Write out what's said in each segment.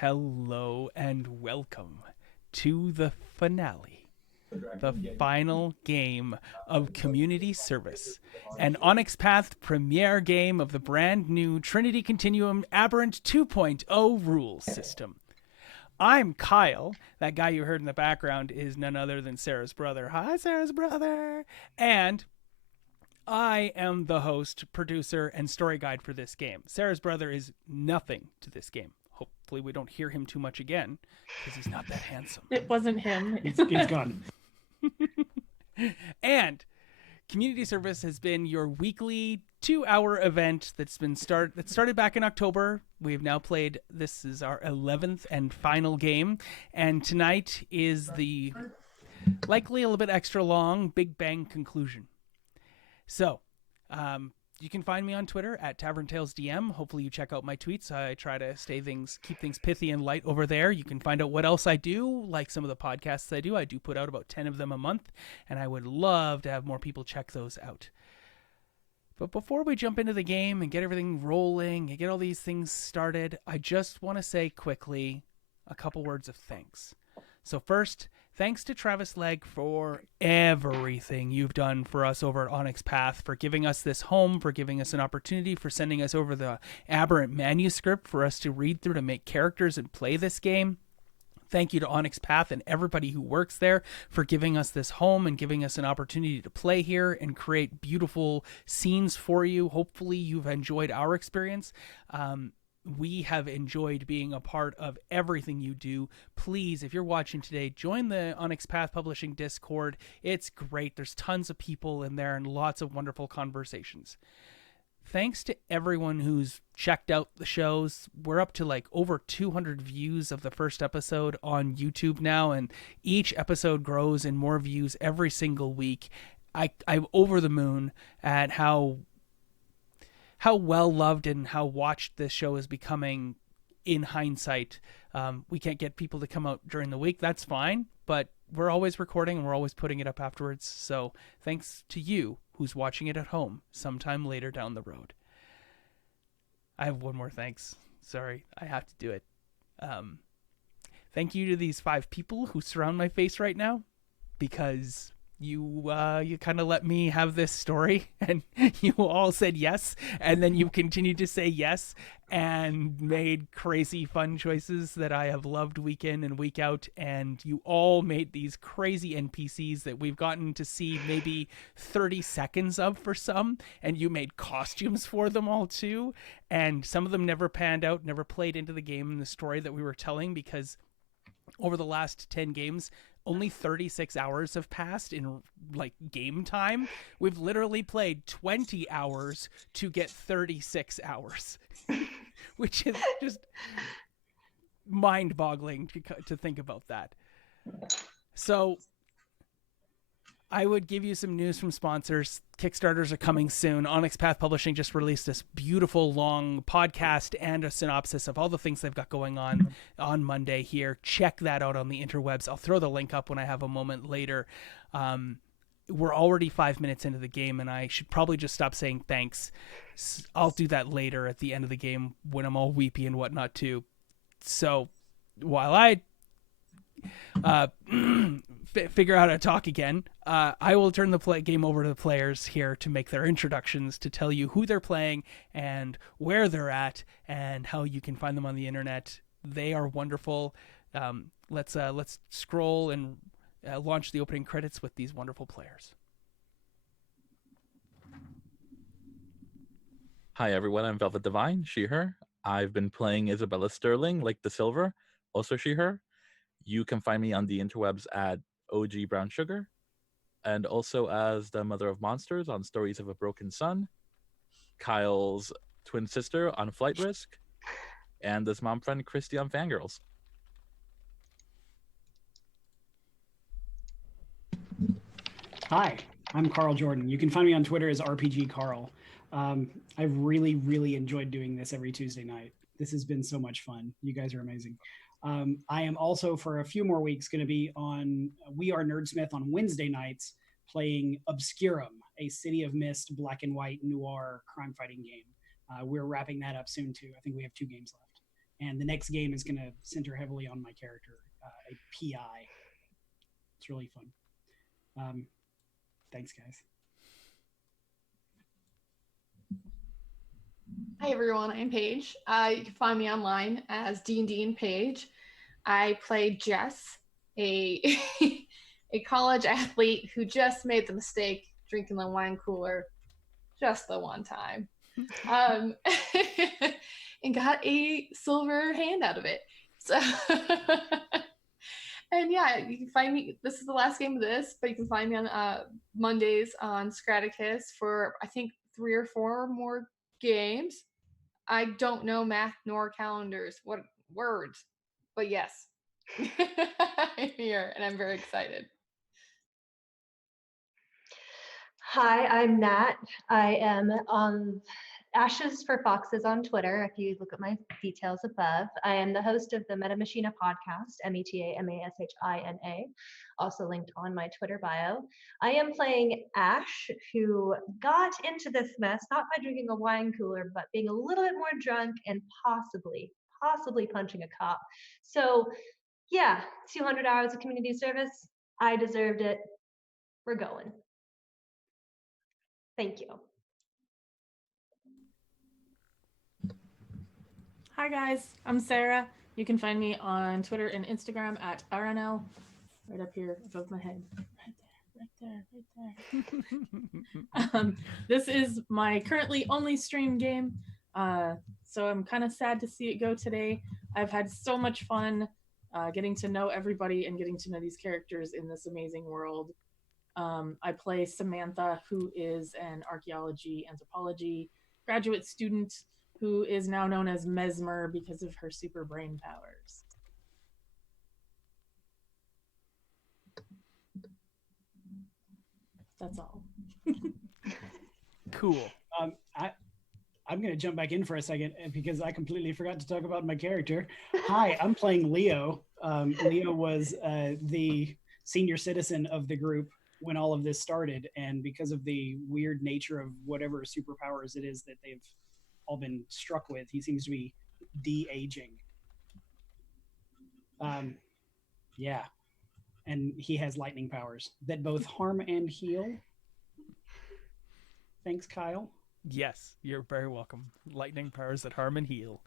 Hello and welcome to the finale, the final game of Community Service, an Onyx Path premiere game of the brand new Trinity Continuum Aberrant 2.0 rules system. I'm Kyle. That guy you heard in the background is none other than Sarah's brother. Hi, Sarah's brother. And I am the host, producer, and story guide for this game. Sarah's brother is nothing to this game. Hopefully, we don't hear him too much again because he's not that handsome. It wasn't him. He's gone. And Community Service has been your weekly 2-hour event that started back in October. We've now played, this is our 11th and final game. And tonight is the likely a little bit extra long Big Bang conclusion. So, you can find me on Twitter at TavernTalesDM. Hopefully you check out my tweets. I try to keep things pithy and light over there. You can find out what else I do, like some of the podcasts I do. I do put out about 10 of them a month, and I would love to have more people check those out. But before we jump into the game and get everything rolling and get all these things started, I just want to say quickly a couple words of thanks. So first, thanks to Travis Legg for everything you've done for us over at Onyx Path, for giving us this home, for giving us an opportunity, for sending us over the Aberrant manuscript for us to read through to make characters and play this game. Thank you to Onyx Path and everybody who works there for giving us this home and giving us an opportunity to play here and create beautiful scenes for you. Hopefully you've enjoyed our experience. We have enjoyed being a part of everything you do. Please, if you're watching today, join the Onyx Path Publishing Discord. It's great. There's tons of people in there and lots of wonderful conversations. Thanks to everyone who's checked out the shows. We're up to like over 200 views of the first episode on YouTube now, and each episode grows in more views every single week. I'm over the moon at how well loved and how watched this show is becoming in hindsight. We can't get people to come out during the week. That's fine, but we're always recording and we're always putting it up afterwards. So thanks to you who's watching it at home sometime later down the road. I have one more thanks. Sorry, I have to do it. Thank you to these 5 people who surround my face right now, because you kind of let me have this story and you all said yes, and then you continued to say yes and made crazy fun choices that I have loved week in and week out, and you all made these crazy NPCs that we've gotten to see maybe 30 seconds of for some, and you made costumes for them all too, and some of them never panned out, never played into the game and the story that we were telling, because over the last 10 games only 36 hours have passed in like game time. We've literally played 20 hours to get 36 hours, which is just mind-boggling to think about that. So I would give you some news from sponsors. Kickstarters are coming soon. Onyx Path Publishing just released this beautiful long podcast and a synopsis of all the things they've got going on Monday here. Check that out on the interwebs. I'll throw the link up when I have a moment later. We're already 5 minutes into the game, and I should probably just stop saying thanks. I'll do that later at the end of the game when I'm all weepy and whatnot too. So while I figure out how to talk again, I will turn the game over to the players here to make their introductions, to tell you who they're playing and where they're at and how you can find them on the internet. They are wonderful. Let's scroll and launch the opening credits with these wonderful players. Hi everyone, I'm Velvet Divine, she, her. I've been playing Isabella Sterling, like the silver, also she, her. You can find me on the interwebs at OG Brown Sugar, and also as the Mother of Monsters on Stories of a Broken Sun, Kyle's twin sister on Flight Risk, and his mom friend Christy on Fangirls. Hi, I'm Carl Jordan. You can find me on Twitter as RPG Carl. I've really, really enjoyed doing this every Tuesday night. This has been so much fun. You guys are amazing. I am also, for a few more weeks, going to be on We Are Nerdsmith on Wednesday nights, playing Obscurum, a City of Mist black and white noir crime fighting game. We're wrapping that up soon too. I think we have 2 games left. And the next game is going to center heavily on my character, a PI. It's really fun. Thanks, guys. Hi everyone, I'm Paige. You can find me online as D&D Paige. I play Jess, a a college athlete who just made the mistake drinking the wine cooler just the one time, and got a silver hand out of it. So, and yeah, you can find me. This is the last game of this, but you can find me on Mondays on Scraticus for I think 3 or 4 more games. I don't know math nor calendars. What words? But yes, I'm here and I'm very excited. Hi, I'm Nat. I am on Ashes for Foxes on Twitter, if you look at my details above. I am the host of the Meta Machina podcast, METAMASHINA, also linked on my Twitter bio. I am playing Ash, who got into this mess, not by drinking a wine cooler, but being a little bit more drunk and possibly punching a cop. So yeah, 200 hours of community service. I deserved it. We're going. Thank you. Hi guys, I'm Sarah. You can find me on Twitter and Instagram at RNL, right up here above my head. Right there. This is my currently only stream game, so I'm kind of sad to see it go today. I've had so much fun getting to know everybody and getting to know these characters in this amazing world. I play Samantha, who is an archaeology anthropology graduate student who is now known as Mesmer because of her super brain powers. That's all. Cool. I'm going to jump back in for a second because I completely forgot to talk about my character. Hi, I'm playing Leo. Leo was the senior citizen of the group when all of this started, and because of the weird nature of whatever superpowers it is that they've all been struck with, he seems to be de-aging. Yeah, and he has lightning powers that both harm and heal. Thanks, Kyle. Yes, you're very welcome. Lightning powers that harm and heal.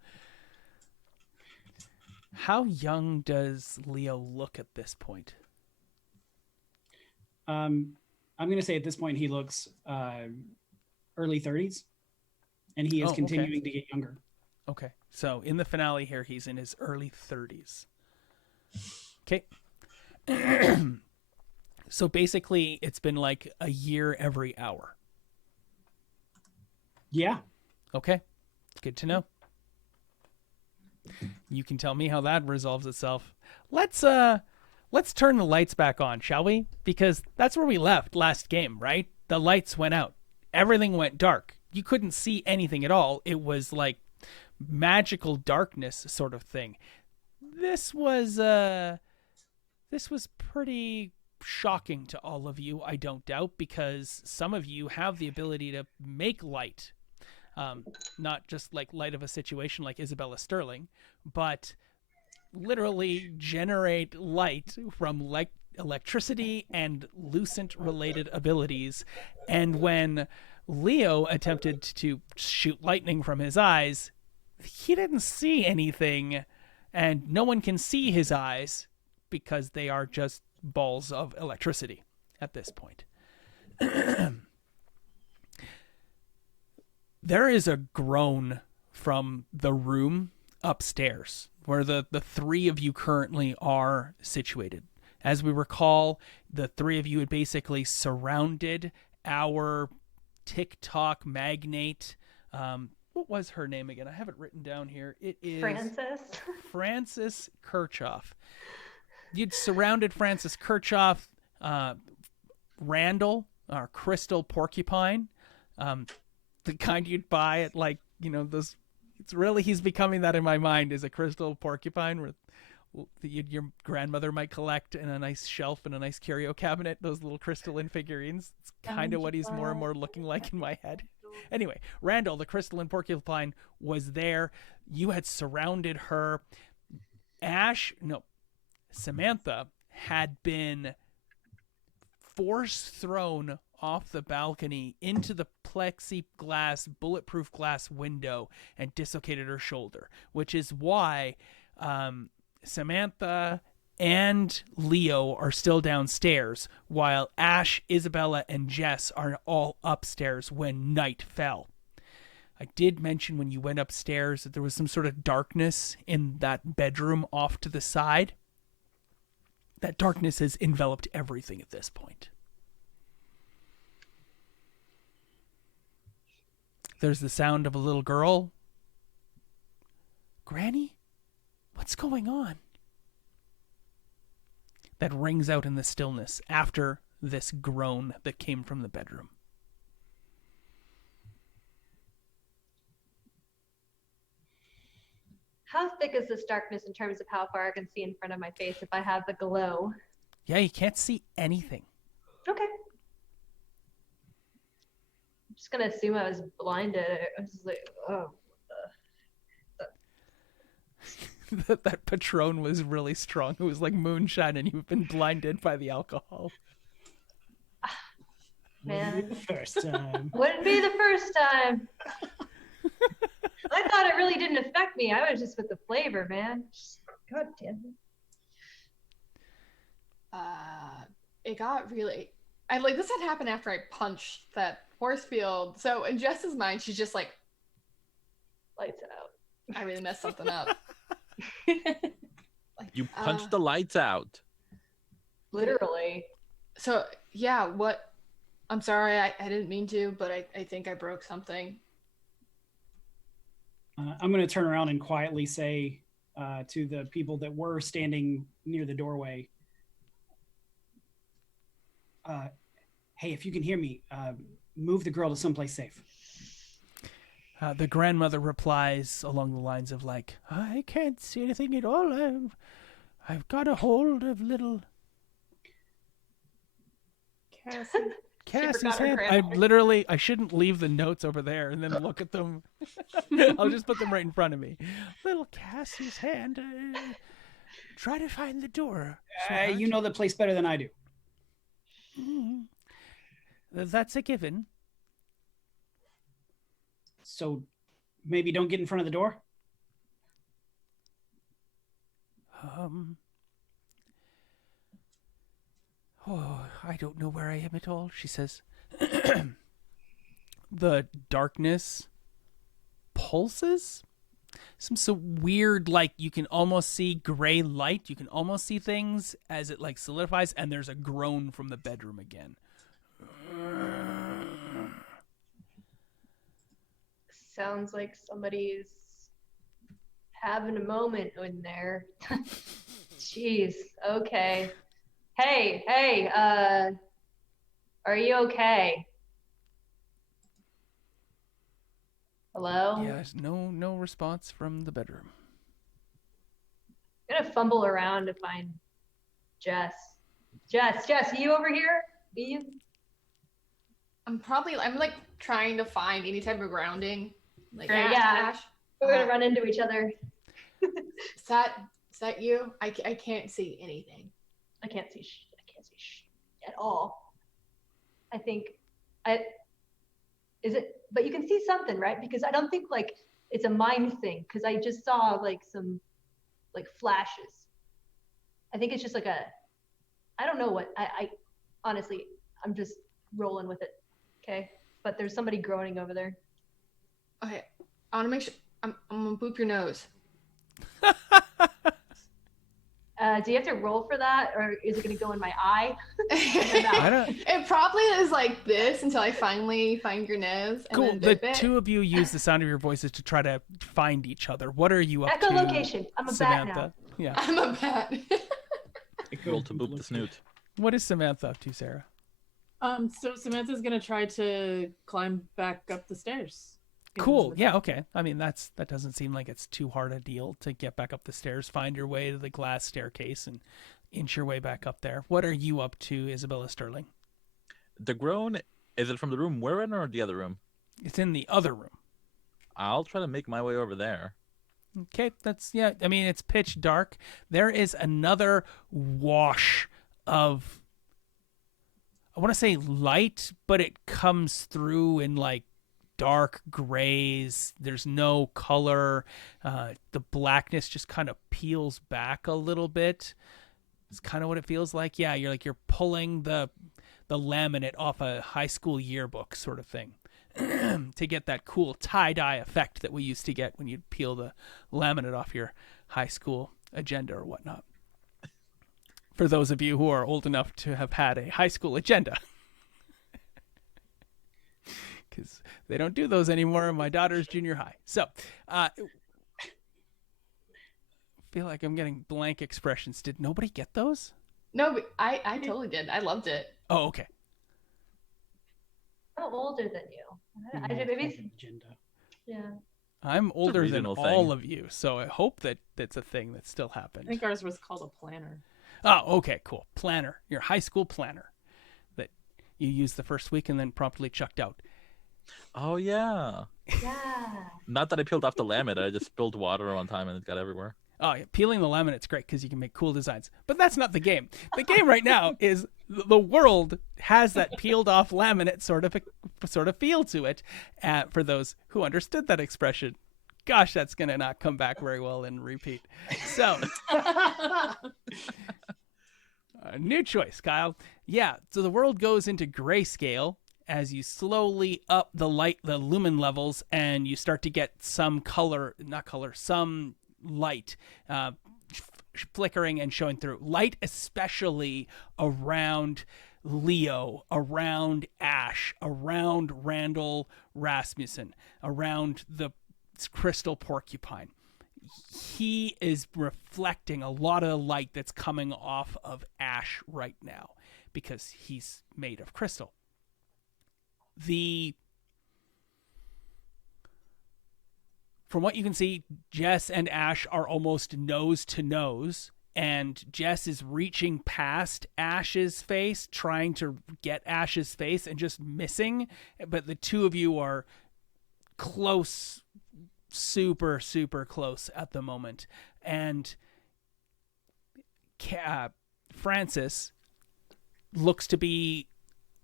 How young does Leo look at this point? I'm going to say at this point he looks early 30s, and he is continuing to get younger. Okay, so in the finale here, he's in his early 30s. Okay. So basically, it's been like a year every hour. Yeah. Okay, good to know. You can tell me how that resolves itself. Let's turn the lights back on, shall we? Because that's where we left last game, right? The lights went out. Everything went dark. You couldn't see anything at all. It was like magical darkness sort of thing. This was pretty shocking to all of you, I don't doubt, because some of you have the ability to make light. Not just like light of a situation like Isabella Sterling, but literally generate light from electricity and lucent related abilities. And when Leo attempted to shoot lightning from his eyes, he didn't see anything, and no one can see his eyes because they are just balls of electricity at this point. There is a groan from the room upstairs where the three of you currently are situated. As we recall, the three of you had basically surrounded our TikTok magnate. What was her name again? I have it written down here. It is Francis Kirchhoff. You'd surrounded Francis Kirchhoff, Randall, our crystal porcupine, the kind you'd buy at those. It's really, he's becoming that in my mind, is a crystal porcupine where your grandmother might collect in a nice shelf in a nice curio cabinet, those little crystalline figurines. It's kind of what he's more and more looking like in my head. Anyway, Randall, the crystalline porcupine, was there. You had surrounded her. Samantha had been force thrown off the balcony into the plexiglass, bulletproof glass window and dislocated her shoulder, which is why Samantha and Leo are still downstairs, while Ash, Isabella, and Jess are all upstairs when night fell. I did mention when you went upstairs that there was some sort of darkness in that bedroom off to the side. That darkness has enveloped everything at this point. There's the sound of a little girl. Granny? What's going on? That rings out in the stillness after this groan that came from the bedroom. How thick is this darkness in terms of how far I can see in front of my face if I have the glow? Yeah, you can't see anything. Okay. I'm just gonna assume I was blinded. I was just like, oh. That Patron was really strong. It was like moonshine and you've been blinded by the alcohol. Wouldn't be the first time. Wouldn't be the first time. I thought it really didn't affect me. I was just with the flavor, man. God damn it. It got really. This had happened after I punched that force field. So in Jess's mind, she's just like, lights out. I really messed something up. You punched the lights out. Literally. So yeah, what? I'm sorry, I didn't mean to, but I think I broke something. I'm going to turn around and quietly say to the people that were standing near the doorway, hey, if you can hear me, move the girl to someplace safe. The grandmother replies along the lines of like, I can't see anything at all. I've got a hold of little Cassie's hand. I shouldn't leave the notes over there and then look at them. I'll just put them right in front of me. Little Cassie's hand. Try to find the door. You know the place better than I do. Mm-hmm. That's a given. So maybe don't get in front of the door? Oh, I don't know where I am at all, she says. The darkness pulses? Some weird, like, you can almost see gray light. You can almost see things as it, like, solidifies, and there's a groan from the bedroom again. Sounds like somebody's having a moment in there. Jeez. Okay. Hey, are you okay? Hello? Yeah, there's no response from the bedroom. I'm gonna fumble around to find Jess. Jess, are you over here? Are you? I'm like trying to find any type of grounding. Like, yeah, Ash, we're gonna run into each other. Is that you? I can't see anything. I can't see at all. I think is it, but you can see something, right? Because I don't think like it's a mind thing, because I just saw like some like flashes. I think it's just like I don't know what, I honestly, I'm just rolling with it. Okay. But there's somebody groaning over there. Okay. I want to make sure, I'm gonna boop your nose. Do you have to roll for that, or is it going to go in my eye? It probably is like this until I finally find your nose. And cool. Then the two of you use the sound of your voices to try to find each other. What are you up to? Echolocation. I'm a Samantha? bat now. Yeah. I'm a bat. Roll to boop the snoot. What is Samantha up to, Sarah? So Samantha's gonna try to climb back up the stairs. Cool. Yeah, okay. I mean, that doesn't seem like it's too hard a deal to get back up the stairs, find your way to the glass staircase, and inch your way back up there. What are you up to, Isabella Sterling? The groan, is it from the room we're in or the other room? It's in the other room. I'll try to make my way over there. Okay, I mean, it's pitch dark. There is another wash of, I want to say light, but it comes through in like dark grays. There's no color. The blackness just kind of peels back a little bit. It's kind of what it feels like. Yeah, you're pulling the laminate off a high school yearbook sort of thing. To get that cool tie-dye effect that we used to get when you'd peel the laminate off your high school agenda or whatnot. For those of you who are old enough to have had a high school agenda. Because they don't do those anymore in my daughter's junior high. So, feel like I'm getting blank expressions. Did nobody get those? No, but I totally did. I loved it. Oh, okay. I'm older than you. I did maybe. Agenda. Yeah. I'm older than regional all thing. of you, so I hope that that's a thing that still I happened. think ours was called a planner. Oh, okay, cool. Planner. Your high school planner that you used the first week and then promptly chucked out. Oh yeah. Yeah. Not that I peeled off the laminate. I just spilled water one time and it got everywhere. Oh, yeah. Peeling the laminate's great because you can make cool designs. But that's not the game. The game right now is the world has that peeled off laminate sort of feel to it. For those who understood that expression, gosh, that's going to not come back very well in repeat. So, new choice, Kyle. Yeah, so the world goes into grayscale as you slowly up the lumen levels, and you start to get some some light flickering and showing through. Light especially around Leo, around Ash, around Randall Rasmussen, around the crystal porcupine. He is reflecting a lot of the light that's coming off of Ash right now because he's made of crystal. From what you can see, Jess and Ash are almost nose to nose, and Jess is reaching past Ash's face, trying to get Ash's face and just missing. But the two of you are close, super, super close at the moment. And Frances looks to be...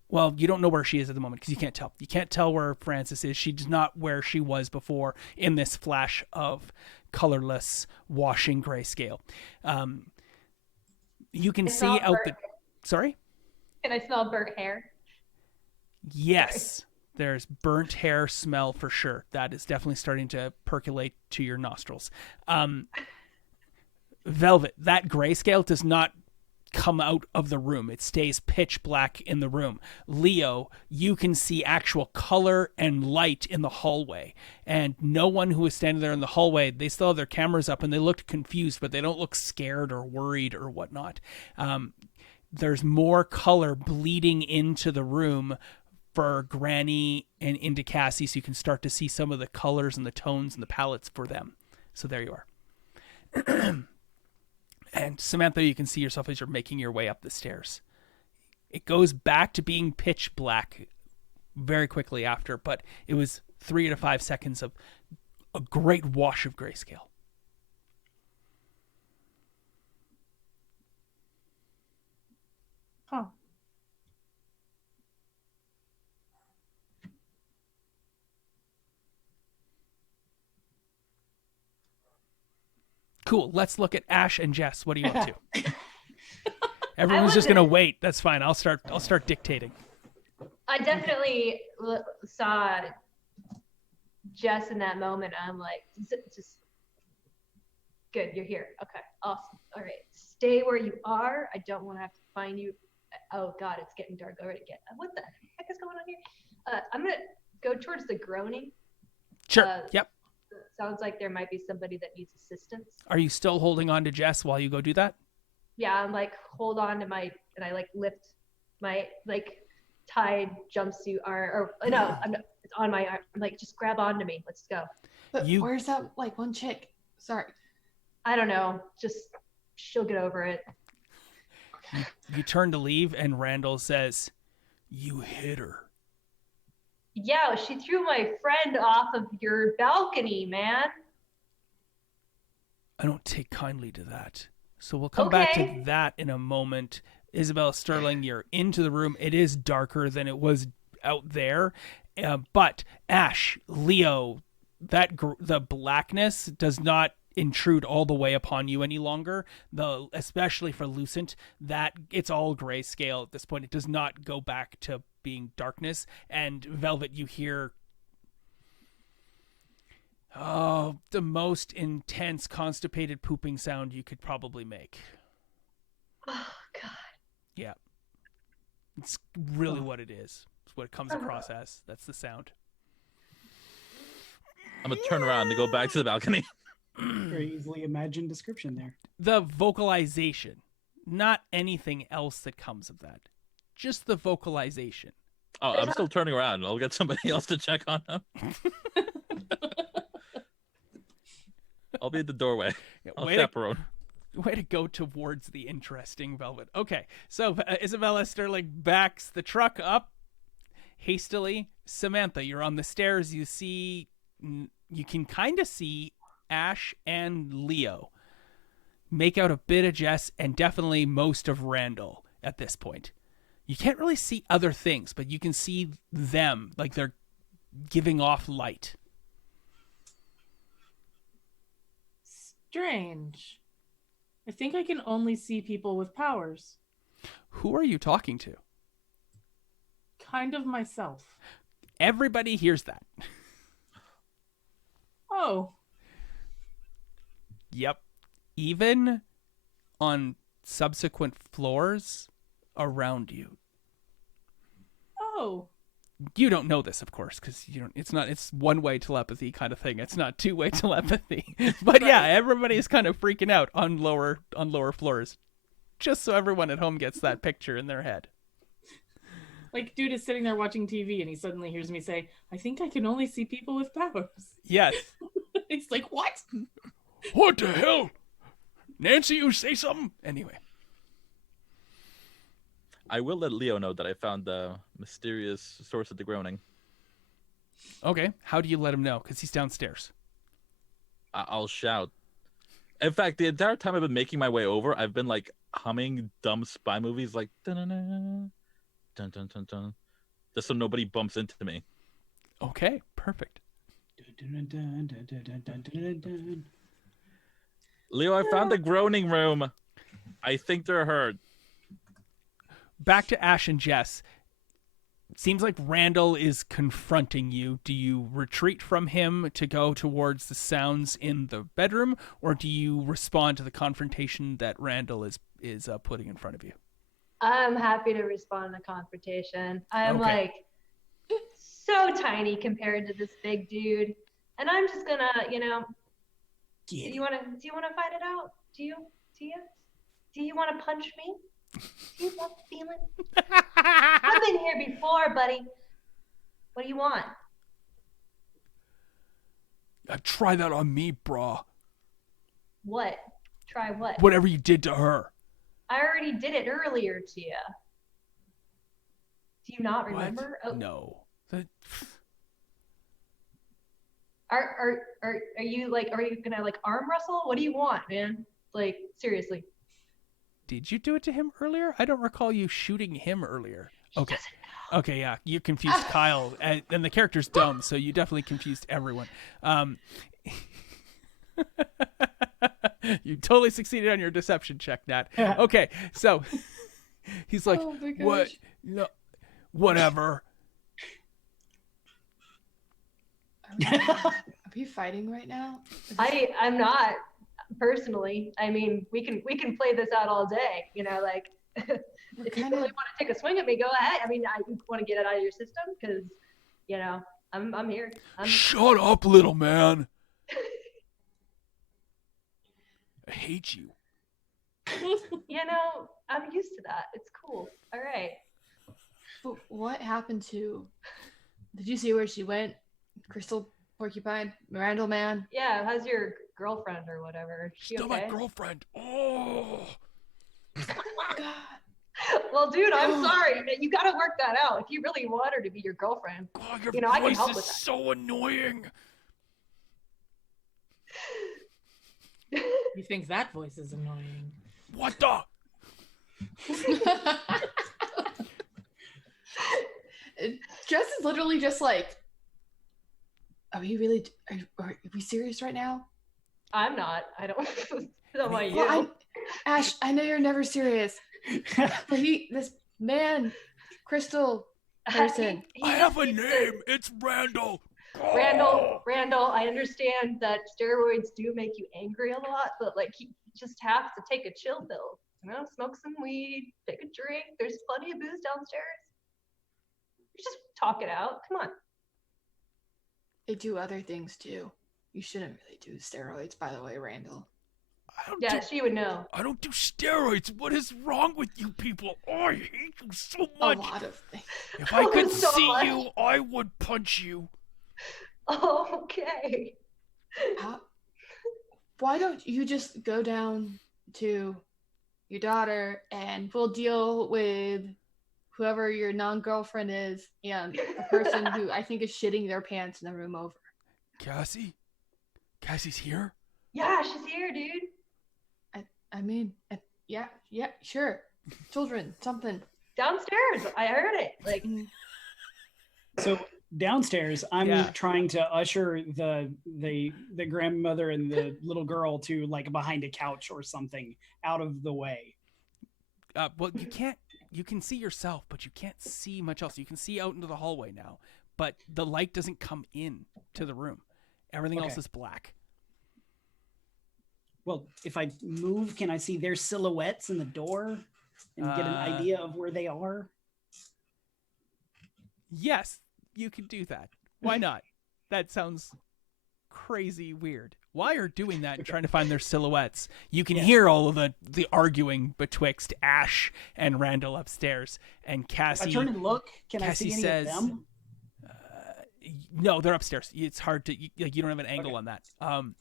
Well, you don't know where she is at the moment because you can't tell. You can't tell where Frances is. She's not where she was before in this flash of colorless, washing grayscale. You can see out the... Sorry? Can I smell burnt hair? Yes. There's burnt hair smell for sure. That is definitely starting to percolate to your nostrils. Velvet, that grayscale does not come out of the room. It stays pitch black in the room. Leo, you can see actual color and light in the hallway. And no one who is standing there in the hallway, they still have their cameras up and they look confused, but they don't look scared or worried or whatnot. There's more color bleeding into the room for Granny and into Cassie, so you can start to see some of the colors and the tones and the palettes for them. So there you are. And Samantha, you can see yourself as you're making your way up the stairs. It goes back to being pitch black very quickly after, but it was 3 to 5 seconds of a great wash of grayscale. Huh. Cool. Let's look at Ash and Jess. What are you up to? Everyone's just gonna wait. That's fine. I'll start dictating. I definitely saw Jess in that moment. I'm like, just good. You're here. Okay. Awesome. All right. Stay where you are. I don't want to have to find you. Oh God, it's getting dark already. What the heck is going on here? I'm gonna go towards the groaning. Sure. Yep. Sounds like there might be somebody that needs assistance. Are you still holding on to Jess while you go do that? Yeah, I'm like, hold on to and I like lift my like tied jumpsuit arm, or no, it's on my arm. I'm like, just grab onto me. Let's go. But where's that like one chick? Sorry. I don't know. Just she'll get over it. You turn to leave and Randall says, "You hit her." Yeah, she threw my friend off of your balcony, man. I don't take kindly to that. So we'll come back to Okay. that in a moment. Isabella Sterling, you're into the room. It is darker than it was out there. But Ash, Leo, the blackness does not intrude all the way upon you any longer. Especially for Lucent, that it's all grayscale at this point. It does not go back to being darkness. And Velvet, you hear the most intense constipated pooping sound you could probably make. Oh God. Yeah. It's really what it is. It's what it comes across as. That's the sound. I'm gonna turn around to go back to the balcony. Very easily imagined description there. The vocalization, not anything else that comes of that. Just the vocalization. Oh, I'm still turning around. I'll get somebody else to check on him. I'll be at the doorway. I'll chaperone. Way to go towards the interesting Velvet. Okay, so Isabella Sterling backs the truck up hastily. Samantha, you're on the stairs. You can kind of see Ash and Leo. Make out a bit of Jess and definitely most of Randall at this point. You can't really see other things, but you can see them, like they're giving off light. Strange. I think I can only see people with powers. Who are you talking to? Kind of myself. Everybody hears that. Oh. Yep. Even on subsequent floors around you. Oh. You don't know this, of course, because you don't. It's one-way telepathy kind of thing. It's not two-way telepathy. But yeah, everybody's kind of freaking out on lower floors, just so everyone at home gets that picture in their head. Like, dude is sitting there watching TV and he suddenly hears me say, I think I can only see people with powers. Yes. He's like, what? What the hell? Nancy, you say something? Anyway. I will let Leo know that I found the mysterious source of the groaning. Okay. How do you let him know? Because he's downstairs. I'll shout. In fact, the entire time I've been making my way over, I've been like humming dumb spy movies like dun dun dun dun dun, just so nobody bumps into me. Okay, perfect. Leo, I found the groaning room. I think they're hurt. Back to Ash and Jess. Seems like Randall is confronting you. Do you retreat from him to go towards the sounds in the bedroom, or do you respond to the confrontation that Randall is putting in front of you? I'm happy to respond to the confrontation. I'm Okay. like so tiny compared to this big dude, and I'm just gonna, do you want to fight it out? Do you want to punch me? Do you love the feeling? I've been here before, buddy. What do you want? Try that on me, brah. What? Try what? Whatever you did to her. I already did it earlier to you. Do you not remember? What? Oh, No. Are you gonna like arm wrestle? What do you want, man? Like, seriously. Did you do it to him earlier? I don't recall you shooting him earlier. Okay. Okay, yeah. You confused Kyle, and the character's dumb, so you definitely confused everyone. You totally succeeded on your deception check, Nat. Okay, so he's like, Oh my gosh. what? No, whatever. Are we fighting right now? I'm not personally. I mean, we can play this out all day. Like if you really want to take a swing at me, go ahead. I mean, I want to get it out of your system because, I'm here. Shut up, little man. I hate you. I'm used to that. It's cool. All right. But what happened to? Did you see where she went? Crystal Porcupine, Randall man. Yeah. How's your girlfriend or whatever? She Still okay? my girlfriend. Oh. God. Well, dude, I'm sorry. You got to work that out. If you really want her to be your girlfriend, God, your I can voice help is with that. so annoying. You think that voice is annoying? What the? Jess is literally just like, are we serious right now? I'm not. I don't know about you. Well, Ash, I know you're never serious. But this man, Crystal person. I have a name. It's Randall. Randall, I understand that steroids do make you angry a lot, but like you just have to take a chill pill. Smoke some weed, take a drink. There's plenty of booze downstairs. Just talk it out. Come on. They do other things too. You shouldn't really do steroids, by the way, Randall. Yeah, she would know. I don't do steroids. What is wrong with you people? Oh, I hate you so A much. lot of things. If I could So see much. you, I would punch you. Oh, okay. Why don't you just go down to your daughter and we'll deal with whoever your non-girlfriend is and the person who I think is shitting their pants in the room over. Cassie? Cassie's here? Yeah, she's here, dude. I mean, yeah, sure. Children, something. Downstairs. I heard it. Like, So downstairs, I'm Yeah. trying to usher the grandmother and the little girl to like behind a couch or something out of the way. Well, you can't. You can see yourself, but you can't see much else. You can see out into the hallway now, but the light doesn't come in to the room. Everything else Okay. is black. Well, if I move, can I see their silhouettes in the door and get an idea of where they are? Yes, you can do that. Why not? That sounds crazy weird. While you're doing that and trying to find their silhouettes, you can hear all of the arguing betwixt Ash and Randall upstairs. And If Cassie, I turn and look, can Cassie I see any says, of them? no, they're upstairs. It's hard to, you don't have an angle Okay. on that.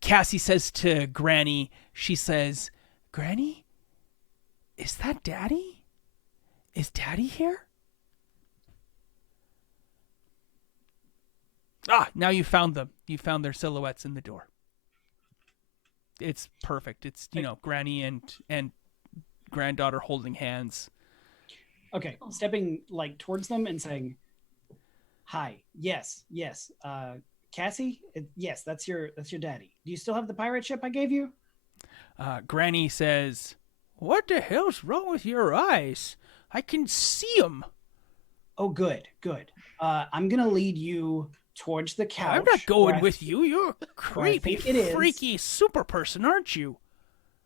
Cassie says to Granny, she says, Granny, is that Daddy? Is Daddy here? Ah, now you found them. You found their silhouettes in the door. It's perfect. It's, Granny and granddaughter holding hands. Okay, stepping like towards them and saying, "Hi, yes. Cassie, yes, that's your daddy. Do you still have the pirate ship I gave you?" Granny says, what the hell's wrong with your eyes? I can see them. Oh, good. I'm gonna lead you towards the couch. I'm not going where I- with you. You're a creepy, think it is. freaky super person, aren't you?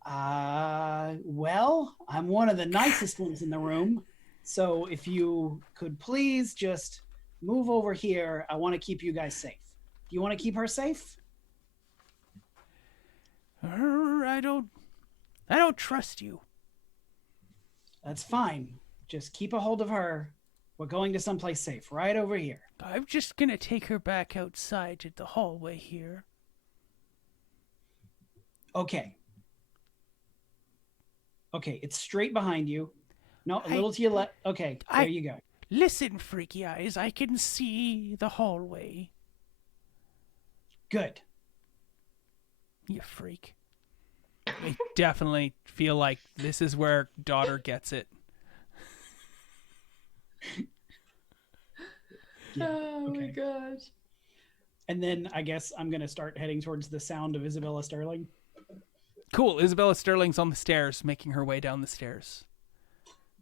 Well, I'm one of the nicest ones in the room. So if you could please just move over here, I want to keep you guys safe. Do you want to keep her safe? I don't trust you. That's fine. Just keep a hold of her. We're going to someplace safe, right over here. I'm just gonna take her back outside to the hallway here. Okay, it's straight behind you. No, a little to your left. Okay, there you go. Listen, freaky eyes, I can see the hallway. Good. You freak. I definitely feel like this is where daughter gets it. Yeah, Oh my okay. gosh. And then I guess I'm going to start heading towards the sound of Isabella Sterling. Cool. Isabella Sterling's on the stairs, making her way down the stairs.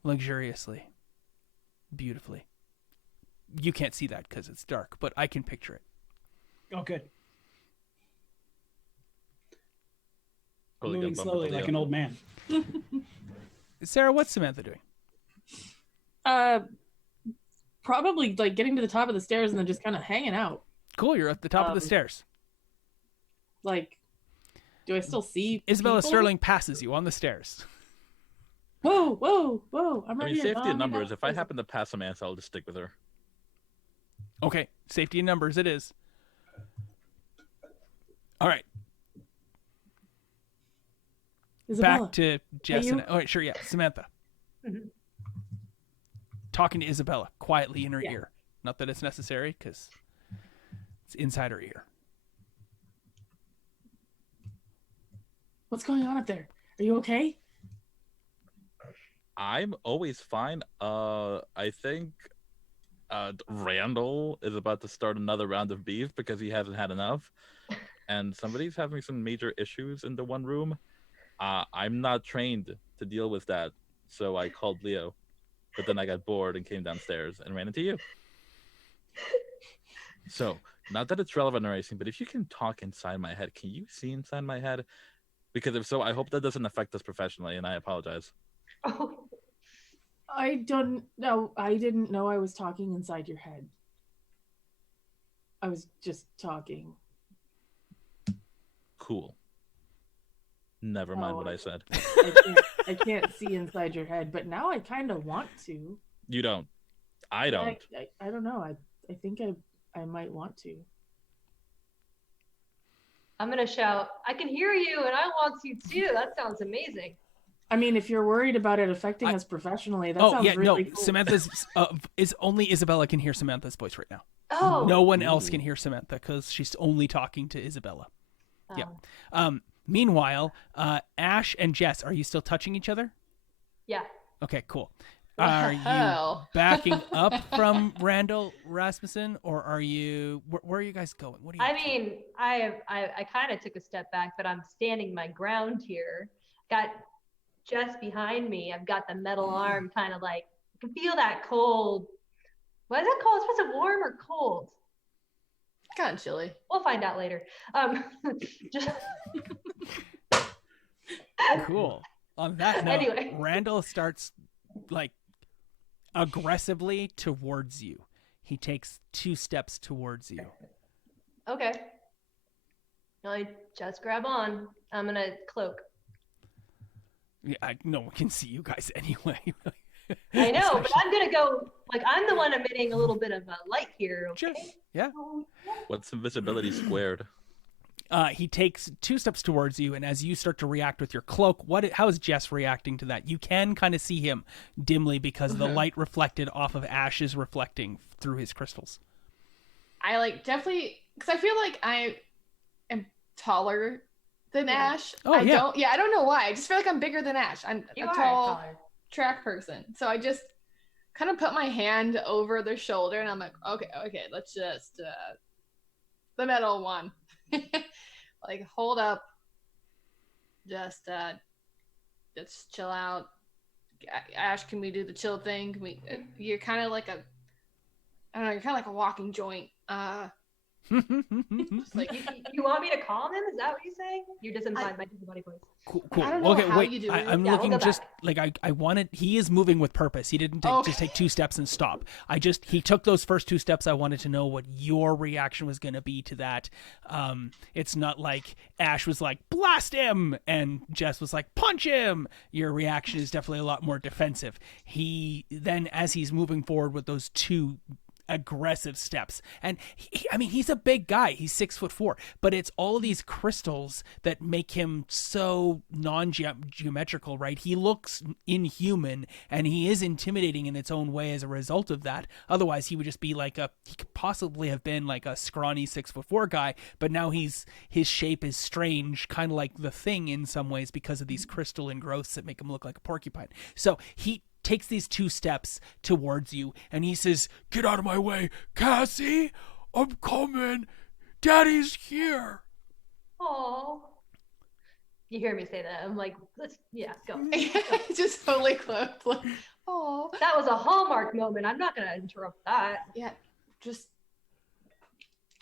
Luxuriously. Beautifully. You can't see that because it's dark, but I can picture it. Oh, good. Totally Moving good bump slowly into like Leo. an old man. Sarah, what's Samantha doing? Probably like getting to the top of the stairs and then just kind of hanging out. Cool, you're at the top of the stairs. Like, do I still see Isabella people? Sterling passes you on the stairs. Whoa! I'm I right mean, here. safety in Hanging numbers. out. If I happen to pass Samantha, I'll just stick with her. Okay, safety in numbers it is. All right, Isabella. back to Jess you- and... Oh, wait, sure, yeah, Samantha. talking to Isabella quietly in her Yeah. ear. Not that it's necessary, because it's inside her ear. What's going on up there? Are you okay? I'm always fine. I think Randall is about to start another round of beef because he hasn't had enough, and somebody's having some major issues in the one room. I'm not trained to deal with that, so I called Leo, but then I got bored and came downstairs and ran into you. So, not that it's relevant or anything, but if you can talk inside my head, can you see inside my head? Because if so, I hope that doesn't affect us professionally, and I apologize. Oh, I don't know. I didn't know I was talking inside your head. I was just talking. Cool. Never mind what I said. I can't see inside your head, but now I kind of want to. You don't. I don't. I don't know. I think I might want to. I'm gonna shout, I can hear you and I want to too. That sounds amazing. I mean, if you're worried about it affecting us professionally, that sounds really cool. Samantha's is only Isabella can hear Samantha's voice right now. Oh. No one else can hear Samantha because she's only talking to Isabella. Oh. Yeah. Meanwhile, Ash and Jess, are you still touching each other? Yeah. Okay, cool. Are you backing up from Randall Rasmussen, or are you? Where are you guys going? What are you? I mean, I kind of took a step back, but I'm standing my ground here. Got Jess behind me. I've got the metal arm, kind of like I can feel that cold. What is that called? Was it warm or cold? Kind of chilly. We'll find out later. Just Cool. On that note, Anyway. Randall starts like aggressively towards you. He takes 2 steps towards you. Okay. I just grab on. I'm gonna cloak. Yeah, no one can see you guys anyway. I know, but I'm gonna go. Like I'm the one emitting a little bit of light here. Okay? Sure. Yeah. What's invisibility squared? He takes 2 steps towards you, and as you start to react with your cloak, how is Jess reacting to that? You can kind of see him dimly because the light reflected off of Ash is reflecting through his crystals. I like definitely because I feel like I am taller than Ash. Oh, I don't know why. I just feel like I'm bigger than Ash. I'm You a are tall taller. track person. So I just kind of put my hand over their shoulder and I'm like, okay, let's just the metal one. Like hold up. Just chill out. Ash, can we do the chill thing? Can we you're kind of like you're kind of like a walking joint. Just like You want me to calm him? Is that what you're saying? You're just implying my disembodied voice. Cool. I don't know Okay, how wait. you do it. I'm Yeah, looking we'll go just back. like I wanted. He is moving with purpose. He didn't just take 2 steps and stop. He took those first 2 steps. I wanted to know what your reaction was going to be to that. It's not like Ash was like blast him and Jess was like punch him. Your reaction is definitely a lot more defensive. He then, as he's moving forward with those 2 aggressive steps, and he's a big guy, he's 6'4", but it's all of these crystals that make him so non-geometrical, right? He looks inhuman and he is intimidating in its own way as a result of that. Otherwise he would just be like he could possibly have been like a scrawny 6'4" guy, but now his shape is strange, kind of like the Thing in some ways because of these crystal growths that make him look like a porcupine. So he takes these 2 steps towards you and he says, "Get out of my way, Cassie, I'm coming, Daddy's here." Oh. You hear me say that? I'm like, let's go. just totally close. Like, oh, That was a Hallmark moment. I'm not gonna interrupt that. yeah. Just,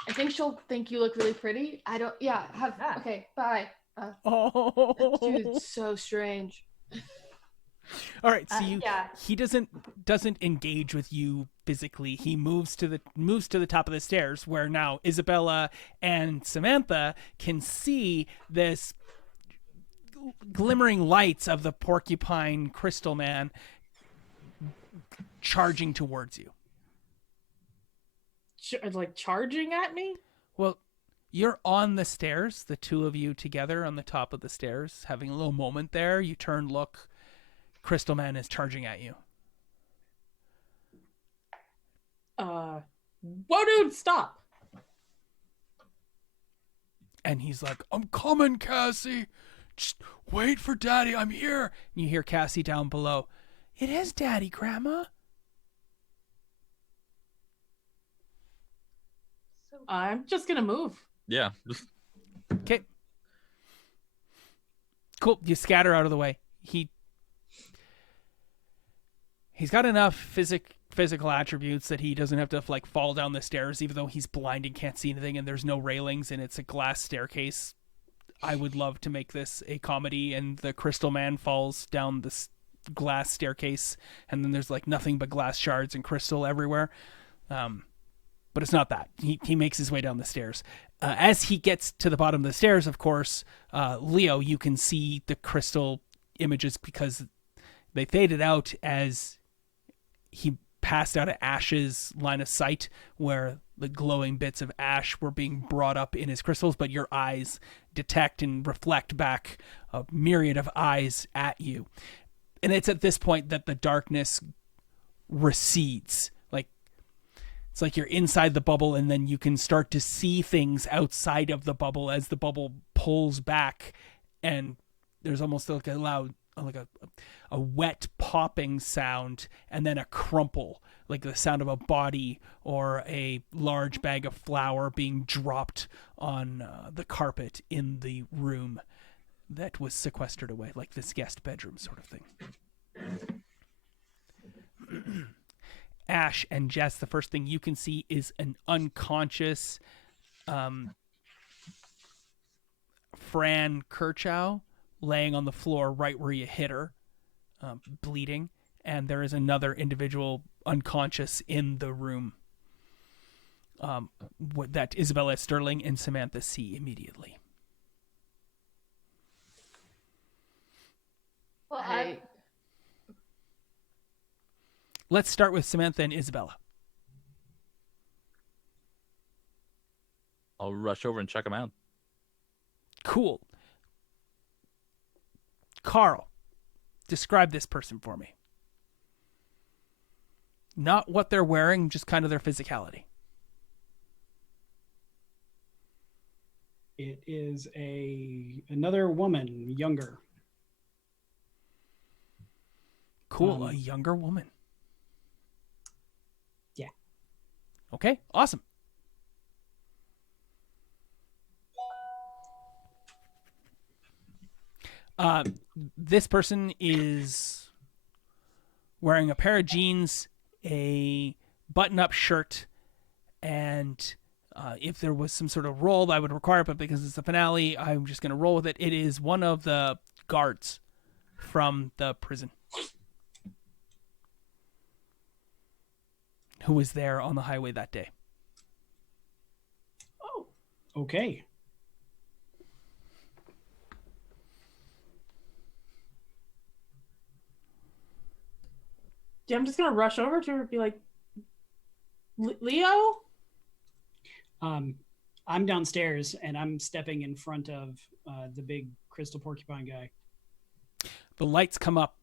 I think she'll think you look really pretty. I don't. Yeah. Yeah. Okay. Bye. Oh, Dude, it's so strange. all right. So he doesn't engage with you physically. He moves to the top of the stairs where now Isabella and Samantha can see this glimmering lights of the porcupine crystal man charging towards you. Like charging at me? Well, you're on the stairs, the 2 of you together on the top of the stairs, having a little moment there. You turn, look, Crystal Man is charging at you. Whoa, dude, stop. And he's like, I'm coming, Cassie. Just wait for Daddy. I'm here. And you hear Cassie down below. It is Daddy, Grandma. I'm just gonna move. Yeah. Okay. Cool. You scatter out of the way. He's got enough physical attributes that he doesn't have to like fall down the stairs, even though he's blind and can't see anything and there's no railings and it's a glass staircase. I would love to make this a comedy and the Crystal Man falls down this glass staircase and then there's like nothing but glass shards and crystal everywhere. But it's not that. He makes his way down the stairs. As he gets to the bottom of the stairs, of course, Leo, you can see the crystal images because they faded out as he passed out of Ash's line of sight where the glowing bits of ash were being brought up in his crystals, but your eyes detect and reflect back a myriad of eyes at you. And it's at this point that the darkness recedes. It's like you're inside the bubble and then you can start to see things outside of the bubble as the bubble pulls back, and there's almost like a loud, like a wet popping sound and then a crumple, like the sound of a body or a large bag of flour being dropped on the carpet in the room that was sequestered away, like this guest bedroom sort of thing. Ash and Jess, the first thing you can see is an unconscious Fran Kirchow laying on the floor right where you hit her, bleeding, and there is another individual unconscious in the room that Isabella Sterling and Samantha see immediately. Well, Let's start with Samantha and Isabella. I'll rush over and check them out. Cool. Carl, describe this person for me. Not what they're wearing, just kind of their physicality. It is another woman, younger. Cool, a younger woman. Yeah. Okay, awesome. This person is wearing a pair of jeans, a button-up shirt, and if there was some sort of roll I would require it, but because it's the finale, I'm just going to roll with it. It is one of the guards from the prison who was there on the highway that day. Oh, Okay. yeah, I'm just gonna rush over to her and be like, Leo? I'm downstairs and I'm stepping in front of the big crystal porcupine guy. The lights come up.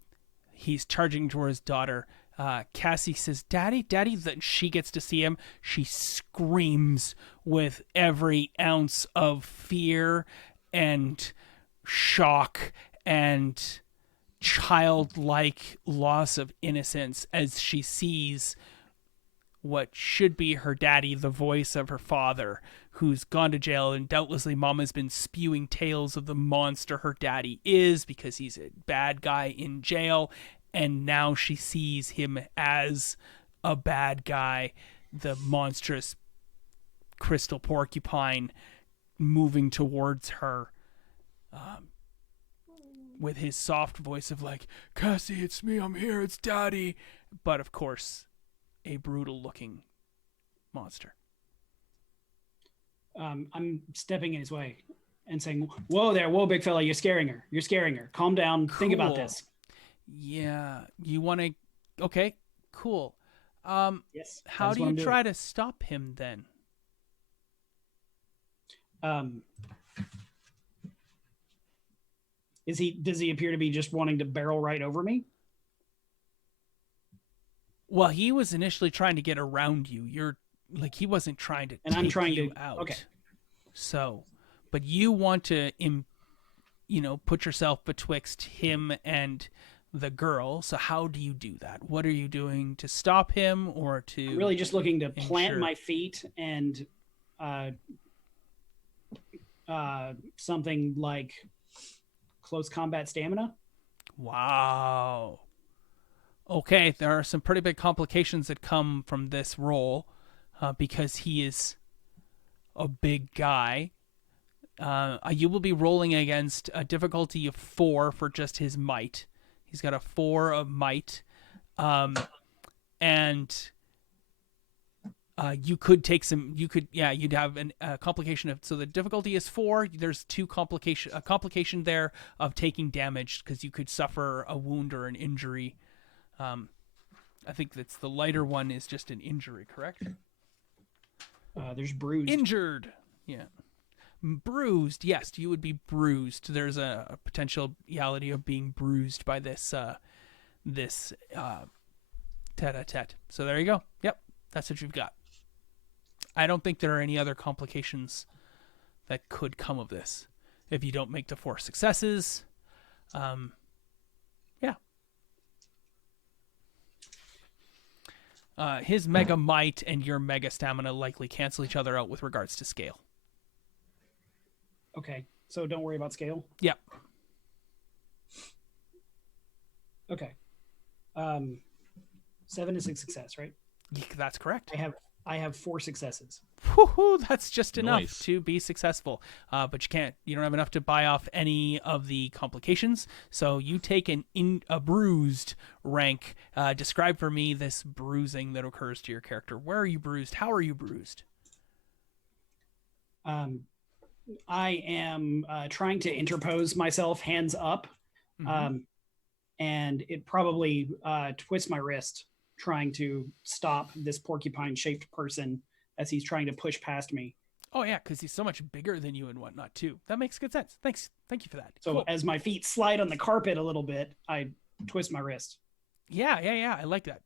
He's charging towards his daughter. Cassie says, Daddy, Daddy. Then she gets to see him. She screams with every ounce of fear and shock and childlike loss of innocence as she sees what should be her daddy, the voice of her father, who's gone to jail, and doubtlessly Mom has been spewing tales of the monster her daddy is because he's a bad guy in jail, and now she sees him as a bad guy, the monstrous crystal porcupine moving towards her with his soft voice of like, Cassie, it's me, I'm here, it's Daddy. But of course, a brutal looking monster. I'm stepping in his way and saying, whoa there, whoa, big fella, you're scaring her. You're scaring her. Calm down. Think about Cool. this. Yeah, you want to... Okay, cool. Yes. How do you try to stop him then? Does he appear to be just wanting to barrel right over me? Well, he was initially trying to get around you. You're like, he wasn't trying to And take I'm trying you to- out. okay. So, but you want to, put yourself betwixt him and the girl. So how do you do that? What are you doing to stop him or to? I'm really just looking to plant ensure- my feet and something like close combat stamina. Wow. Okay, there are some pretty big complications that come from this roll because he is a big guy. You will be rolling against a difficulty of 4 for just his might. He's got a 4 of might. And you could take some, you'd have a complication of, so the difficulty is 4. There's a complication there of taking damage because you could suffer a wound or an injury. I think that's the lighter one is just an injury, correct? There's bruised. Injured. Yeah. Bruised. Yes, you would be bruised. There's a potentiality of being bruised by this tete-a-tete. So there you go. Yep. That's what you've got. I don't think there are any other complications that could come of this. If you don't make the 4 successes, yeah. His mega might and your mega stamina likely cancel each other out with regards to scale. Okay, so don't worry about scale. Yep. Okay. 7 is a success, right? That's correct. I have 4 successes. Woohoo, that's just enough Nice. to be successful. But you don't have enough to buy off any of the complications. So you take a bruised rank. Describe for me this bruising that occurs to your character. Where are you bruised? How are you bruised? I am trying to interpose myself, hands up, Mhm. and it probably twists my wrist, trying to stop this porcupine-shaped person as he's trying to push past me. Oh yeah, because he's so much bigger than you and whatnot too. That makes good sense. Thank you for that. So Cool. as my feet slide on the carpet a little bit, I twist my wrist. Yeah. I like that.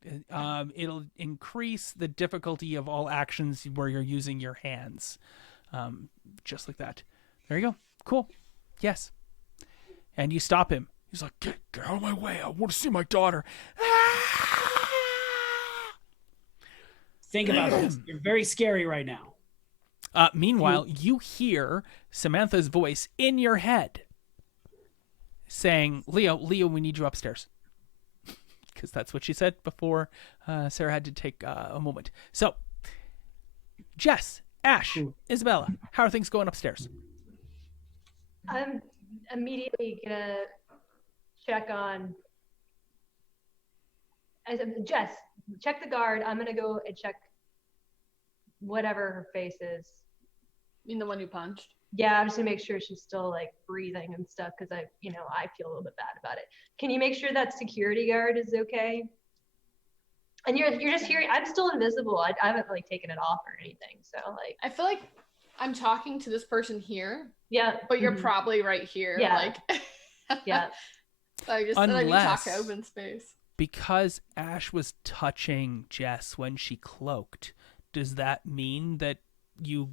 It'll increase the difficulty of all actions where you're using your hands. Just like that. There you go. Cool. Yes. And you stop him. He's like, get out of my way. I want to see my daughter. Think about this. You're very scary right now. Meanwhile, you hear Samantha's voice in your head saying, Leo, we need you upstairs. Because that's what she said before Sarah had to take a moment. So, Jess, Ash, Isabella, how are things going upstairs? I'm immediately gonna check on. Jess, check the guard. I'm gonna go and check whatever her face is. You mean the one who punched? Yeah, I'm just gonna make sure she's still like breathing and stuff because I feel a little bit bad about it. Can you make sure that security guard is okay? And you're just hearing. I'm still invisible. I haven't like taken it off or anything. So like, I feel like I'm talking to this person here, yeah, but you're probably right here. Yeah. Like, yeah. So I just let you talk to Unless- open space. Because Ash was touching Jess when she cloaked, does that mean that you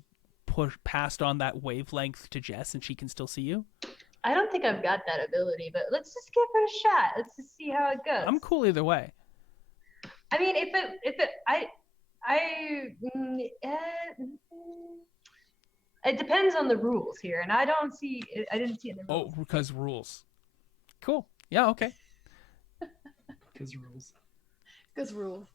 passed on that wavelength to Jess and she can still see you? I don't think I've got that ability, but let's just give it a shot. Let's just see how it goes. I'm cool either way. I mean, it depends on the rules here, and I didn't see it in the rules. Oh, because rules. Cool. Yeah, okay. Because rules. Because rules.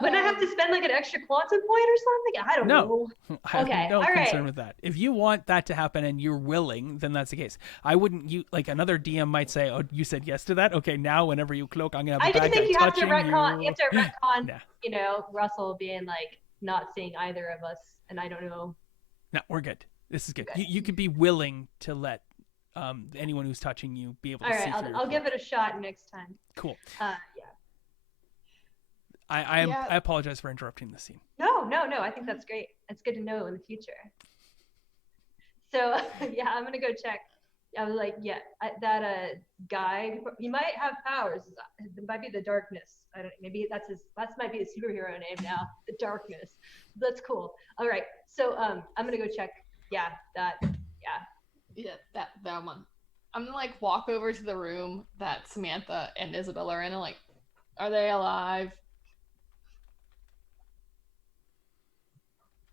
Wouldn't I have to spend like an extra quantum point or something? I don't No. know. I have Okay, no all concern right. with that. If you want that to happen and you're willing, then that's the case. I wouldn't, another DM might say, oh, you said yes to that? Okay, now whenever you cloak, I'm going to have I a just bad think guy you have to touching retcon. you. You have to retcon. Nah. Russell being like not seeing either of us, and I don't know. No, we're good. This is good. Okay. You could be willing to let anyone who's touching you be able All to see right, through your I'll cloak. give it a shot next time. Cool. Yeah. Yeah. I apologize for interrupting the scene. No. I think that's great. It's good to know in the future. So yeah, I'm gonna go check I was like, yeah, that guy, he might have powers. It might be the darkness. I don't. Maybe that might be his superhero name now. The darkness. That's cool. All right. So I'm gonna go check. Yeah, that. Yeah. Yeah, that one. I'm gonna like walk over to the room that Samantha and Isabella are in and like, are they alive?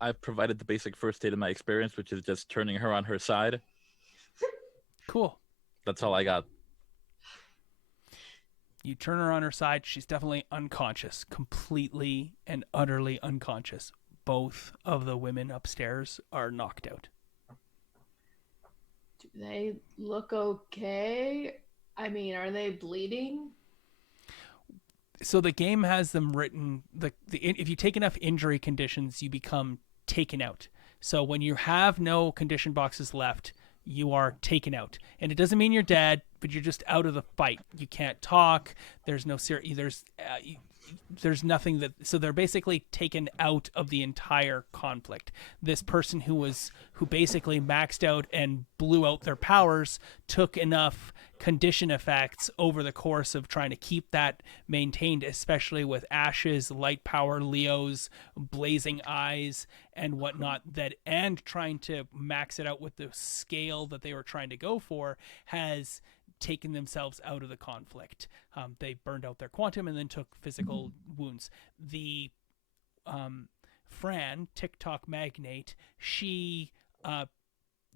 I've provided the basic first aid of my experience, which is just turning her on her side. Cool. That's all I got. You turn her on her side. She's definitely unconscious, completely and utterly unconscious. Both of the women upstairs are knocked out. Do they look okay? I mean, are they bleeding? So the game has them written. If you take enough injury conditions, you become taken out. So when you have no condition boxes left, you are taken out, and it doesn't mean you're dead, but you're just out of the fight. You can't talk. There's no there's nothing that. So they're basically taken out of the entire conflict. This person who basically maxed out and blew out their powers took enough condition effects over the course of trying to keep that maintained, especially with Ash's light power, Leo's blazing eyes and whatnot, and trying to max it out with the scale that they were trying to go for, has taken themselves out of the conflict. They burned out their quantum and then took physical wounds. The Fran, TikTok magnate, she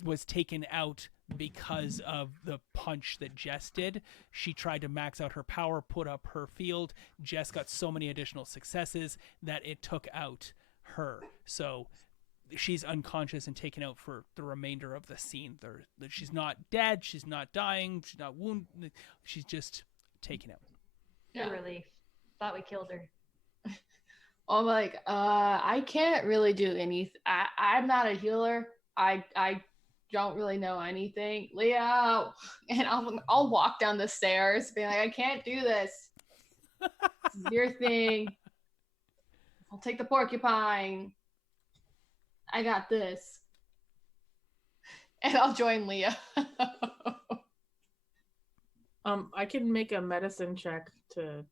was taken out because of the punch that Jess did. She tried to max out her power, put up her field. Jess got so many additional successes that it took out her. So she's unconscious and taken out for the remainder of the scene. She's not dead. She's not dying. She's not wounded. She's just taken out. Good relief. Thought we killed her. I'm like, I can't really do anything. I'm not a healer. I don't really know anything. Leo, and I'll walk down the stairs, being like, I can't do this. This is your thing. I'll take the porcupine. I got this. And I'll join Leo. I can make a medicine check to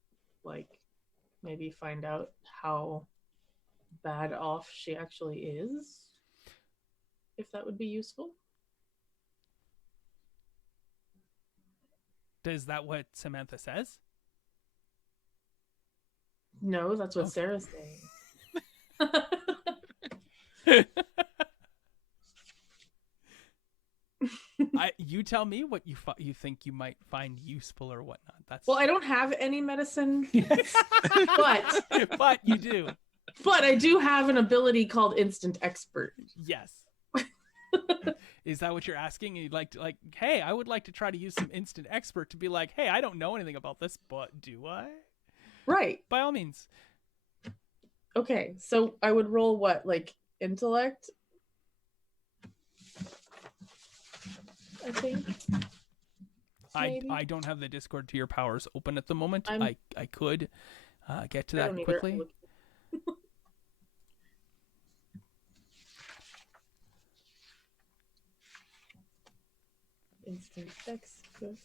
like maybe find out how bad off she actually is. If that would be useful. Is that what Samantha says? No, that's what Sarah's saying. You tell me what you think you might find useful or whatnot. Well, I don't have any medicine, but you do. But I do have an ability called Instant Expert. Yes. Is that what you're asking? You'd like to, hey, I would like to try to use some Instant Expert to be like, hey, I don't know anything about this, but do I? Right. By all means. Okay, so I would roll what, like intellect? I think. I don't have the Discord to your powers open at the moment. I could get to that quickly. Instant Expert.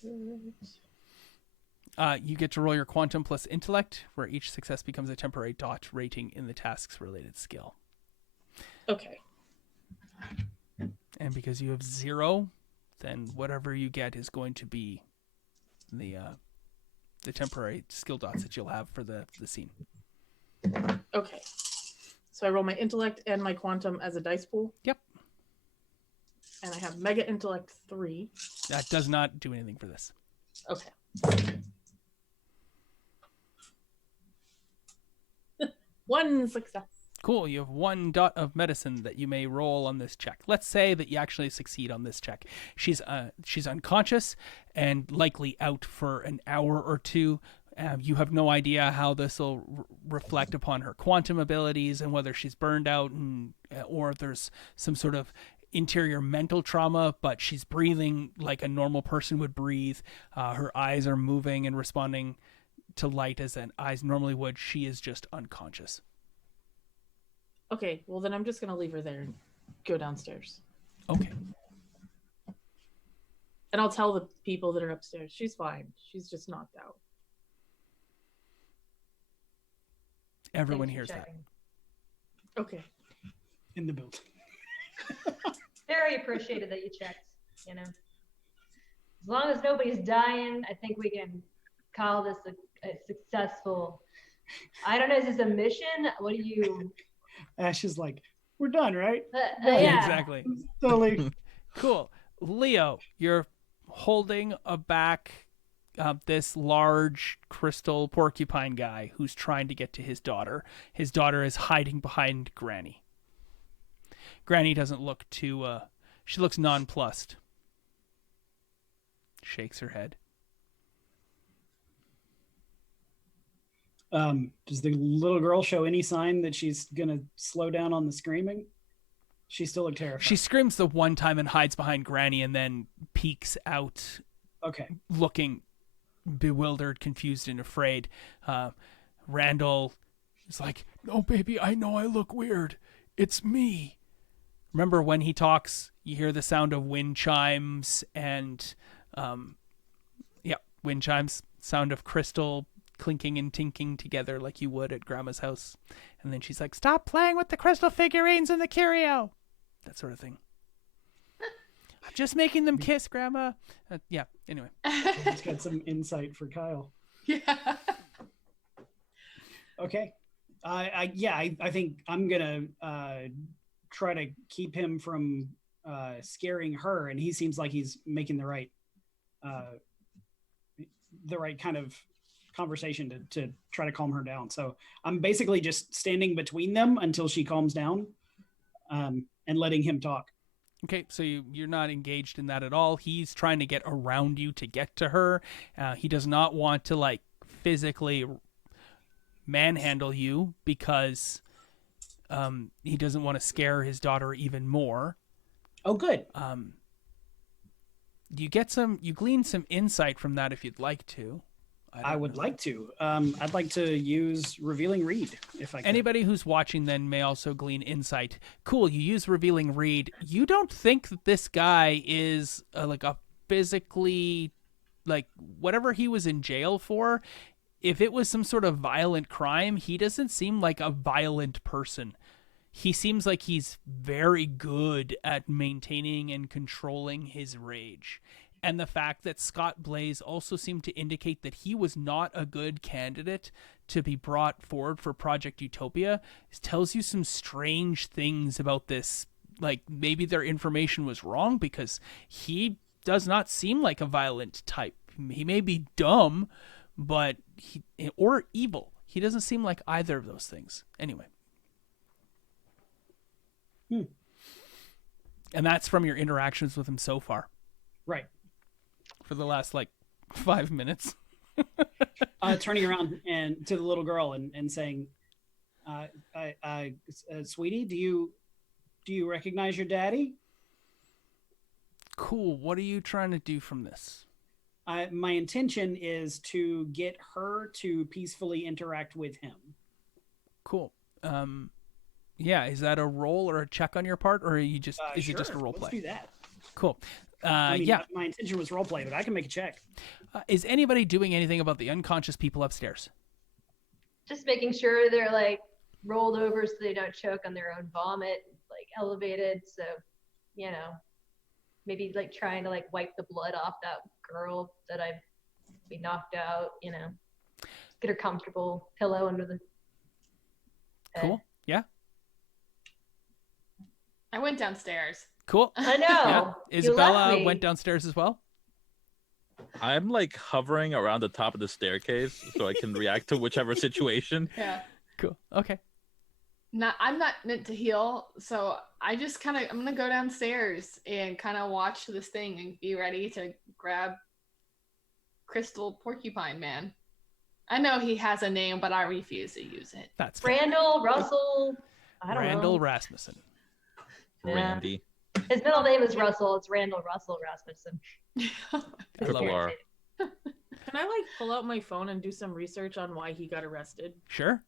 You get to roll your quantum plus intellect, where each success becomes a temporary dot rating in the task's related skill. Okay. And because you have 0, then whatever you get is going to be the temporary skill dots that you'll have for the scene. Okay. So I roll my intellect and my quantum as a dice pool. Yep. And I have mega intellect 3. That does not do anything for this. Okay. 1 success. Cool. You have 1 dot of medicine that you may roll on this check. Let's say that you actually succeed on this check. She's unconscious and likely out for an hour or 2. You have no idea how this will reflect upon her quantum abilities and whether she's burned out or if there's some sort of interior mental trauma, but she's breathing like a normal person would breathe. Her eyes are moving and responding to light as an eyes normally would. She is just unconscious. Okay, well then I'm just going to leave her there and go downstairs. Okay. And I'll tell the people that are upstairs, she's fine. She's just knocked out. Everyone Thanks for hears that. checking. Okay. In the building. Very appreciated that you checked, you know. As long as nobody's dying, I think we can call this a successful. I don't know, is this a mission? What do you? Ash is like, we're done, right? Yeah. Exactly. Totally. Cool. Leo, you're holding back this large crystal porcupine guy who's trying to get to his daughter. His daughter is hiding behind Granny. Granny doesn't look too, she looks nonplussed. Shakes her head. Does the little girl show any sign that she's going to slow down on the screaming? She still looked terrified. She screams the one time and hides behind Granny and then peeks out, Okay. looking bewildered, confused, and afraid. Randall is like, "No, baby, I know I look weird. It's me." Remember when he talks, you hear the sound of wind chimes and, wind chimes, sound of crystal clinking and tinking together like you would at Grandma's house. And then she's like, "Stop playing with the crystal figurines and the curio." That sort of thing. "I'm just making them kiss, Grandma." Anyway. Just got some insight for Kyle. Yeah. Okay. I think I'm going to try to keep him from scaring her, and he seems like he's making the right kind of conversation to try to calm her down. So I'm basically just standing between them until she calms down, and letting him talk. Okay, so you're not engaged in that at all. He's trying to get around you to get to her. He does not want to, like, physically manhandle you because he doesn't want to scare his daughter even more. Oh, good. You glean some insight from that if you'd like to. I would like to. I'd like to use Revealing Read if I can. Anybody who's watching then may also glean insight. Cool, you use Revealing Read. You don't think that this guy is like a physically, like, whatever he was in jail for, if it was some sort of violent crime, he doesn't seem like a violent person. He seems like he's very good at maintaining and controlling his rage. And the fact that Scott Blaze also seemed to indicate that he was not a good candidate to be brought forward for Project Utopia tells you some strange things about this. Like, maybe their information was wrong because he does not seem like a violent type. He may be dumb, but or evil. He doesn't seem like either of those things. Anyway. And that's from your interactions with him so far. Right. For the last, 5 minutes. Turning around and to the little girl and saying, "Sweetie, do you recognize your daddy?" Cool. What are you trying to do from this? My intention is to get her to peacefully interact with him. Cool. Is that a roll or a check on your part, or are you just is it just a role play? Let's do that. Cool. My intention was role play, but I can make a check. Is anybody doing anything about the unconscious people upstairs? Just making sure they're like rolled over so they don't choke on their own vomit, like elevated. So, maybe like trying to like wipe the blood off that girl that I've been knocked out, get her comfortable, pillow under the head. Cool. Yeah. I went downstairs. Cool. I know. Yeah. You Isabella left me. went downstairs as well. I'm like hovering around the top of the staircase so I can react to whichever situation. Yeah. Cool. Okay. I'm not meant to heal, so I'm gonna go downstairs and kind of watch this thing and be ready to grab Crystal Porcupine Man. I know he has a name, but I refuse to use it. That's fair. Randall, Russell, I don't Randall know. Rasmussen. Yeah. Randy. His middle name is Russell. It's Randall Russell Rasmussen. Triple R. Can I pull out my phone and do some research on why he got arrested? Sure.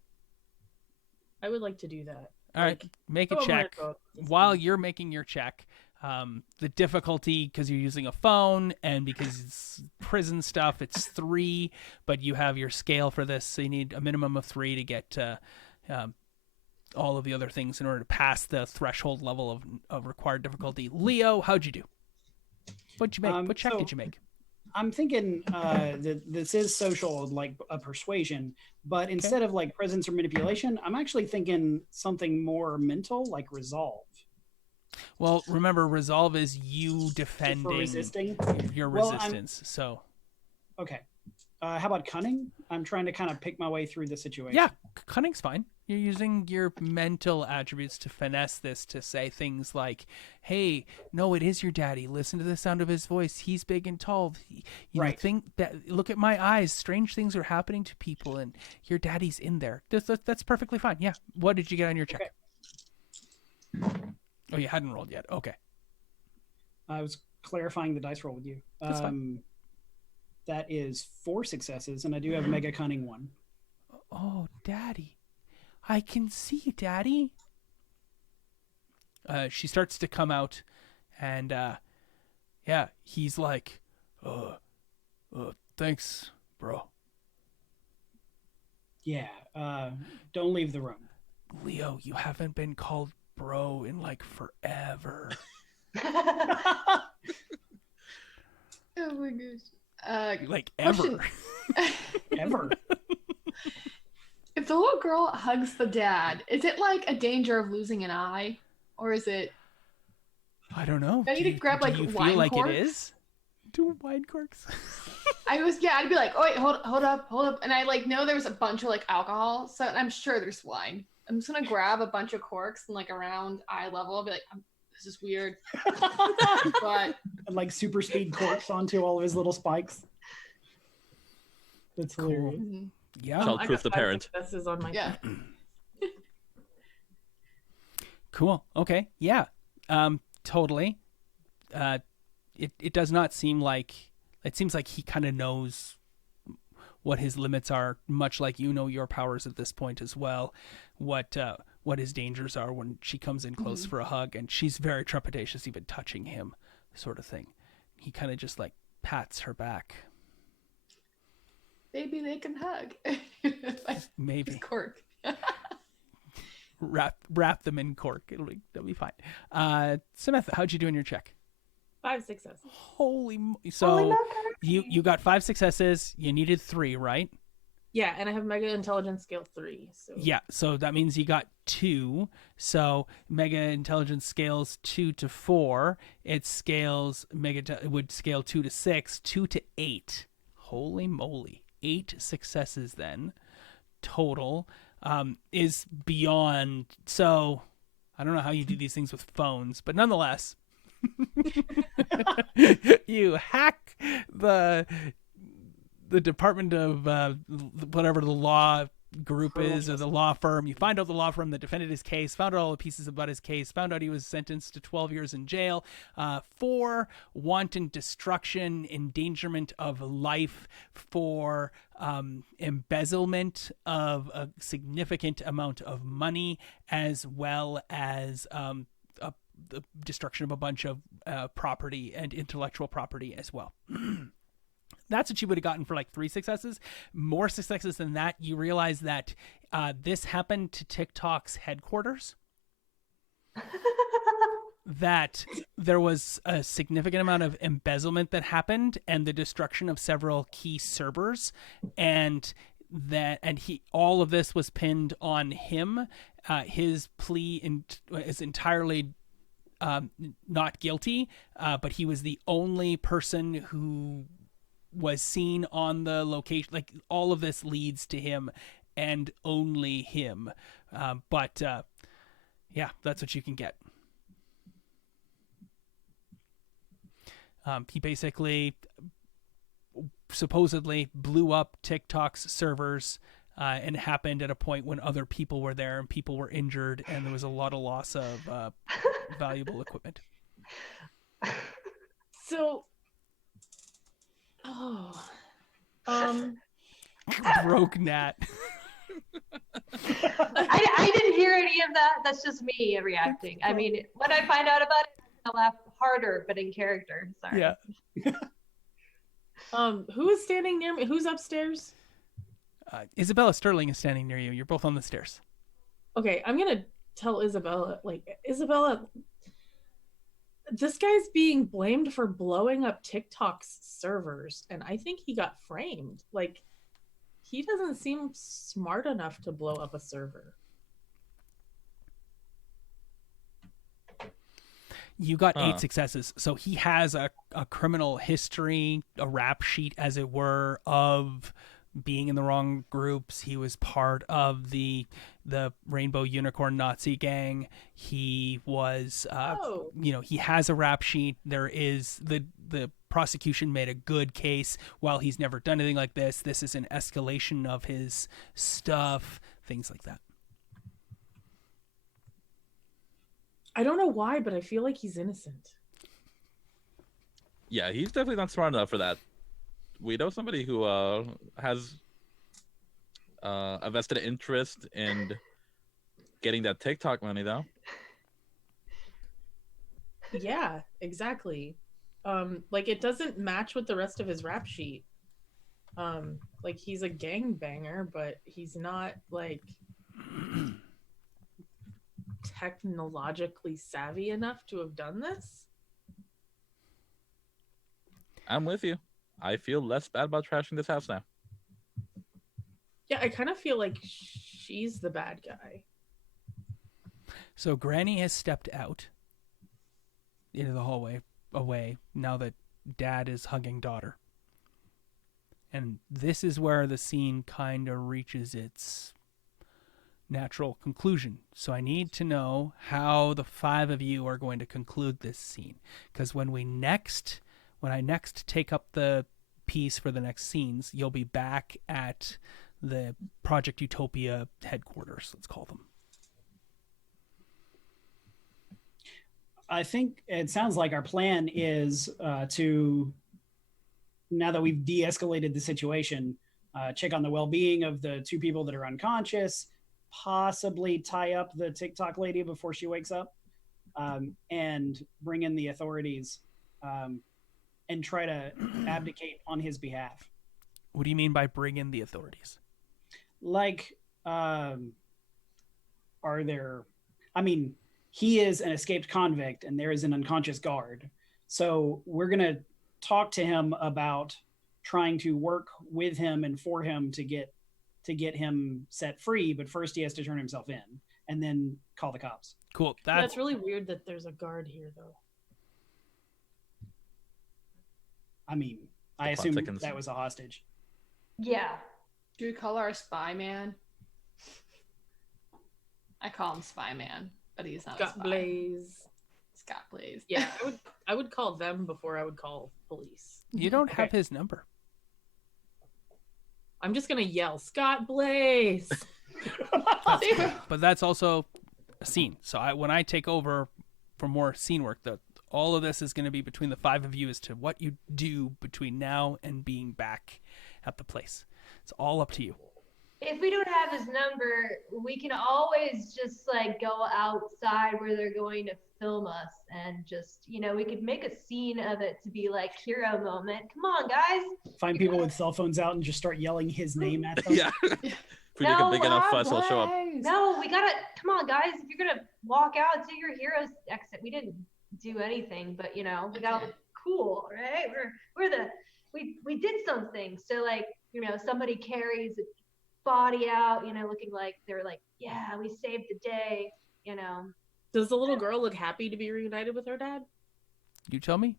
I would like to do that. All right. Make a check. While you're making your check, The difficulty, because you're using a phone and because it's prison stuff, it's 3, but you have your scale for this, so you need a minimum of 3 to get all of the other things in order to pass the threshold level of required difficulty. Leo, how'd you do? What'd you make? What check did you make? I'm thinking that this is social, like a persuasion, but instead of like presence or manipulation, I'm actually thinking something more mental, like resolve. Well, remember, resolve is you defending your resistance. So, okay. How about cunning? I'm trying to kind of pick my way through the situation. Yeah, cunning's fine. You're using your mental attributes to finesse this, to say things like, hey, no, it is your daddy. Listen to the sound of his voice. He's big and tall. You know, think that, look at my eyes. Strange things are happening to people, and your daddy's in there. That's perfectly fine. Yeah. What did you get on your check? Okay. Oh, you hadn't rolled yet. Okay. I was clarifying the dice roll with you. That's fine. That is 4 successes, and I do have a mega cunning 1. Oh, daddy. I can see, daddy. She starts to come out, and yeah, he's like, thanks, bro. Yeah, don't leave the room. Leo, you haven't been called bro in like forever. Oh my gosh. Like ever. Ever. If the little girl hugs the dad, is it like a danger of losing an eye? Or is it... I don't know. Do I need to grab like do you wine feel like corks? it is? Do wine corks? I'd be like, oh wait, hold up. And I like know there's a bunch of like alcohol, so I'm sure there's wine. I'm just gonna grab a bunch of corks and like around eye level. I'll be like, this is weird. But And like super speed corks onto all of his little spikes. That's hilarious. mhm. Yeah. Childproof the parent. This is on my Yeah. Cool. Okay. Yeah. Totally. It does not seem like, it seems like he kind of knows what his limits are, much like you know your powers at this point as well. What his dangers are when she comes in close for a hug, and she's very trepidatious even touching him, sort of thing. He kind of just like pats her back. Maybe they can hug. Maybe. It's cork. Wrap them in cork. That'll be fine. Samantha, how'd you do in your check? 5 successes. So you got 5 successes. You needed 3, right? Yeah, and I have Mega Intelligence Scale 3. So Yeah, so that means you got 2. So Mega Intelligence scales 2 to 4. It scales it would scale 2 to 6, 2 to 8. Holy moly. 8 successes then total. Is beyond. So I don't know how you do these things with phones, but nonetheless, you hack the department of whatever the law group is, or the law firm. You find out the law firm that defended his case, found out all the pieces about his case, found out he was sentenced to 12 years in jail for wanton destruction, endangerment of life, for embezzlement of a significant amount of money, as well as the destruction of a bunch of property and intellectual property as well. That's what you would have gotten for like 3 successes. More successes than that, you realize that this happened to TikTok's headquarters. That there was a significant amount of embezzlement that happened, and the destruction of several key servers, and all of this was pinned on him. His plea is entirely not guilty, but he was the only person who was seen on the location. Like, all of this leads to him and only him. But yeah, that's what you can get. He basically supposedly blew up TikTok's servers, and it happened at a point when other people were there and people were injured, and there was a lot of loss of valuable equipment. So, Broke Nat. I didn't hear any of that. That's just me reacting. I mean, when I find out about it, I'll laugh harder, but in character. Sorry. Yeah. Who is standing near me? Who's upstairs? Isabella Sterling is standing near you. You're both on the stairs. Okay, I'm gonna tell Isabella, like, Isabella, this guy's being blamed for blowing up TikTok's servers, and I think he got framed. Like, he doesn't seem smart enough to blow up a server. You got 8 successes. So he has a criminal history, a rap sheet, as it were, of being in the wrong groups. He was part of the Rainbow Unicorn Nazi gang. He was, he has a rap sheet. There is the prosecution made a good case. While he's never done anything like this, this is an escalation of his stuff, things like that. I don't know why, but I feel like he's innocent. Yeah, he's definitely not smart enough for that. We know somebody who has a vested interest in getting that TikTok money, though. Yeah, exactly. Like, it doesn't match with the rest of his rap sheet. Like, he's a gangbanger, but he's not, like, technologically savvy enough to have done this. I'm with you. I feel less bad about trashing this house now. Yeah, I kind of feel like she's the bad guy. So Granny has stepped out into the hallway away now that Dad is hugging daughter. And this is where the scene kind of reaches its natural conclusion. So I need to know how the 5 of you are going to conclude this scene. Because when I next take up the piece for the next scenes, you'll be back at the Project Utopia headquarters, let's call them. I think it sounds like our plan is to, now that we've de-escalated the situation, check on the well-being of the 2 people that are unconscious, possibly tie up the TikTok lady before she wakes up, and bring in the authorities and try to abdicate on his behalf. What do you mean by bring in the authorities? Like, he is an escaped convict and there is an unconscious guard. So we're going to talk to him about trying to work with him and for him to get him set free. But first he has to turn himself in and then call the cops. Cool. That's really weird that there's a guard here, though. I mean, I assume that was a hostage. Yeah. Do we call our spy man? I call him Spy Man, but he's not Scott a spy. Blaze. Scott Blaze. Yeah, I would call them before I would call police. You don't have his number. I'm just gonna yell, Scott Blaze. But that's also a scene. So when I take over for more scene work, all of this is going to be between the 5 of you as to what you do between now and being back at the place. It's all up to you. If we don't have his number, we can always just like go outside where they're going to film us and just, we could make a scene of it to be like hero moment. Come on, guys. Find people with cell phones out and just start yelling his name at them. Yeah. If we make a big enough fuss, he'll show up. No, we gotta, come on, guys. If you're gonna walk out, do your hero's exit. We didn't do anything, but we gotta look cool, right? We did something. So like, somebody carries a body out, looking like they're like, yeah, we saved the day, Does the little girl look happy to be reunited with her dad? You tell me.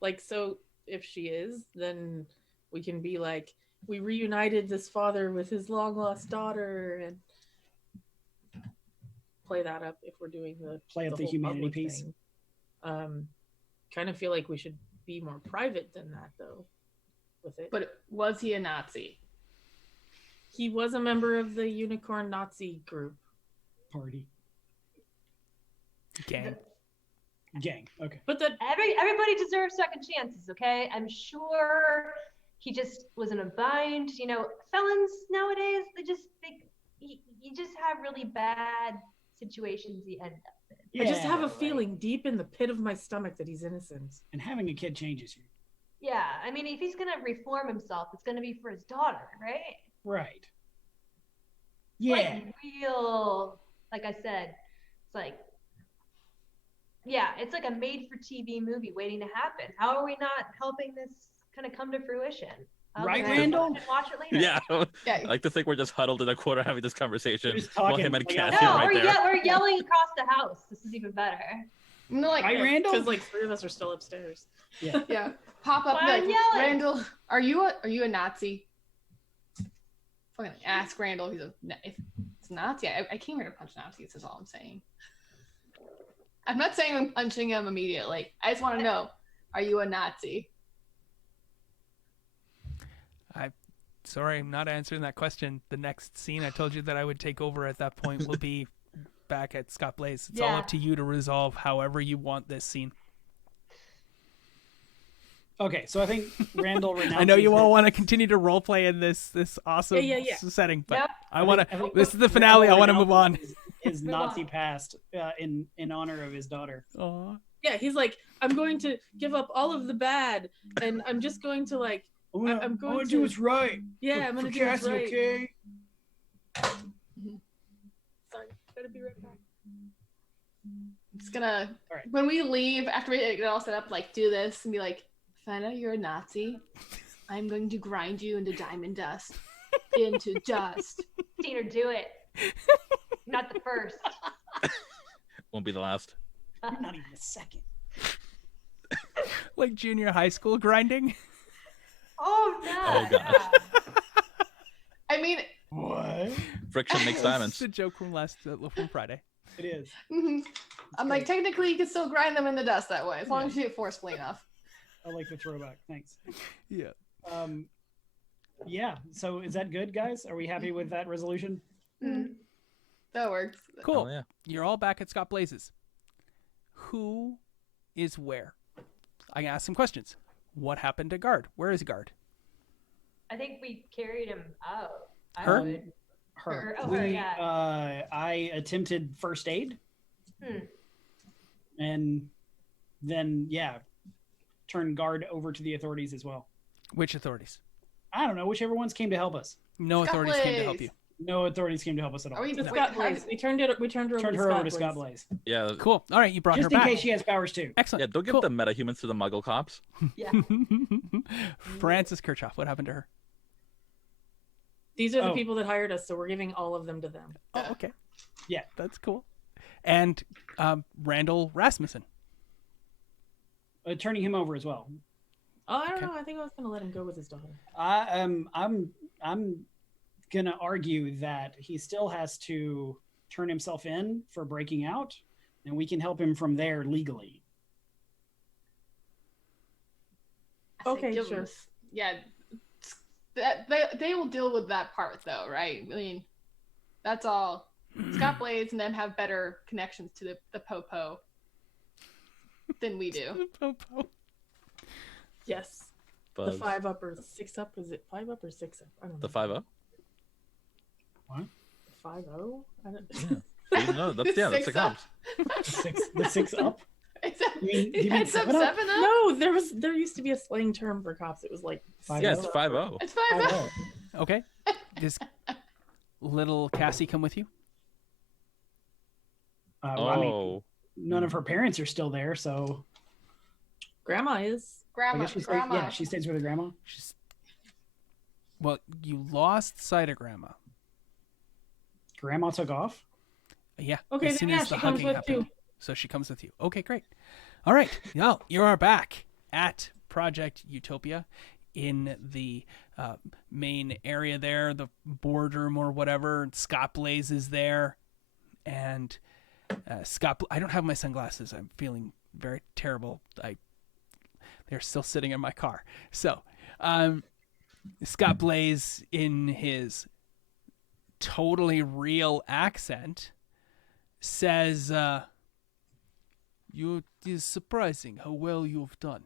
Like, so if she is, then we can be like, we reunited this father with his long lost daughter, and play that up if we're doing the the whole humanity public piece. thing. Kind of feel like we should be more private than that, though, with it. But was he a Nazi? He was a member of the Unicorn Nazi group. Party. Gang. Okay. But that everybody deserves second chances, okay? I'm sure he just was in a bind. Felons nowadays, you just have really bad situations you end up I just have a right. feeling deep in the pit of my stomach that he's innocent. And having a kid changes you. Yeah, I mean, if he's gonna reform himself, it's gonna be for his daughter, right? Right. It's Yeah. like real, like I said, it's like, yeah, it's like a made-for-TV movie waiting to happen. How are we not helping this kind of come to fruition? Right, Let's Randall? watch it later. Yeah. Yeah. I like to think we're just huddled in a corner having this conversation Just while talking, him and like, Cassie No, are right there. we're yelling across the house. This is even better. No, like, Right, Randall? Because like 3 of us are still upstairs. Yeah. yeah, pop up Why like, I'm yelling? Randall, are you a Nazi? Fucking ask Randall if if it's Nazi. I came here to punch Nazis. Is all I'm saying. I'm not saying I'm punching him immediately. I just want to know, are you a Nazi? Sorry, I'm not answering that question. The next scene I told you that I would take over at that point will be back at Scott Blaze. It's all Yeah. up to you to resolve however you want this scene. Okay, so I think Randall renounces I know you all his- want to continue to roleplay in this awesome Yeah. setting, but Yep. I want I to. think This is the finale. I Randall want to move on. renounces His Move Nazi on. past in honor of his daughter. Aw. Yeah, he's like, I'm going to give up all of the bad, and I'm just going to like, I'm going gonna to do what's right. yeah, I'm for gonna do what's Cassie, right. okay? Sorry, gotta be right back. I'm just gonna, All right. when we leave, after we get it all set up, like, do this and be like, find out you're a Nazi. I'm going to grind you into diamond dust. Into dust. Seen her do it. Not the first. Won't be the last. Not even a second. Like junior high school grinding. Oh no. Oh, God. Yeah. I mean, What? Friction makes It's diamonds. a joke from from Friday. It is. mhm. I'm like, great. technically, you can still grind them in the dust that way, as long as you do it forcefully enough. I like the throwback. Thanks. Yeah. Yeah. So is that good, guys? Are we happy with that resolution? Mm. That works. Cool. Oh, yeah. You're all back at Scott Blazes. Who is where? I can ask some questions. What happened to Guard? Where is Guard? I think we carried him out. I Her? would. Her. Oh, her, yeah. I attempted first aid. Hmm. And then, yeah, turned Guard over to the authorities as well. Which authorities? I don't know, whichever ones came to help us. No Scott authorities came to help Blaze. you. No authorities came to help us at all. Are we To Wait, Scott how Blaze. did- We turned her over Turned to her Scott over to Scott Blaze. Blaze. Yeah. Cool. All right, you brought Just her in back. case she has powers too. Excellent. Yeah, don't give cool. the metahumans to the Muggle cops. Yeah. Francis Kirchhoff. What happened to her? These are the Oh. people that hired us, so we're giving all of them to them. Oh, okay. Yeah. That's cool. And Randall Rasmussen. Turning him over as well. Oh, I don't Okay. know. I think I was gonna let him go with his daughter. I'm gonna argue that he still has to turn himself in for breaking out, and we can help him from there legally. I say Okay, give sure. them- Yeah. They will deal with that part, though, right? I mean, that's all. Scott Blaze and them have better connections to the Popo than we do. Popo. Yes. But The 5 up or 6 up? Is it 5 up or 6 up? I don't know. the 5-0? The 5-0? I don't No, that's the Six up. comps. The six up. Is that, You mean it's up 7 up? 7 up? No, there used to be a slang term for cops. It was like 5-0? Yeah, it's 5-0. It's 5 up. Oh, Okay. Does little Cassie come with you? well, I mean, Oh. none of her parents are still there, so grandma is. I Grandma, guess she stays, grandma. yeah, she stays with her grandma. She's. Well, you lost sight of Grandma. Grandma took off. Yeah. Okay, as then soon yeah, as the she comes hugging with happened. too. So she comes with you. Okay, great. All right. Well, you are back at Project Utopia in the main area there, the boardroom or whatever. Scott Blaze is there. And I don't have my sunglasses. I'm feeling very terrible. They're still sitting in my car. So Scott Blaze, in his totally real accent, says, it is surprising how well you've done.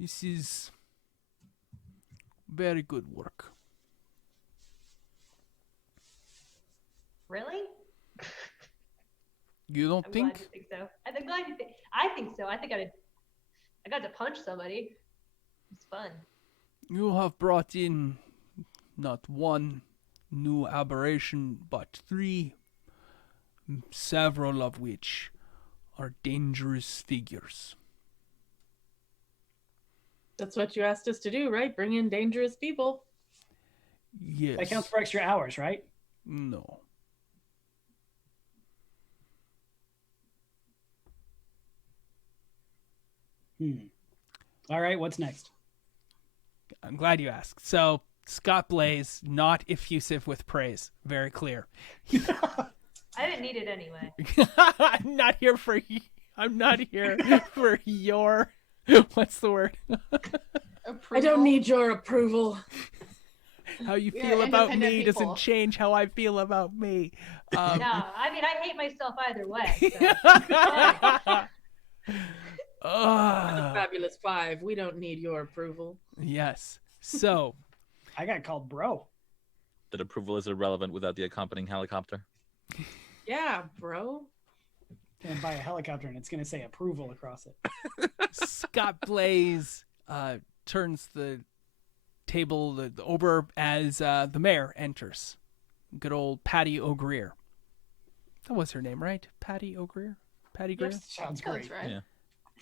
This is very good work. Really? You don't I'm think? glad you think so. I'm glad you think. I think so. I think I got to punch somebody. It's fun. You have brought in not one new aberration, but 3, several of which are dangerous figures. That's what you asked us to do, right? Bring in dangerous people. Yes. That counts for extra hours, right? No. All right, what's next? I'm glad you asked. So, Scott Blaze, not effusive with praise. Very clear. I didn't need it anyway. I'm not here for your what's the word? I don't need your approval. How you We are feel about independent me people. doesn't change how I feel about me. No, I mean, I hate myself either way. So. The Fabulous Five. We don't need your approval. Yes. So, I got called bro. That approval is irrelevant without the accompanying helicopter. Yeah, bro. Gonna buy a helicopter and it's gonna say approval across it. Scott Blaze turns the table over as the mayor enters. Good old Patty O'Greer. That was her name, right? Patty O'Greer? Patty Greer? Sounds That's great. right. Yeah.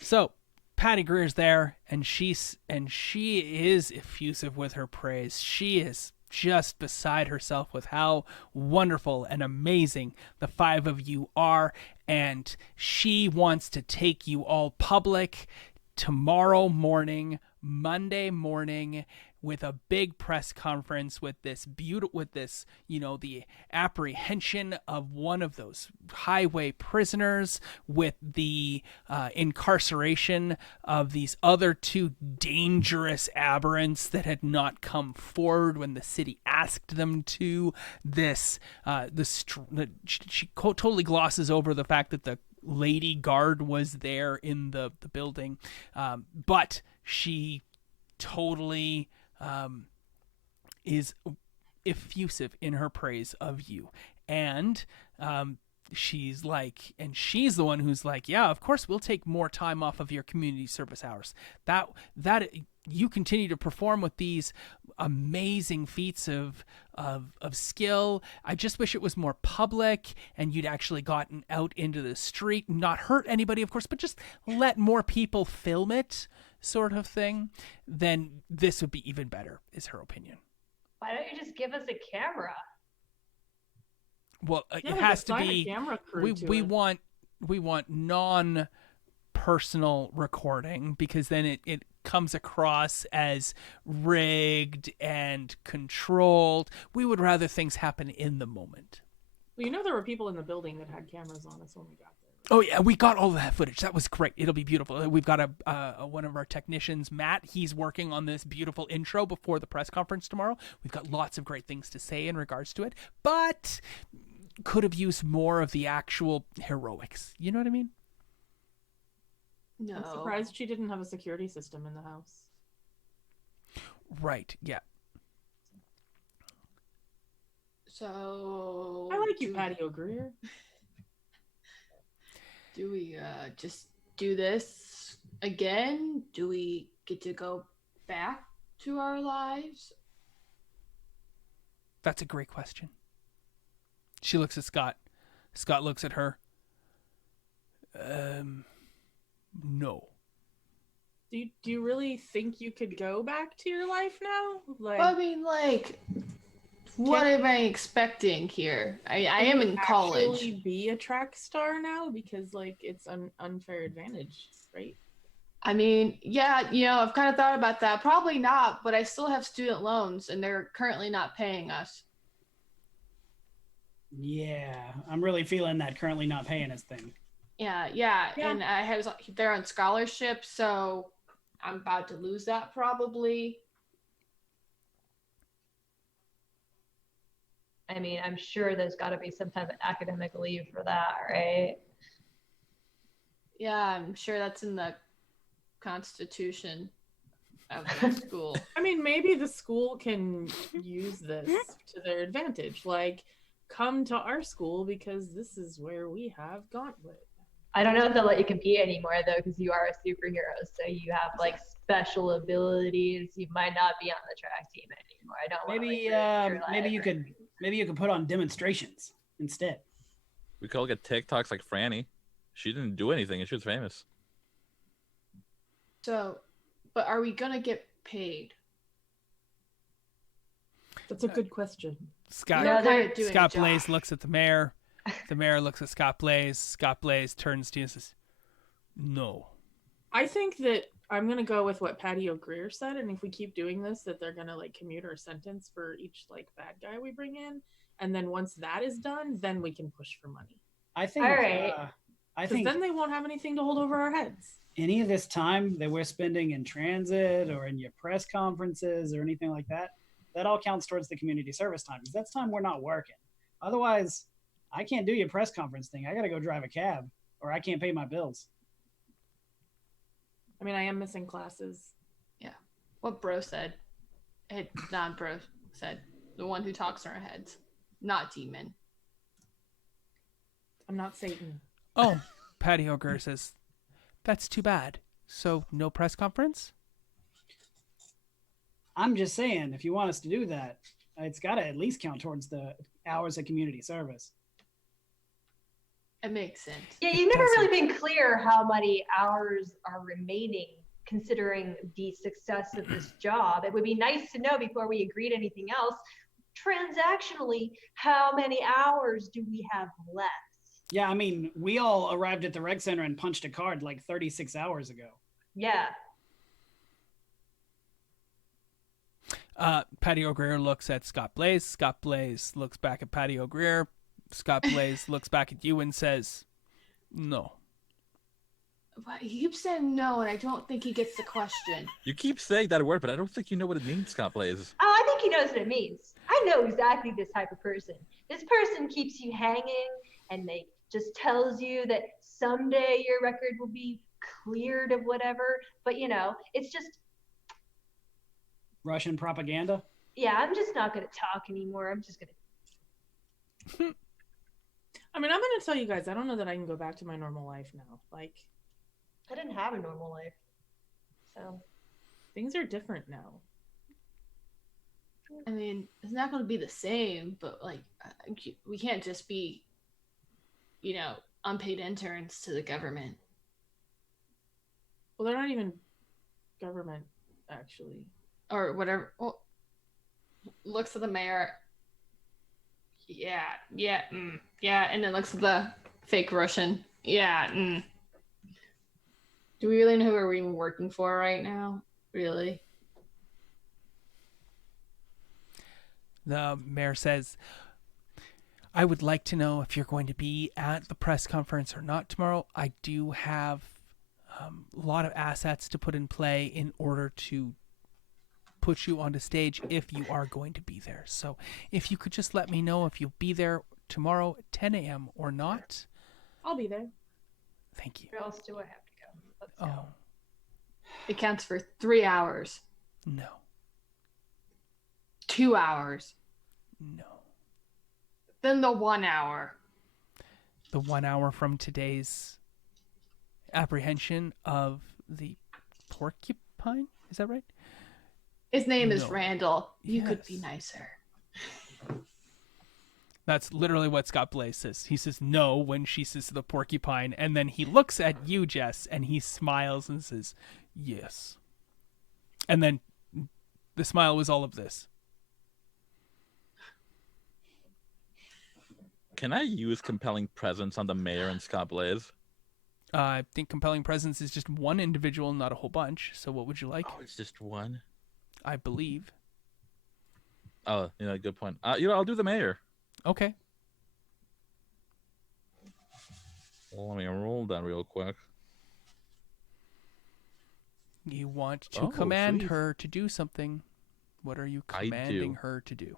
So, Patty Greer's there, and she is effusive with her praise. She is just beside herself with how wonderful and amazing the 5 of you are, and she wants to take you all public tomorrow morning, Monday morning, with a big press conference with this the apprehension of one of those highway prisoners, with the incarceration of these other 2 dangerous aberrants that had not come forward when the city asked them to. She totally glosses over the fact that the lady guard was there in the building, but she totally is effusive in her praise of you. And she's the one who's like, yeah, of course we'll take more time off of your community service hours. That you continue to perform with these amazing feats of skill. I just wish it was more public and you'd actually gotten out into the street, not hurt anybody, of course, but just let more people film it, sort of thing. Then this would be even better, is her opinion. Why don't you just give us a camera? Well, Yeah, it has to assign a be. camera crew to We it. want non-personal recording, because then it comes across as rigged and controlled. We would rather things happen in the moment. Well, there were people in the building that had cameras on us when we got there. Oh yeah, we got all that footage. That was great. It'll be beautiful. We've got one of our technicians, Matt. He's working on this beautiful intro before the press conference tomorrow. We've got lots of great things to say in regards to it, but could have used more of the actual heroics. You know what I mean? No. I'm surprised she didn't have a security system in the house. Right. Yeah. So I like you, Patty O'Greer. do we just do this again? Do we get to go back to our lives? That's a great question. She looks at Scott. Scott looks at her. No. Do you really think you could go back to your life now? I mean, what am I expecting here? I am in college. Actually be a track star now, because it's an unfair advantage, right? I mean, yeah, I've kind of thought about that. Probably not, but I still have student loans, and they're currently not paying us. Yeah, I'm really feeling that currently not paying us thing. Yeah. And they're on scholarship, so I'm about to lose that probably. I mean, I'm sure there's got to be some type of academic leave for that, right? Yeah, I'm sure that's in the constitution of the school. I mean, maybe the school can use this to their advantage. come to our school because this is where we have Gauntlet. I don't know if they'll let you compete anymore though, because you are a superhero, so you have like special abilities. You might not be on the track team anymore. I don't want to maybe you could put on demonstrations instead. We could all get TikToks like Franny. She didn't do anything and she was famous. So, but are we gonna get paid? That's a good question. Scott Blaze looks at the mayor. The mayor looks at Scott Blaze. Scott Blaze turns to you and says, "No." I think that I'm gonna go with what Patty O'Greer said, and if we keep doing this, that they're gonna like commute our sentence for each like bad guy we bring in, and then once that is done, then we can push for money. I think. All right. I Because think then they won't have anything to hold over our heads. any of this time that we're spending in transit or in your press conferences or anything like that, that all counts towards the community service time, because that's time we're not working. Otherwise, I can't do your press conference thing. I got to go drive a cab, or I can't pay my bills. I mean, I am missing classes. Yeah. What bro said. Not bro said. The one who talks in our heads. Not demon. I'm not Satan. Oh, Patty O'Greer says, "That's too bad. So no press conference?" I'm just saying, if you want us to do that, it's got to at least count towards the hours of community service. It makes sense. Yeah, you've never really been clear how many hours are remaining considering the success of this job. It would be nice to know before we agree to anything else, transactionally, how many hours do we have left? Yeah, I mean, we all arrived at the rec center and punched a card like 36 hours ago. Yeah. Patty O'Greer looks at Scott Blaze. Scott Blaze looks back at Patty O'Greer. Scott Blaze looks back at you and says, "No." But he keeps saying no, and I don't think he gets the question. You keep saying that word, but I don't think you know what it means, Scott Blaze. Oh, I think he knows what it means. I know exactly this type of person. This person keeps you hanging, and they just tells you that someday your record will be cleared of whatever. But, you know, it's just... Russian propaganda? Yeah, I'm just not going to talk anymore. I'm just going to... I mean, I'm going to tell you guys, I don't know that I can go back to my normal life now. Like, I didn't have a normal life. So... things are different now. I mean, it's not going to be the same, but, like, we can't just be, you know, unpaid interns to the government. Well, they're not even government, actually. Or whatever. Well, looks at the mayor. Yeah, and then looks at the fake Russian. Yeah. Do we really know who we're even working for right now? Really? The mayor says, "I would like to know if you're going to be at the press conference or not tomorrow. I do have a lot of assets to put in play in order to put you onto stage if you are going to be there. So if you could just let me know if you'll be there tomorrow at 10 a.m. or not." I'll be there. Thank you. Where else do I have to go? Let's go. Oh, It counts for 3 hours. no. 2 hours. No. Then the 1 hour. The 1 hour from today's apprehension of the porcupine? Is that right? His name is No. Randall. You could be Yes. nicer. That's literally what Scott Blaze says. He says no when she says the porcupine, and then he looks at you, Jess, and he smiles and says yes. And then the smile was all of this. Can I use compelling presence on the mayor and Scott Blaze? I think compelling presence is just one individual, not a whole bunch. So what would you like? Oh, it's just one. I believe. Oh, good point. I'll do the mayor. Okay. Well, let me roll that real quick. You want to Oh, command sweet. her to do something. What are you I commanding do. her to do?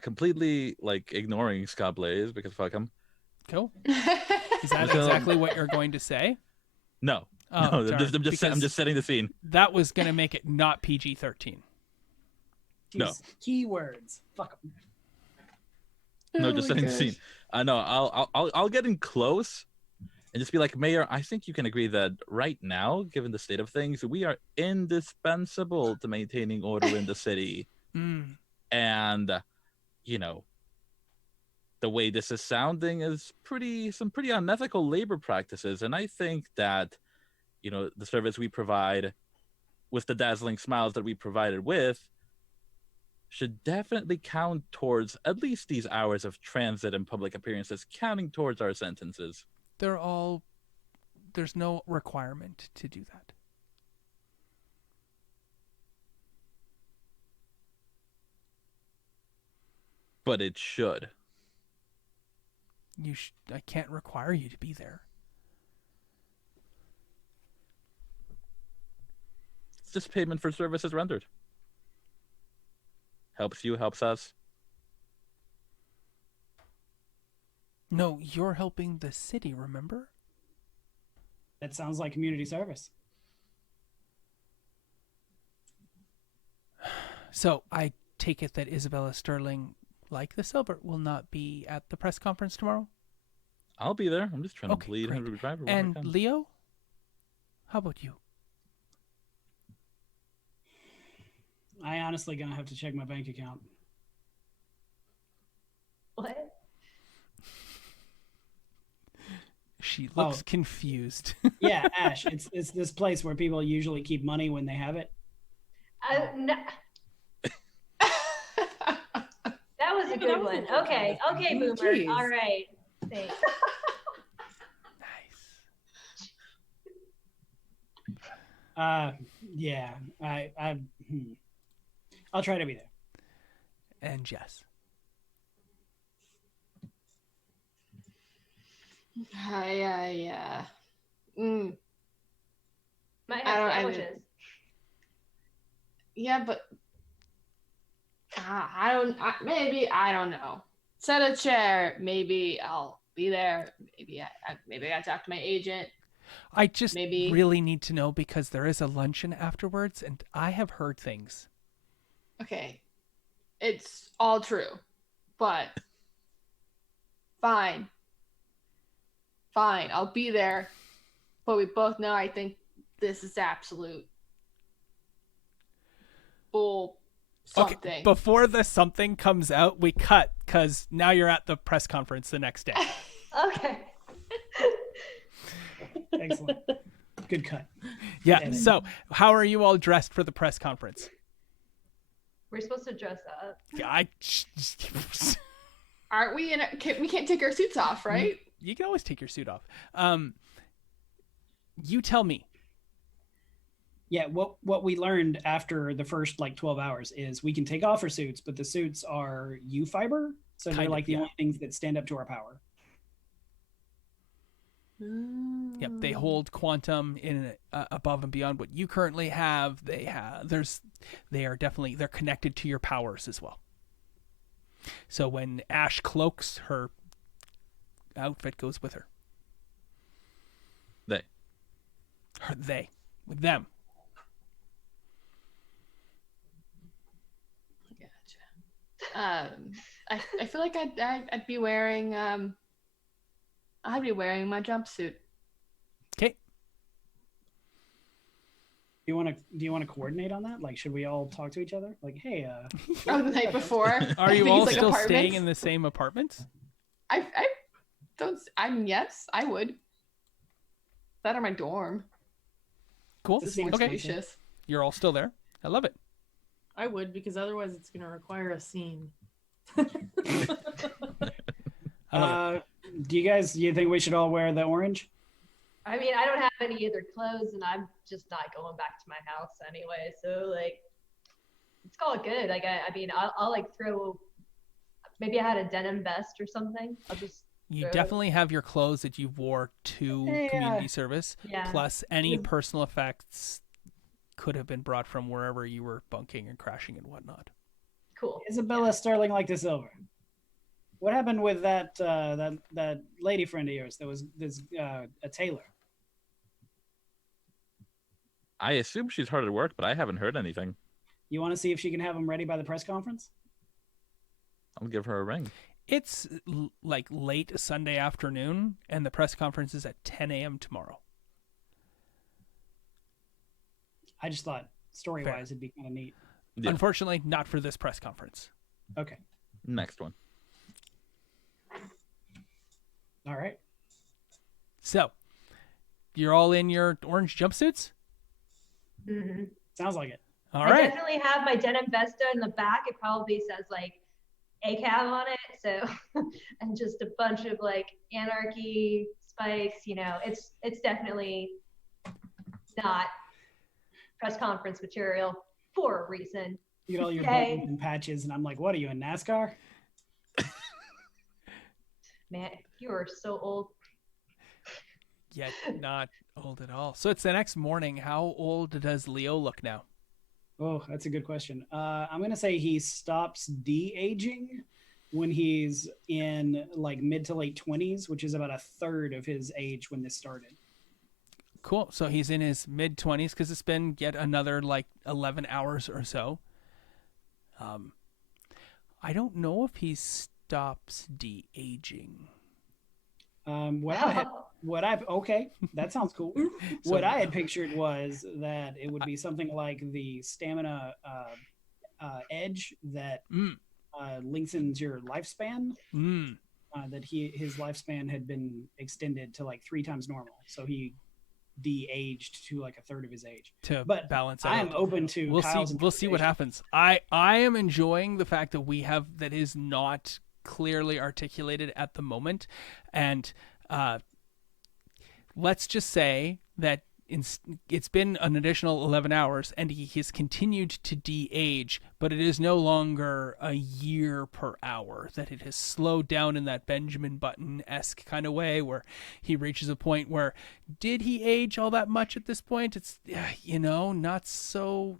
Completely ignoring Scott Blaze because fuck him. Cool. Is that So- exactly what you're going to say? No, Oh, no, darn, I'm because just setting the scene. that was going to make it not PG-13. No. Use keywords. Fuck 'em. No, Oh just my setting the gosh. scene. No, I'll get in close and just be like, Mayor, I think you can agree that right now, given the state of things, we are indispensable to maintaining order in the city. Mm. And, the way this is sounding is some pretty unethical labor practices. And I think that, the service we provide with the dazzling smiles that we provided with should definitely count towards at least these hours of transit and public appearances, counting towards our sentences. There's no requirement to do that. But it should. I can't require you to be there. It's just payment for services rendered. Helps you, helps us. No, you're helping the city, remember? That sounds like community service. So I take it that Isabella Sterling, like the Silver, will not be at the press conference tomorrow? I'll be there. I'm just trying Okay, to bleed great. Henry Driver. And Leo? How about you? I honestly gonna have to check my bank account. What? She looks confused. Yeah, Ash, it's this place where people usually keep money when they have it. No. That was a good one. Okay, Boomer. Jeez. All right. Thanks. Nice. Yeah, I'll try to be there. And Jess. Yeah. Mm. Might I have don't- sandwiches. Yeah, but maybe I don't know. Set a chair. Maybe I'll be there. Maybe I talk to my agent. I just Maybe. really need to know because there is a luncheon afterwards, and I have heard things. Okay, it's all true, but fine. I'll be there. But we both know I think this is absolute bull something. Okay, before the something comes out, we cut because now you're at the press conference the next day. Okay. Excellent. Good cut. Yeah. Edit. So, how are you all dressed for the press conference? We're supposed to dress up. Aren't we we can't take our suits off, right? You can always take your suit off. You tell me. Yeah, what we learned after the first 12 hours is we can take off our suits, but the suits are U fiber, so they're Kind of, the yeah. only things that stand up to our power. Yep, they hold quantum in above and beyond what you currently have. They're connected to your powers as well. So when Ash cloaks, her outfit goes with her. With them. Gotcha. I feel like I'd be wearing my jumpsuit. Okay. Do you want to coordinate on that? Should we all talk to each other? Hey, The night before. Are you These, all like, still apartments? staying in the same apartments? I don't. Yes, I would. That or my dorm. Cool. It's the same Okay. space. Spacious. You're all still there. I love it. I would, because otherwise it's going to require a scene. I love it. Do you think we should all wear the orange? I mean, I don't have any other clothes, and I'm just not going back to my house anyway. So it's all good. I'll throw. Maybe I had a denim vest or something. I'll just. You throw definitely have your clothes that you wore to community service, Yeah. plus any Yeah. personal effects could have been brought from wherever you were bunking and crashing and whatnot. Cool. Isabella Sterling like the silver. What happened with that lady friend of yours that was a tailor? I assume she's hard at work, but I haven't heard anything. You want to see if she can have them ready by the press conference? I'll give her a ring. It's like late Sunday afternoon, and the press conference is at 10 a.m. tomorrow. I just thought story-wise it'd be kind of neat. Yeah. Unfortunately, not for this press conference. Okay. Next one. All right. So, you're all in your orange jumpsuits? Mhm. Sounds like it. All I right. definitely have my denim vesta in the back. It probably says like ACAB on it. So, and just a bunch of like anarchy spikes, you know, it's definitely not press conference material for a reason. You get all your Yay. buttons and patches, and I'm like, what are you, in NASCAR? Man, you are so old. Yet not old at all. So it's the next morning. How old does Leo look now? Oh, that's a good question. I'm going to say he stops de-aging when he's in like mid to late 20s, which is about a third of his age when this started. Cool. So he's in his mid-20s because it's been yet another like 11 hours or so. I don't know if he stops de-aging. Okay, that sounds cool. What I had pictured was that it would be something like the stamina edge that lengthens your lifespan. That his lifespan had been extended to like 3 times normal, so he de-aged to like a third of his age. To But balance I out. am open to We'll Kyle's see. We'll see what happens. I am enjoying the fact that we have that is not clearly articulated at the moment, and let's just say that it's been an additional 11 hours, and he has continued to de-age, but it is no longer a year per hour. That it has slowed down in that Benjamin Button-esque kind of way, where he reaches a point where, did he age all that much at this point? It's, not so.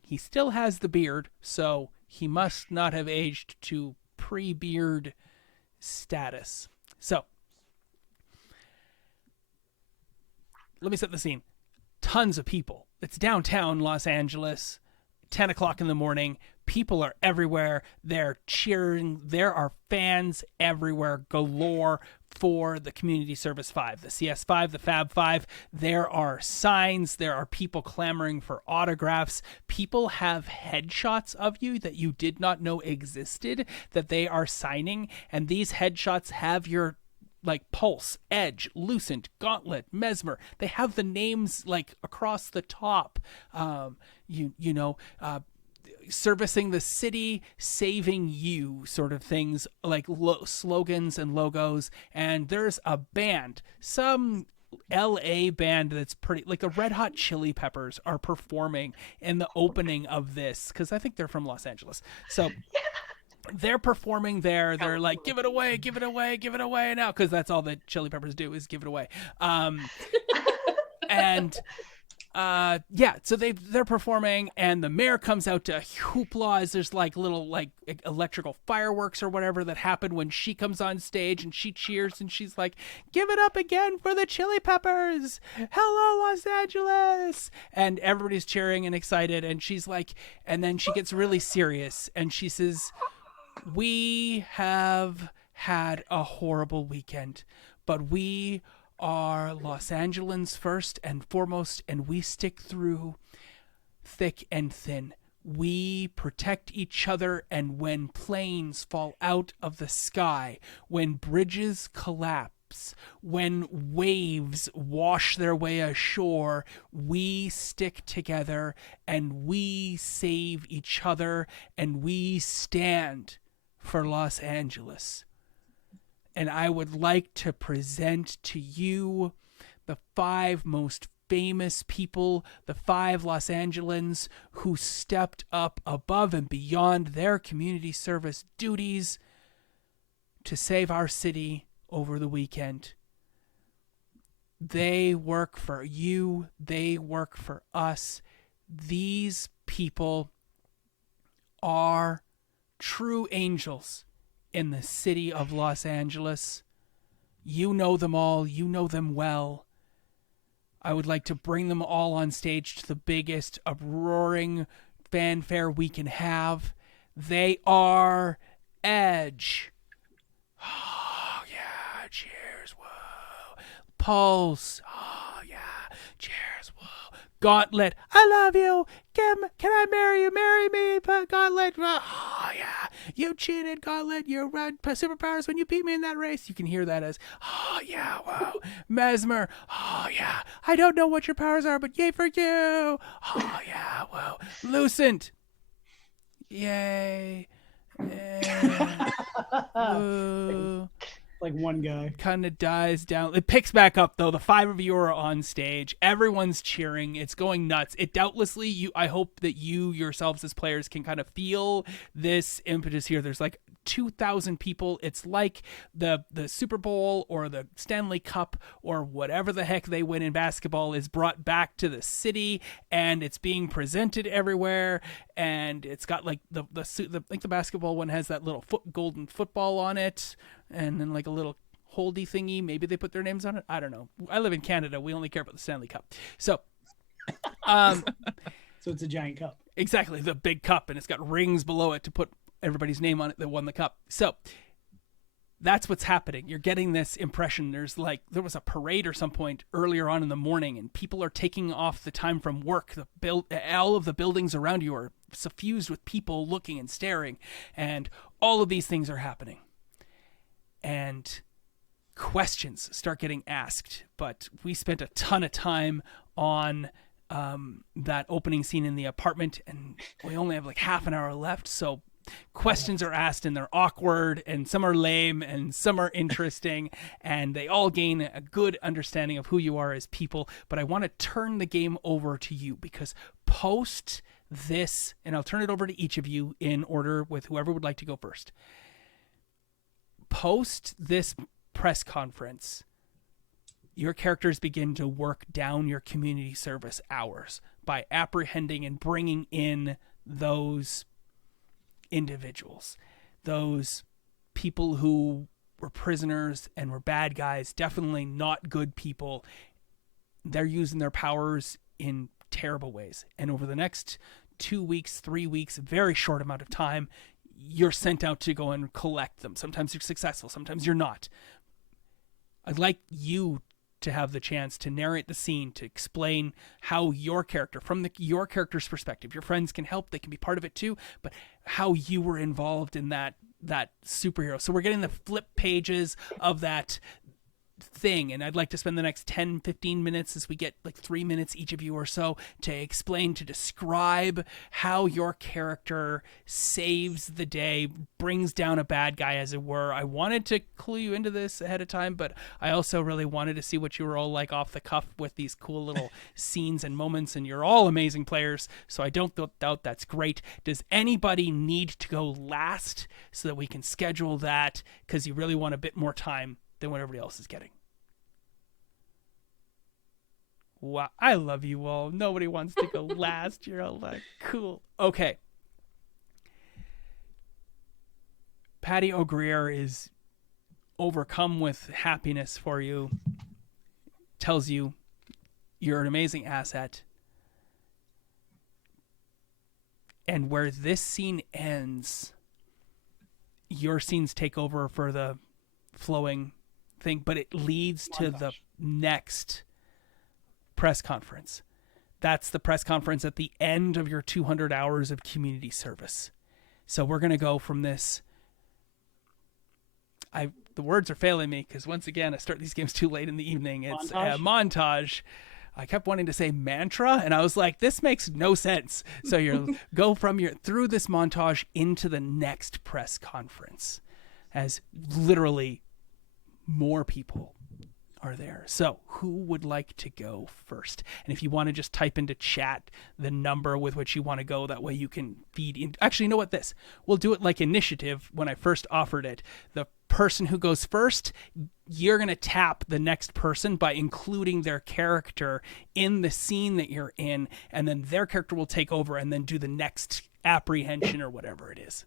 He still has the beard, so he must not have aged to pre-beard status. So, let me set the scene. Tons of people. It's downtown Los Angeles, 10 o'clock in the morning. People are everywhere. They're cheering. There are fans everywhere galore for the Community Service 5, the CS5, the Fab 5. There are signs. There are people clamoring for autographs. People have headshots of you that you did not know existed that they are signing. And these headshots have your like Pulse, Edge, Lucent, Gauntlet, Mesmer. They have the names like across the top. Servicing the city, saving you, sort of things like slogans and logos. And there's a band, some LA band that's pretty like the Red Hot Chili Peppers are performing in the opening of this because I think they're from Los Angeles. So. They're performing there. They're like, give it away, give it away, give it away now, because that's all that Chili Peppers do is give it away. So they're performing, and the mayor comes out to hoopla as there's like little like electrical fireworks or whatever that happen when she comes on stage, and she cheers and she's like, give it up again for the Chili Peppers. Hello, Los Angeles. And everybody's cheering and excited, and she's like, and then she gets really serious and she says, we have had a horrible weekend, but we are Los Angelans first and foremost, and we stick through thick and thin. We protect each other, and when planes fall out of the sky, when bridges collapse, when waves wash their way ashore, we stick together and we save each other, and we stand for Los Angeles. And I would like to present to you the 5 most famous people, the 5 Los Angelans who stepped up above and beyond their community service duties to save our city over the weekend. They work for you. They work for us. These people are true angels in the city of Los Angeles. You know them all. You know them well. I would like to bring them all on stage to the biggest uproaring fanfare we can have. They are Edge, Oh, yeah, cheers, whoa. Pulse. Oh, yeah, cheers, whoa. Gauntlet. I love you. Can I marry you? Marry me. But Gauntlet. Oh, yeah. You cheated, Gauntlet. You ran superpowers when you beat me in that race. You can hear that as, oh, yeah, whoa. Mesmer. Oh, yeah. I don't know what your powers are, but yay for you. Oh, yeah, whoa. Lucent. Yay. Yeah. Woo. Like one guy. Kind of dies down. It picks back up though. The 5 of you are on stage. Everyone's cheering. It's going nuts. It doubtlessly, I hope that you yourselves as players can kind of feel this impetus here. There's like 2,000 people. It's like the Super Bowl or the Stanley Cup or whatever the heck they win in basketball is brought back to the city, and it's being presented everywhere. And it's got like the basketball one has that little golden football on it, and then like a little holdy thingy. Maybe they put their names on it. I don't know. I live in Canada. We only care about the Stanley Cup. So, So it's a giant cup. Exactly, the big cup, and it's got rings below it to put everybody's name on it that won the cup. So that's what's happening. You're getting this impression. There was a parade or some point earlier on in the morning, and people are taking off the time from work. All of the buildings around you are suffused with people looking and staring, and all of these things are happening. And questions start getting asked, but we spent a ton of time on that opening scene in the apartment, and we only have like half an hour left, so questions are asked, and they're awkward, and some are lame, and some are interesting, and they all gain a good understanding of who you are as people. But I want to turn the game over to you, because post this, and I'll turn it over to each of you in order with whoever would like to go first. Post this press conference, your characters begin to work down your community service hours by apprehending and bringing in those individuals, those people who were prisoners and were bad guys, definitely not good people. They're using their powers in terrible ways. And over the next 2 weeks, 3 weeks, very short amount of time, you're sent out to go and collect them. Sometimes you're successful, sometimes you're not. I'd like you to have the chance to narrate the scene, to explain how your character, from your character's perspective, your friends can help, they can be part of it too, but how you were involved in that superhero. So we're getting the flip pages of that thing, and I'd like to spend the next 10-15 minutes, as we get like 3 minutes each of you or so, to explain, to describe how your character saves the day, brings down a bad guy, as it were. I wanted to clue you into this ahead of time, but I also really wanted to see what you were all like off the cuff with these cool little scenes and moments, and you're all amazing players, so I don't doubt that's great. Does anybody need to go last so that we can schedule that, because you really want a bit more time than what everybody else is getting? Wow, I love you all. Nobody wants to go last. You're all like, cool. Okay. Patty O'Greer is overcome with happiness for you. Tells you you're an amazing asset. And where this scene ends, your scenes take over for the flowing thing, but it leads to the next press conference. That's the press conference at the end of your 200 hours of community service. So we're going to go from this. The words are failing me, because once again, I start these games too late in the evening. It's a montage. I kept wanting to say mantra, and I was like, this makes no sense. So you go from through this montage into the next press conference, as literally more people are there. So who would like to go first? And if you want to just type into chat the number with which you want to go, that way you can feed in. Actually, you know what, we'll do it like initiative. When I first offered it, the person who goes first, you're going to tap the next person by including their character in the scene that you're in, and then their character will take over and then do the next apprehension or whatever it is.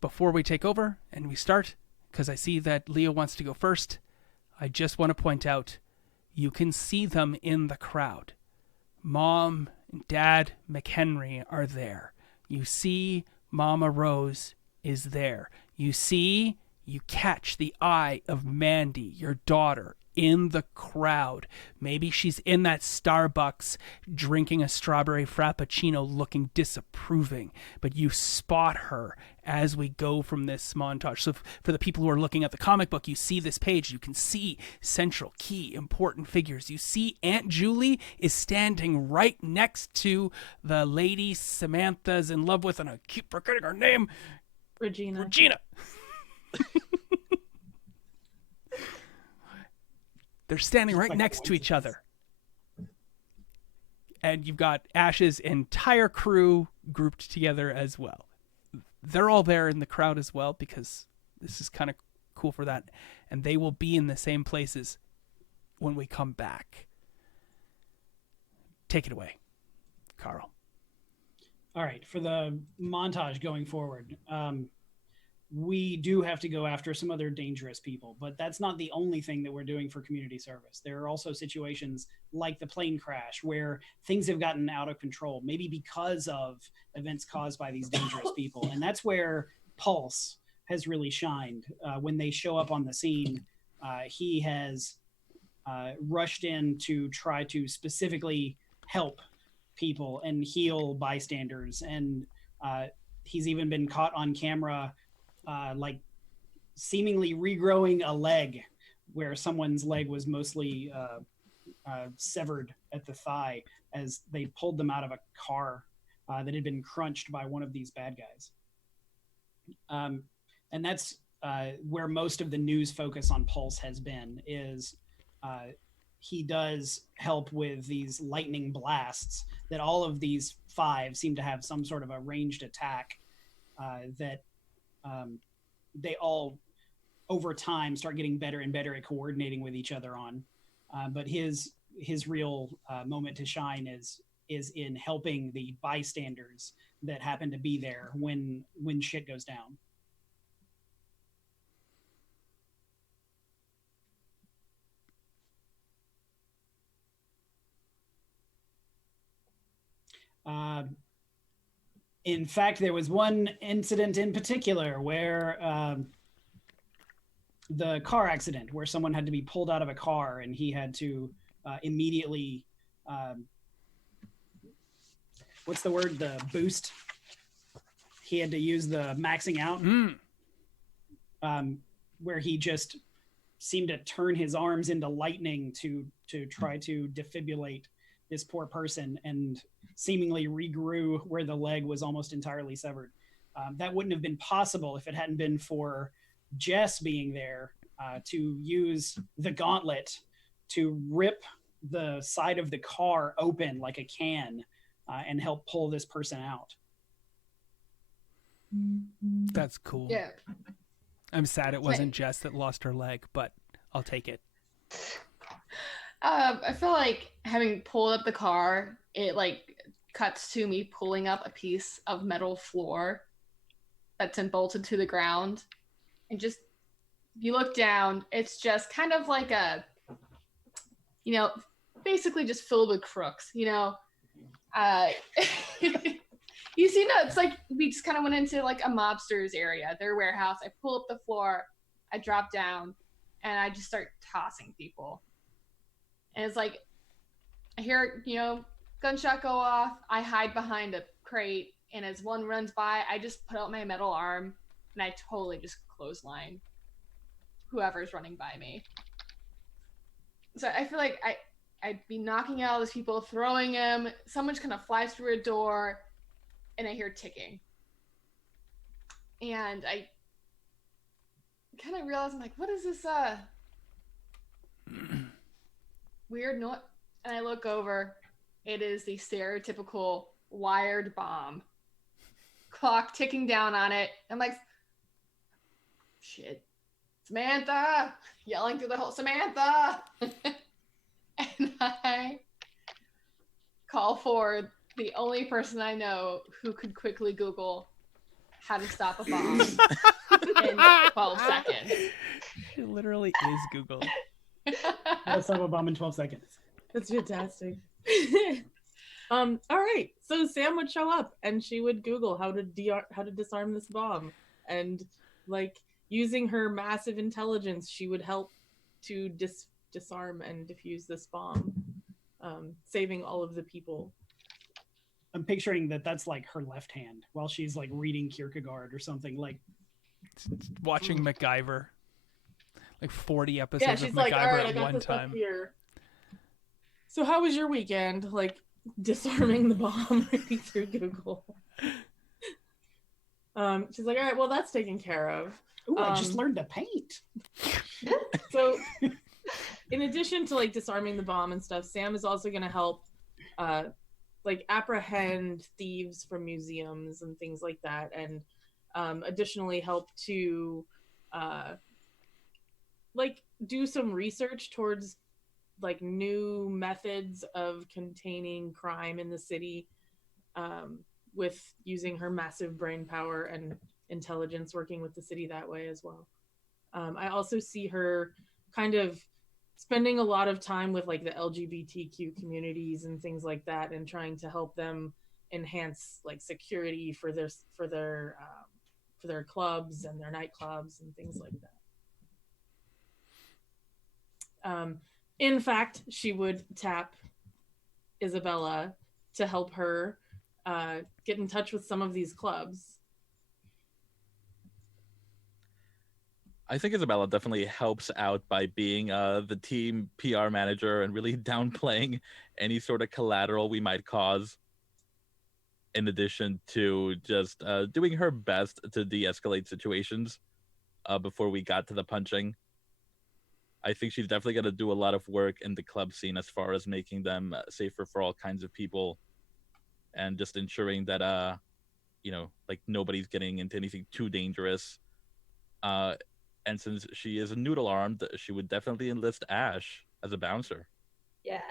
Before we take over and we start, because I see that Leo wants to go first, I just want to point out You can see them in the crowd. Mom and Dad McHenry are there. You see Mama Rose is there. You catch the eye of Mandy, your daughter, in the crowd. Maybe she's in that Starbucks drinking a strawberry frappuccino looking disapproving, but you spot her as we go from this montage. So for the people who are looking at the comic book, you see this page, you can see central key important figures. You see Aunt Julie is standing right next to the lady Samantha's in love with, and I keep forgetting her name. Regina. They're standing right next to each other. And you've got Ash's entire crew grouped together as well. They're all there in the crowd as well because this is kind of cool for that. And they will be in the same places when we come back. Take it away, Carl. All right, for the montage going forward, we do have to go after some other dangerous people, but that's not the only thing that we're doing for community service. There are also situations like the plane crash where things have gotten out of control, maybe because of events caused by these dangerous people. And that's where Pulse has really shined. When they show up on the scene, he has rushed in to try to specifically help people and heal bystanders. And he's even been caught on camera like seemingly regrowing a leg where someone's leg was mostly severed at the thigh as they pulled them out of a car that had been crunched by one of these bad guys. And that's where most of the news focus on Pulse has been, is he does help with these lightning blasts that all of these 5 seem to have some sort of a ranged attack that they all over time start getting better and better at coordinating with each other on. But his real moment to shine is in helping the bystanders that happen to be there when shit goes down. In fact, there was one incident in particular where the car accident where someone had to be pulled out of a car and he had to immediately, what's the word? The boost. He had to use the maxing out, where he just seemed to turn his arms into lightning to try to defibrillate this poor person, and seemingly regrew where the leg was almost entirely severed. That wouldn't have been possible if it hadn't been for Jess being there to use the gauntlet to rip the side of the car open like a can and help pull this person out. That's cool. Yeah. I'm sad it wasn't Jess that lost her leg, but I'll take it. I feel like having pulled up the car, it like cuts to me pulling up a piece of metal floor that's been bolted to the ground, and just you look down, it's just kind of like a, basically just filled with crooks. You see, no, it's like we just kind of went into like a mobster's area, their warehouse. I pull up the floor, I drop down, and I just start tossing people. And it's like, I hear, gunshot go off. I hide behind a crate. And as one runs by, I just put out my metal arm and I totally just clothesline whoever's running by me. So I feel like I'd be knocking out all these people, throwing them. Someone just kind of flies through a door and I hear ticking. And I kind of realize, I'm like, what is this weird noise? And I look over. It is the stereotypical wired bomb. Clock ticking down on it. I'm like, shit. Samantha! Yelling through the whole, Samantha! And I call for the only person I know who could quickly Google how to stop a bomb in 12 seconds. It literally is Google. Let's have a bomb in 12 seconds. That's fantastic. All right. So Sam would show up and she would Google how to disarm this bomb, and like using her massive intelligence, she would help to disarm and defuse this bomb, saving all of the people. I'm picturing that's like her left hand while she's like reading Kierkegaard or something, like Watching MacGyver. Like 40 Yeah, episodes she's of like, MacGyver all right, I at got one this up time. here. So how was your weekend? Like disarming the bomb reading through Google. She's like, all right, well that's taken care of. ooh, I just learned to paint. So in addition to like disarming the bomb and stuff, Sam is also going to help like apprehend thieves from museums and things like that, and additionally help to like do some research towards like new methods of containing crime in the city, with using her massive brain power and intelligence, working with the city that way as well. I also see her kind of spending a lot of time with like the LGBTQ communities and things like that, and trying to help them enhance like security for their clubs and their nightclubs and things like that. In fact, she would tap Isabella to help her get in touch with some of these clubs. I think Isabella definitely helps out by being the team PR manager and really downplaying any sort of collateral we might cause, in addition to just doing her best to de-escalate situations before we got to the punching. I think she's definitely going to do a lot of work in the club scene as far as making them safer for all kinds of people, and just ensuring that like nobody's getting into anything too dangerous. And since she is noodle armed, she would definitely enlist Ash as a bouncer. Yeah.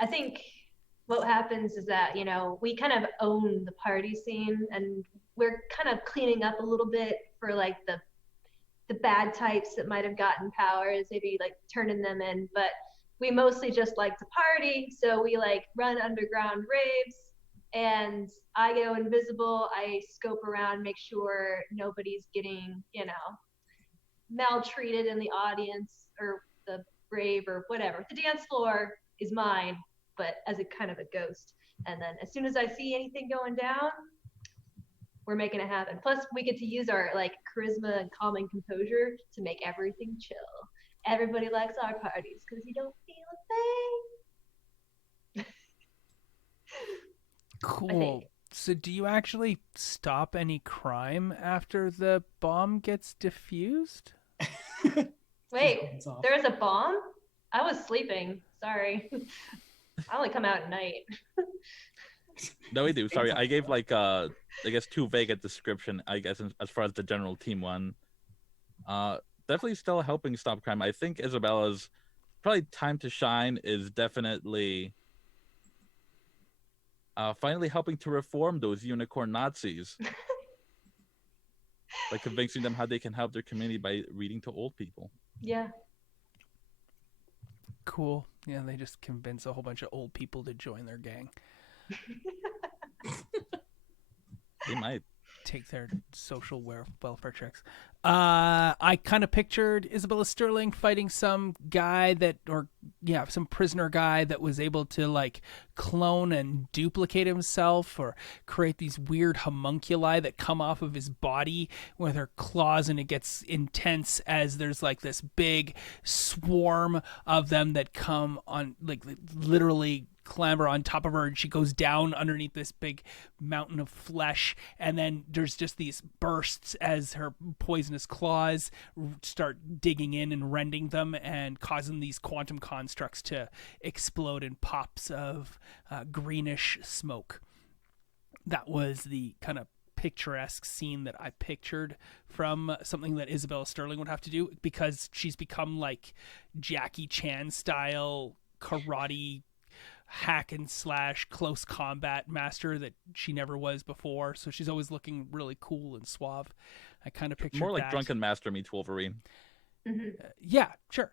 I think what happens is that, we kind of own the party scene, and we're kind of cleaning up a little bit for like the bad types that might have gotten powers, maybe like turning them in, but we mostly just like to party. So we like run underground raves, and I go invisible. I scope around, make sure nobody's getting, maltreated in the audience or the rave or whatever. The dance floor is mine, but as a kind of a ghost. And then as soon as I see anything going down, we're making it happen. Plus, we get to use our like charisma and calming composure to make everything chill. Everybody likes our parties because you don't feel a thing. Cool. So do you actually stop any crime after the bomb gets diffused? Wait, there's a bomb? I was sleeping. Sorry. I only come out at night. No, we do. Sorry, I gave like I guess too vague a description, I guess, as far as the general team one. Definitely still helping stop crime. I think Isabella's probably time to shine is definitely finally helping to reform those unicorn Nazis. By convincing them how they can help their community by reading to old people. Yeah. Cool. Yeah, they just convince a whole bunch of old people to join their gang. They might take their social welfare checks. I kind of pictured Isabella Sterling fighting some guy some prisoner guy that was able to like clone and duplicate himself, or create these weird homunculi that come off of his body with her claws, and it gets intense as there's like this big swarm of them that come on, like literally clamber on top of her, and she goes down underneath this big mountain of flesh, and then there's just these bursts as her poisonous claws start digging in and rending them and causing these quantum constructs to explode in pops of greenish smoke. That was the kind of picturesque scene that I pictured from something that Isabella Sterling would have to do, because she's become like Jackie Chan style karate hack and slash close combat master that she never was before. So she's always looking really cool and suave. I kind of picture more like that. Drunken Master meets Wolverine. Yeah, sure.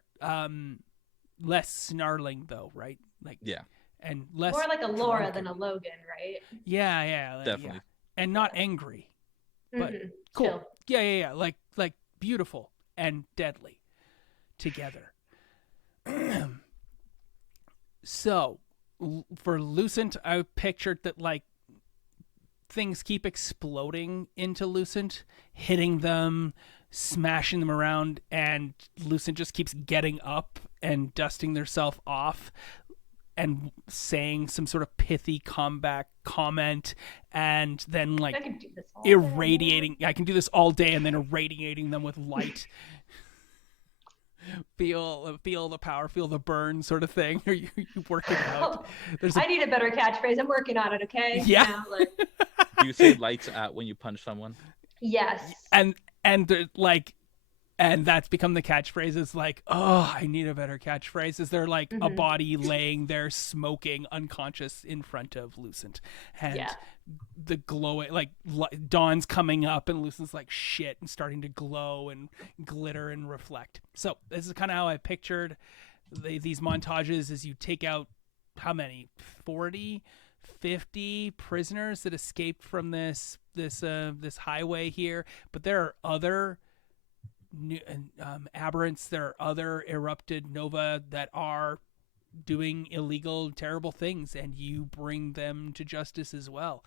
Less snarling though, right? Like Yeah, and less More like a Laura drunken. than a Logan, right? Yeah, definitely. yeah. And not angry, but Mhm. cool. Chill. Yeah. Like beautiful and deadly together. So, for Lucent, I pictured that like things keep exploding into Lucent, hitting them, smashing them around, and Lucent just keeps getting up and dusting themselves off and saying some sort of pithy comeback comment, and then like I can do this all day. irradiating. I can do this all day, and then irradiating them with light. feel the power, feel the burn, sort of thing. Are you working out? There's I need a better catchphrase. I'm working on it, okay? Yeah. Now, like, Do you say lights at when you punch someone? yes. and like, and that's become the catchphrase. Is like, oh, I need a better catchphrase. Is there like a body laying there smoking unconscious in front of Lucent, and Yeah. the glowing, like dawn's coming up, and Lucent's like shit and starting to glow and glitter and reflect. So this is kind of how I pictured these montages. As you take out how many 40, 50 prisoners that escaped from this highway here, but there are other aberrants, there are other erupted nova that are doing illegal, terrible things, and you bring them to justice as well.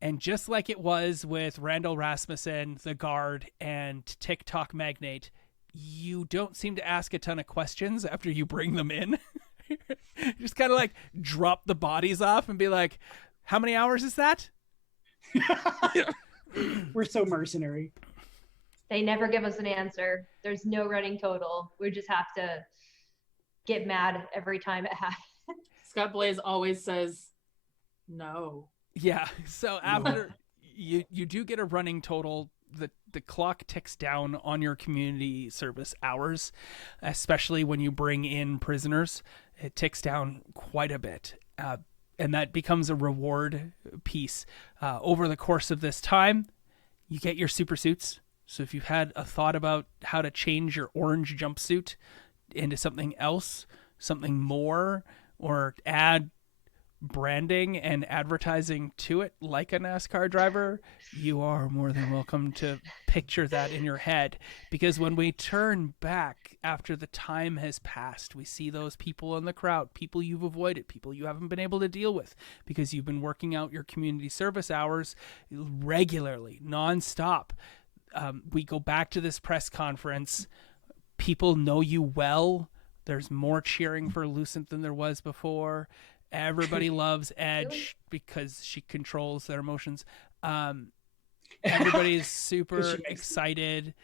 And just like it was with Randall Rasmussen, the guard, and TikTok magnate, you don't seem to ask a ton of questions after you bring them in. Just kind of like drop the bodies off and be like, how many hours is that? We're so mercenary. They never give us an answer. There's no running total. We just have to get mad every time it happens. Scott Blaze always says no. Yeah. So after you do get a running total, the clock ticks down on your community service hours, especially when you bring in prisoners. It ticks down quite a bit. And that becomes a reward piece. Over the course of this time, you get your super suits. So if you've had a thought about how to change your orange jumpsuit into something else, something more, or add branding and advertising to it like a NASCAR driver, you are more than welcome to picture that in your head. Because when we turn back after the time has passed, we see those people in the crowd, people you've avoided, people you haven't been able to deal with because you've been working out your community service hours regularly, nonstop. We go back to this press conference. People know you well. There's more cheering for Lucent than there was before. Everybody loves Edge because she controls their emotions. Everybody's super excited.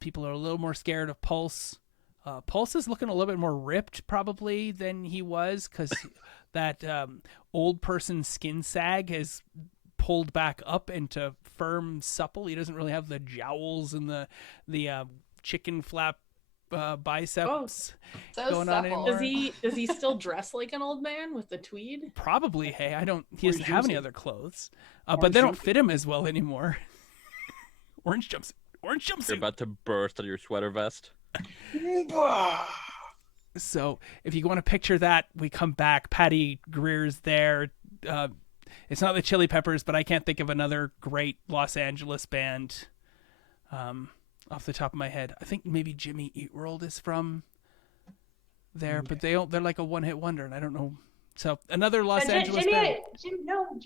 People are a little more scared of Pulse. Pulse is looking a little bit more ripped probably than he was because that old person skin sag has pulled back up into firm supple. He doesn't really have the jowls and the chicken flap biceps going on anymore. Does he still dress like an old man with the tweed? Probably. Hey, he doesn't have any other clothes, but Orange they don't jumpsuit. fit him as well anymore. Orange jumpsuit. You're about to burst out of your sweater vest. So if you want to picture that, we come back. Patty Greer's there. It's not the Chili Peppers, but I can't think of another great Los Angeles band off the top of my head. I think maybe Jimmy Eat World is from there, but they're like a one-hit wonder, and I don't know. So another Los Angeles band. Jimmy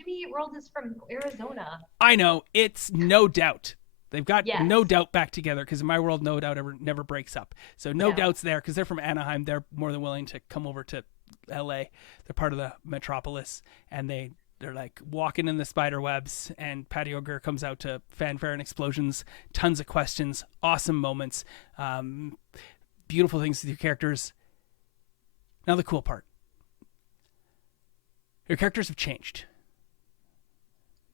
Eat World is from Arizona. I know. It's No Doubt. They've got Yes. No Doubt back together because in my world, No Doubt never breaks up. So No Doubt's there because they're from Anaheim. They're more than willing to come over to L.A. They're part of the metropolis, and they're like walking in the spider webs, and Patty O'Gear comes out to fanfare and explosions, tons of questions, awesome moments, beautiful things with your characters. Now the cool part. Your characters have changed.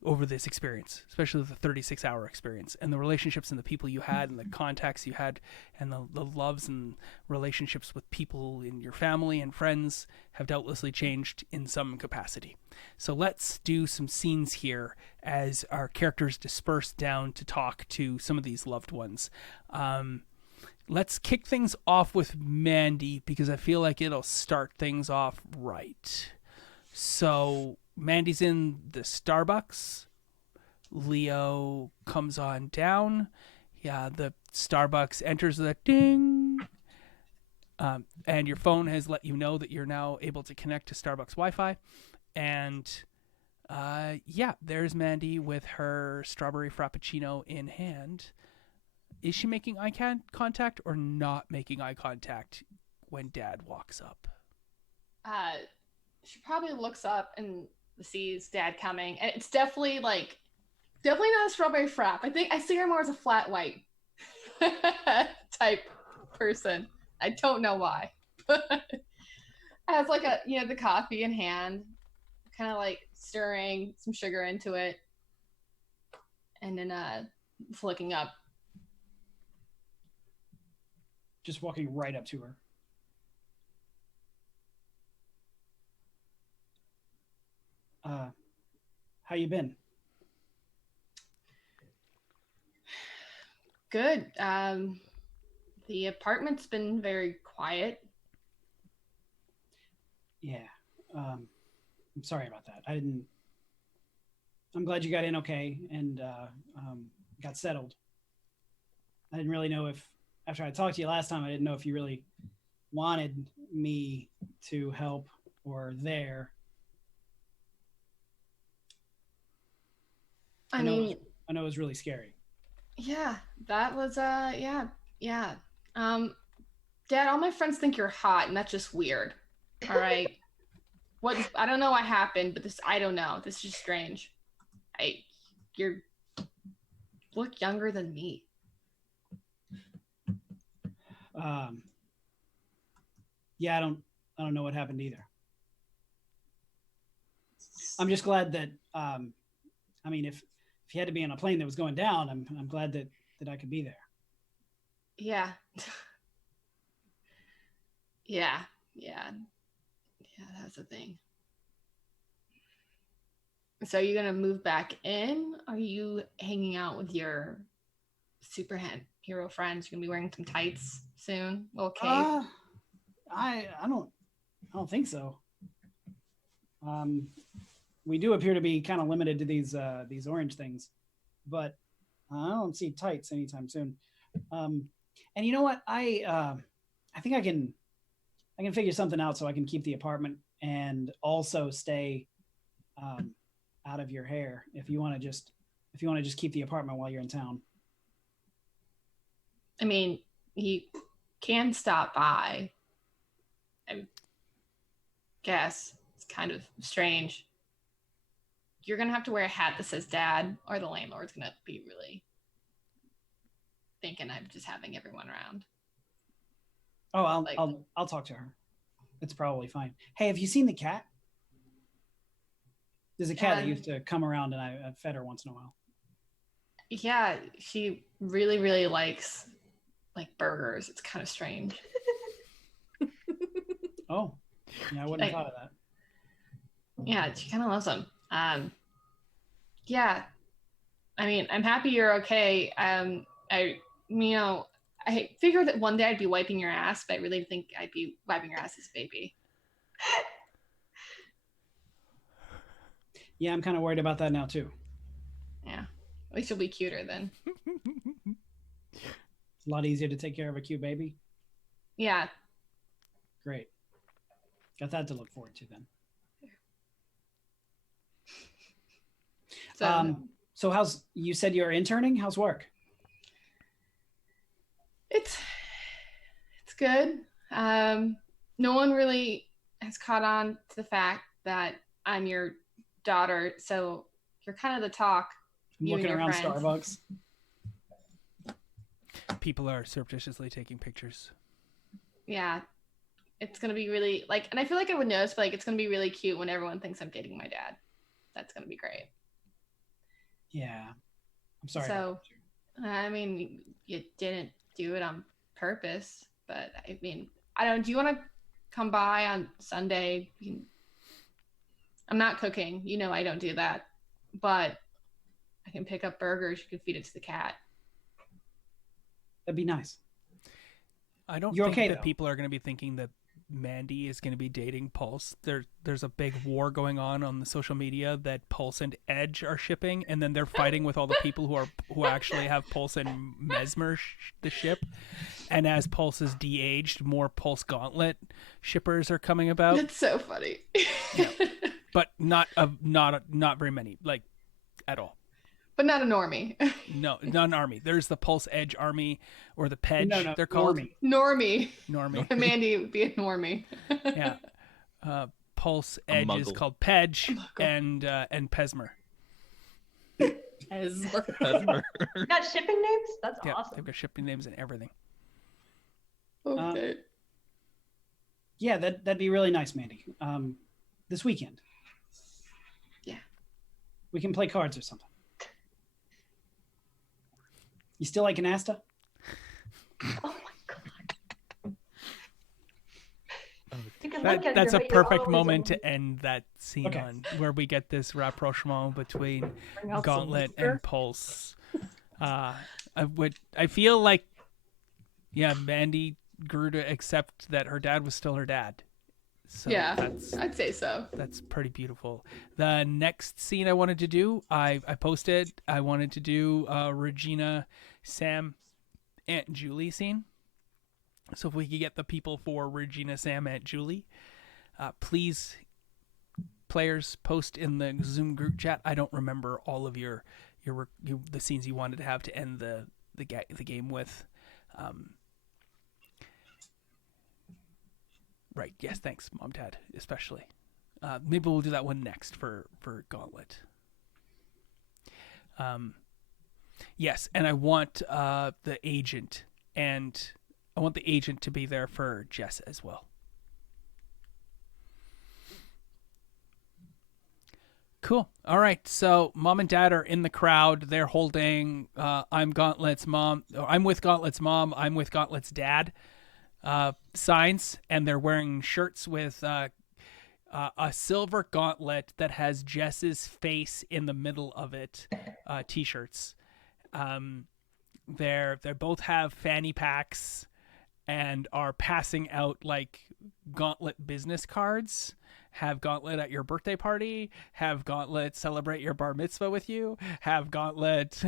over this experience, especially the 36-hour experience, and the relationships and the people you had and the contacts you had and the loves and relationships with people in your family and friends have doubtlessly changed in some capacity. So let's do some scenes here as our characters disperse down to talk to some of these loved ones. Let's kick things off with Mandy because I feel like it'll start things off right. So Mandy's in the Starbucks. Leo comes on down. Yeah, the Starbucks enters the ding. And your phone has let you know that you're now able to connect to Starbucks Wi-Fi. And there's Mandy with her strawberry frappuccino in hand. Is she making eye contact or not making eye contact when Dad walks up? She probably looks up and sees Dad coming, and it's definitely not a strawberry frap. I think I see her more as a flat white type person. I don't know why. Has like the coffee in hand, kind of like stirring some sugar into it, and then looking up. Just walking right up to her. How you been? Good. The apartment's been very quiet. Yeah. I'm sorry about that. I'm glad you got in okay and got settled. I didn't really know if, after I talked to you last time, I didn't know if you really wanted me to help or there. I know it was really scary. Yeah, that was yeah. Dad, all my friends think you're hot, and that's just weird. All right. I don't know what happened, but I don't know. This is just strange. You look younger than me. Yeah, I don't know what happened either. I'm just glad that if you had to be on a plane that was going down, I'm glad that I could be there. Yeah. Yeah, that's the thing. So are you gonna move back in? Are you hanging out with your superhero friends? You're gonna be wearing some tights soon? Little cape? I don't think so. We do appear to be kind of limited to these orange things, but I don't see tights anytime soon. And you know what? I think I can figure something out so I can keep the apartment and also stay out of your hair if you want to just keep the apartment while you're in town. I mean, you can stop by. I guess it's kind of strange. You're gonna have to wear a hat that says Dad, or the landlord's gonna be really thinking I'm just having everyone around. Oh, I'll talk to her. It's probably fine. Hey, have you seen the cat? There's a cat that used to come around, and I fed her once in a while. Yeah, she really, really likes burgers. It's kind of strange. Oh, yeah, I wouldn't have thought of that. Yeah, she kind of loves them. Yeah, I mean, I'm happy you're okay. I figured that one day I'd be wiping your ass, but I really think I'd be wiping your ass as a baby. Yeah, I'm kind of worried about that now too. Yeah, at least you'll be cuter then. It's a lot easier to take care of a cute baby. Yeah. Great. Got that to look forward to then. So you said you're interning? How's work? It's good. No one really has caught on to the fact that I'm your daughter, so you're kind of the talk. I'm looking around Starbucks. People are surreptitiously taking pictures. Yeah. It's going to be really and I feel like I would notice, but it's going to be really cute when everyone thinks I'm dating my dad. That's going to be great. Yeah. I'm sorry. So, I mean, you didn't do it on purpose, but I mean, I don't. Do you want to come by on Sunday? I'm not cooking. You know, I don't do that, but I can pick up burgers. You can feed it to the cat. That'd be nice. I don't You're think okay, that though. people are going to be thinking that Mandy is going to be dating Pulse. There's a big war going on the social media that Pulse and Edge are shipping, and then they're fighting with all the people who actually have Pulse and Mesmer the ship. And as Pulse is de-aged, more Pulse Gauntlet shippers are coming about. That's so funny. Yeah. But not very many, like at all. But not a normie. No, not an army. There's the Pulse Edge Army, or the Pedge. No, They're called Normie. Normie. Mandy would be a normie. Yeah. Pulse Edge is muggle. called Pedge and Pesmer. Pesmer. You got shipping names? That's Yeah, awesome. they've got shipping names and everything. Okay. Yeah, that'd be really nice, Mandy. This weekend. Yeah. We can play cards or something. You still like an Asta? Oh my god. You can look at That's her, a but you're perfect always moment on- to end that scene Okay. on, where we get this rapprochement between Bring out some Gauntlet liquor. and Pulse. I feel like, yeah, Mandy grew to accept that her dad was still her dad. So Yeah, I'd say so. that's pretty beautiful. The next scene I wanted to do, I posted. I wanted to do Regina, Sam, Aunt Julie scene. So if we could get the people for Regina, Sam, Aunt Julie, please, players, post in the Zoom group chat. I don't remember all of the scenes you wanted to have to end the game with. Right. Yes. Thanks, Mom, Dad, especially. Maybe we'll do that one next for Gauntlet. Yes, and I want the agent, and I want the agent to be there for Jess as well. Cool. All right. So Mom and Dad are in the crowd. They're holding I'm Gauntlet's mom. Or I'm with Gauntlet's mom. I'm with Gauntlet's dad. Signs, and they're wearing shirts with a silver gauntlet that has Jess's face in the middle of it. T-shirts. They both have fanny packs and are passing out like Gauntlet business cards. Have Gauntlet at your birthday party. Have Gauntlet celebrate your bar mitzvah with you. Have Gauntlet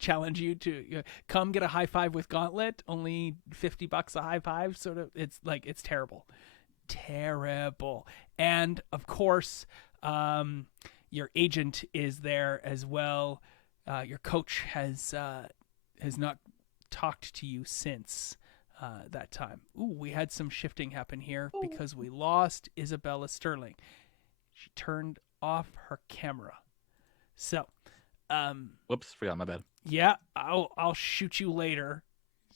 challenge you to come get a high five with Gauntlet. Only $50 a high five. Sort of. It's terrible. Terrible. And of course, your agent is there as well. Your coach has not talked to you since that time. Ooh, we had some shifting happen here because we lost Isabella Sterling. She turned off her camera. So, Whoops, forgot my bad. yeah, I'll shoot you later.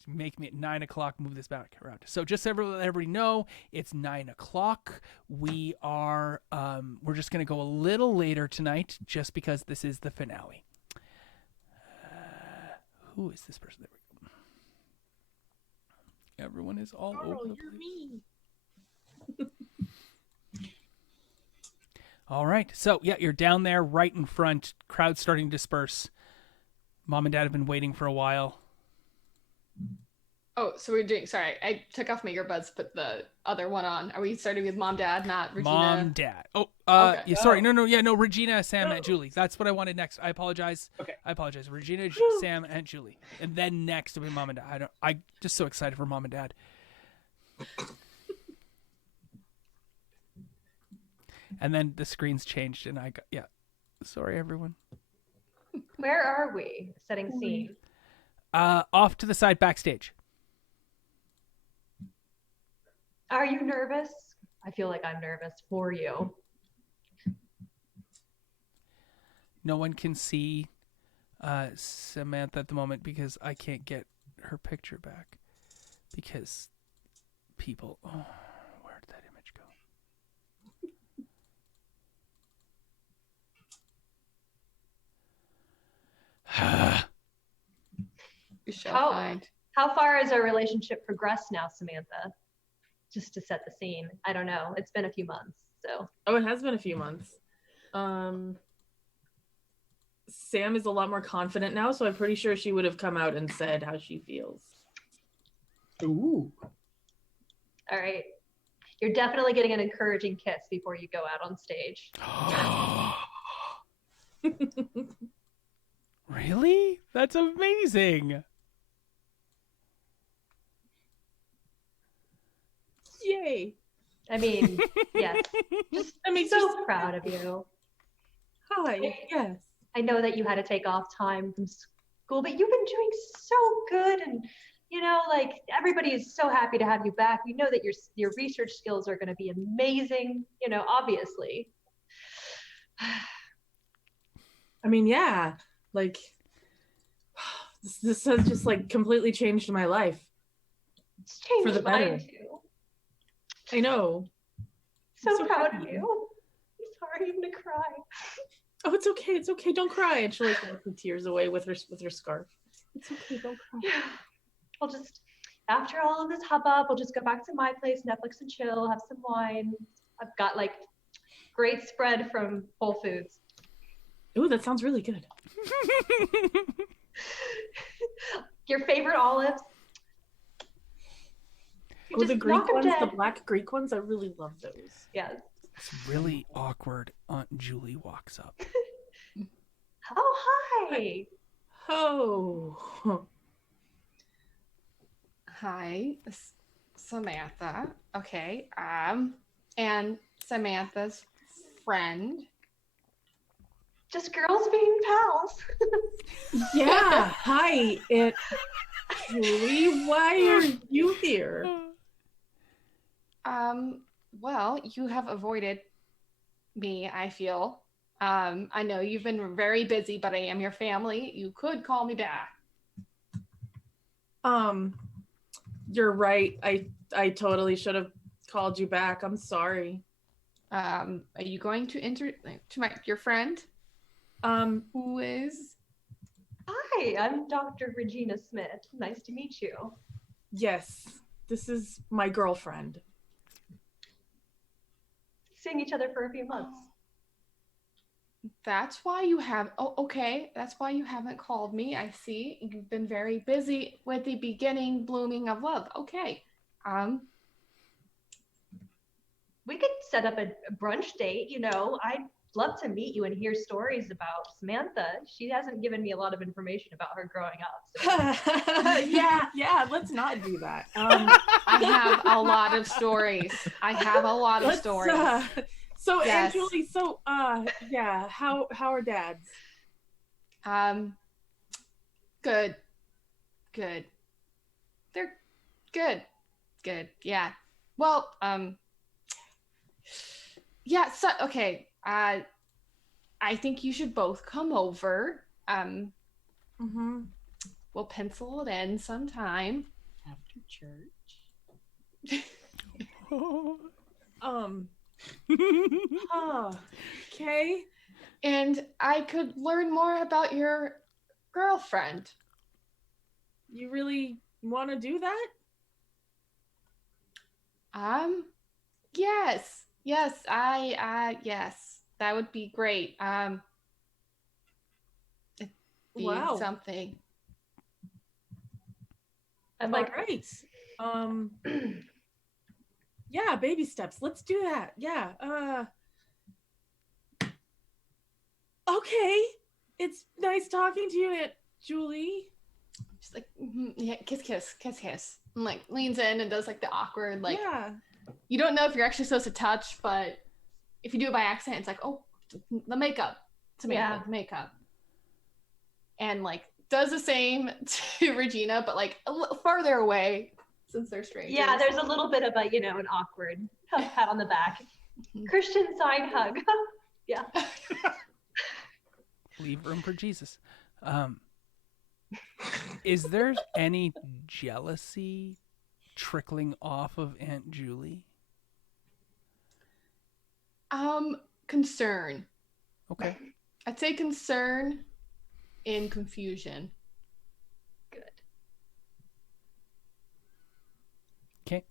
Make me at 9 o'clock. Move this back around. So just so everybody know, it's 9 o'clock. We are we're just gonna go a little later tonight, just because this is the finale. Who is this person? There we go. Everyone is all over the You're place. me. All right. So, yeah, you're down there right in front. Crowd's starting to disperse. Mom and Dad have been waiting for a while. Oh, so we're doing. Sorry, I took off my earbuds, put the other one on. Are we starting with Mom, Dad, not Regina? Mom, Dad. Oh, Okay. yeah, sorry. No, Regina, Sam, Aunt Julie. That's what I wanted next. I apologize. Okay. I apologize. Regina, Sam, Aunt Julie. And then next will be Mom and Dad. I'm just so excited for Mom and Dad. And then the screen's changed, and sorry, everyone. Where are we? Setting scene. Off to the side backstage. Are you nervous? I feel like I'm nervous for you. No one can see Samantha at the moment because I can't get her picture back. Because people... Oh, where did that image go? We shall How- find. How far has our relationship progressed now, Samantha? Just to set the scene. I don't know. It's been a few months, so. Oh, it has been a few months. Sam is a lot more confident now, so I'm pretty sure she would have come out and said how she feels. Ooh. All right. You're definitely getting an encouraging kiss before you go out on stage. Really? That's amazing. Yay! I mean, yes. I mean, So just proud of you. hi. Yes. I know that you had to take off time from school, but you've been doing so good, and like everybody is so happy to have you back. We know that your research skills are going to be amazing. Obviously. I mean, yeah. Like this has just like completely changed my life. It's changed For the better. mine too. I know. So, So proud happy. of you. I'm sorry, I'm gonna cry. Oh, it's okay. It's okay. Don't cry. And she like wipes the tears away with her scarf. It's okay. Don't cry. I'll just, after all of this hubbub, we'll just go back to my place, Netflix and chill, have some wine. I've got like great spread from Whole Foods. Ooh, that sounds really good. Your favorite olives. You Oh, the just Greek knock 'em ones, the dead. black Greek ones. I really love those. Yes. It's really awkward. Aunt Julie walks up. Oh, hi. Oh. Hi, Samantha. Okay. And Samantha's friend. Just girls being pals. Yeah. Hi, Aunt Julie. Why are you here? Well, you have avoided me, I feel. I know you've been very busy, but I am your family. You could call me back. You're right. I totally should have called you back. I'm sorry. Are you going to your friend? Who is? Hi, I'm Dr. Regina Smith. Nice to meet you. Yes. This is my girlfriend. Seeing each other for a few months. That's why you have. Oh, okay. That's why you haven't called me. I see. You've been very busy with the beginning blooming of love. Okay. We could set up a brunch date. I'd love to meet you and hear stories about Samantha. She hasn't given me a lot of information about her growing up. So. yeah. Let's not do that. I have a lot of stories. So Yes. Aunt Julie, yeah, how are dads? Good. They're good. Yeah. Well, yeah. So okay. I think you should both come over. Mm-hmm. We'll pencil it in sometime. After church. Okay. And I could learn more about your girlfriend. You really want to do that? Yes. Yes, yes. That would be great. It'd be Wow. something. I'm like, All right. Yeah, baby steps. Let's do that. Yeah. Okay. It's nice talking to you, Aunt Julie. She's like, yeah, kiss. And like leans in and does like the awkward, like, yeah. You don't know if you're actually supposed to touch, but if you do it by accident, it's like, oh, the makeup. Samantha, the makeup. And like does the same to Regina, but like a little farther away since they're strangers. yeah, there's a little bit of a, an awkward pat on the back. Christian side hug. Yeah. Leave room for Jesus. Is there any jealousy trickling off of Aunt Julie? Concern. Okay. I'd say concern. in confusion. Good. Okay.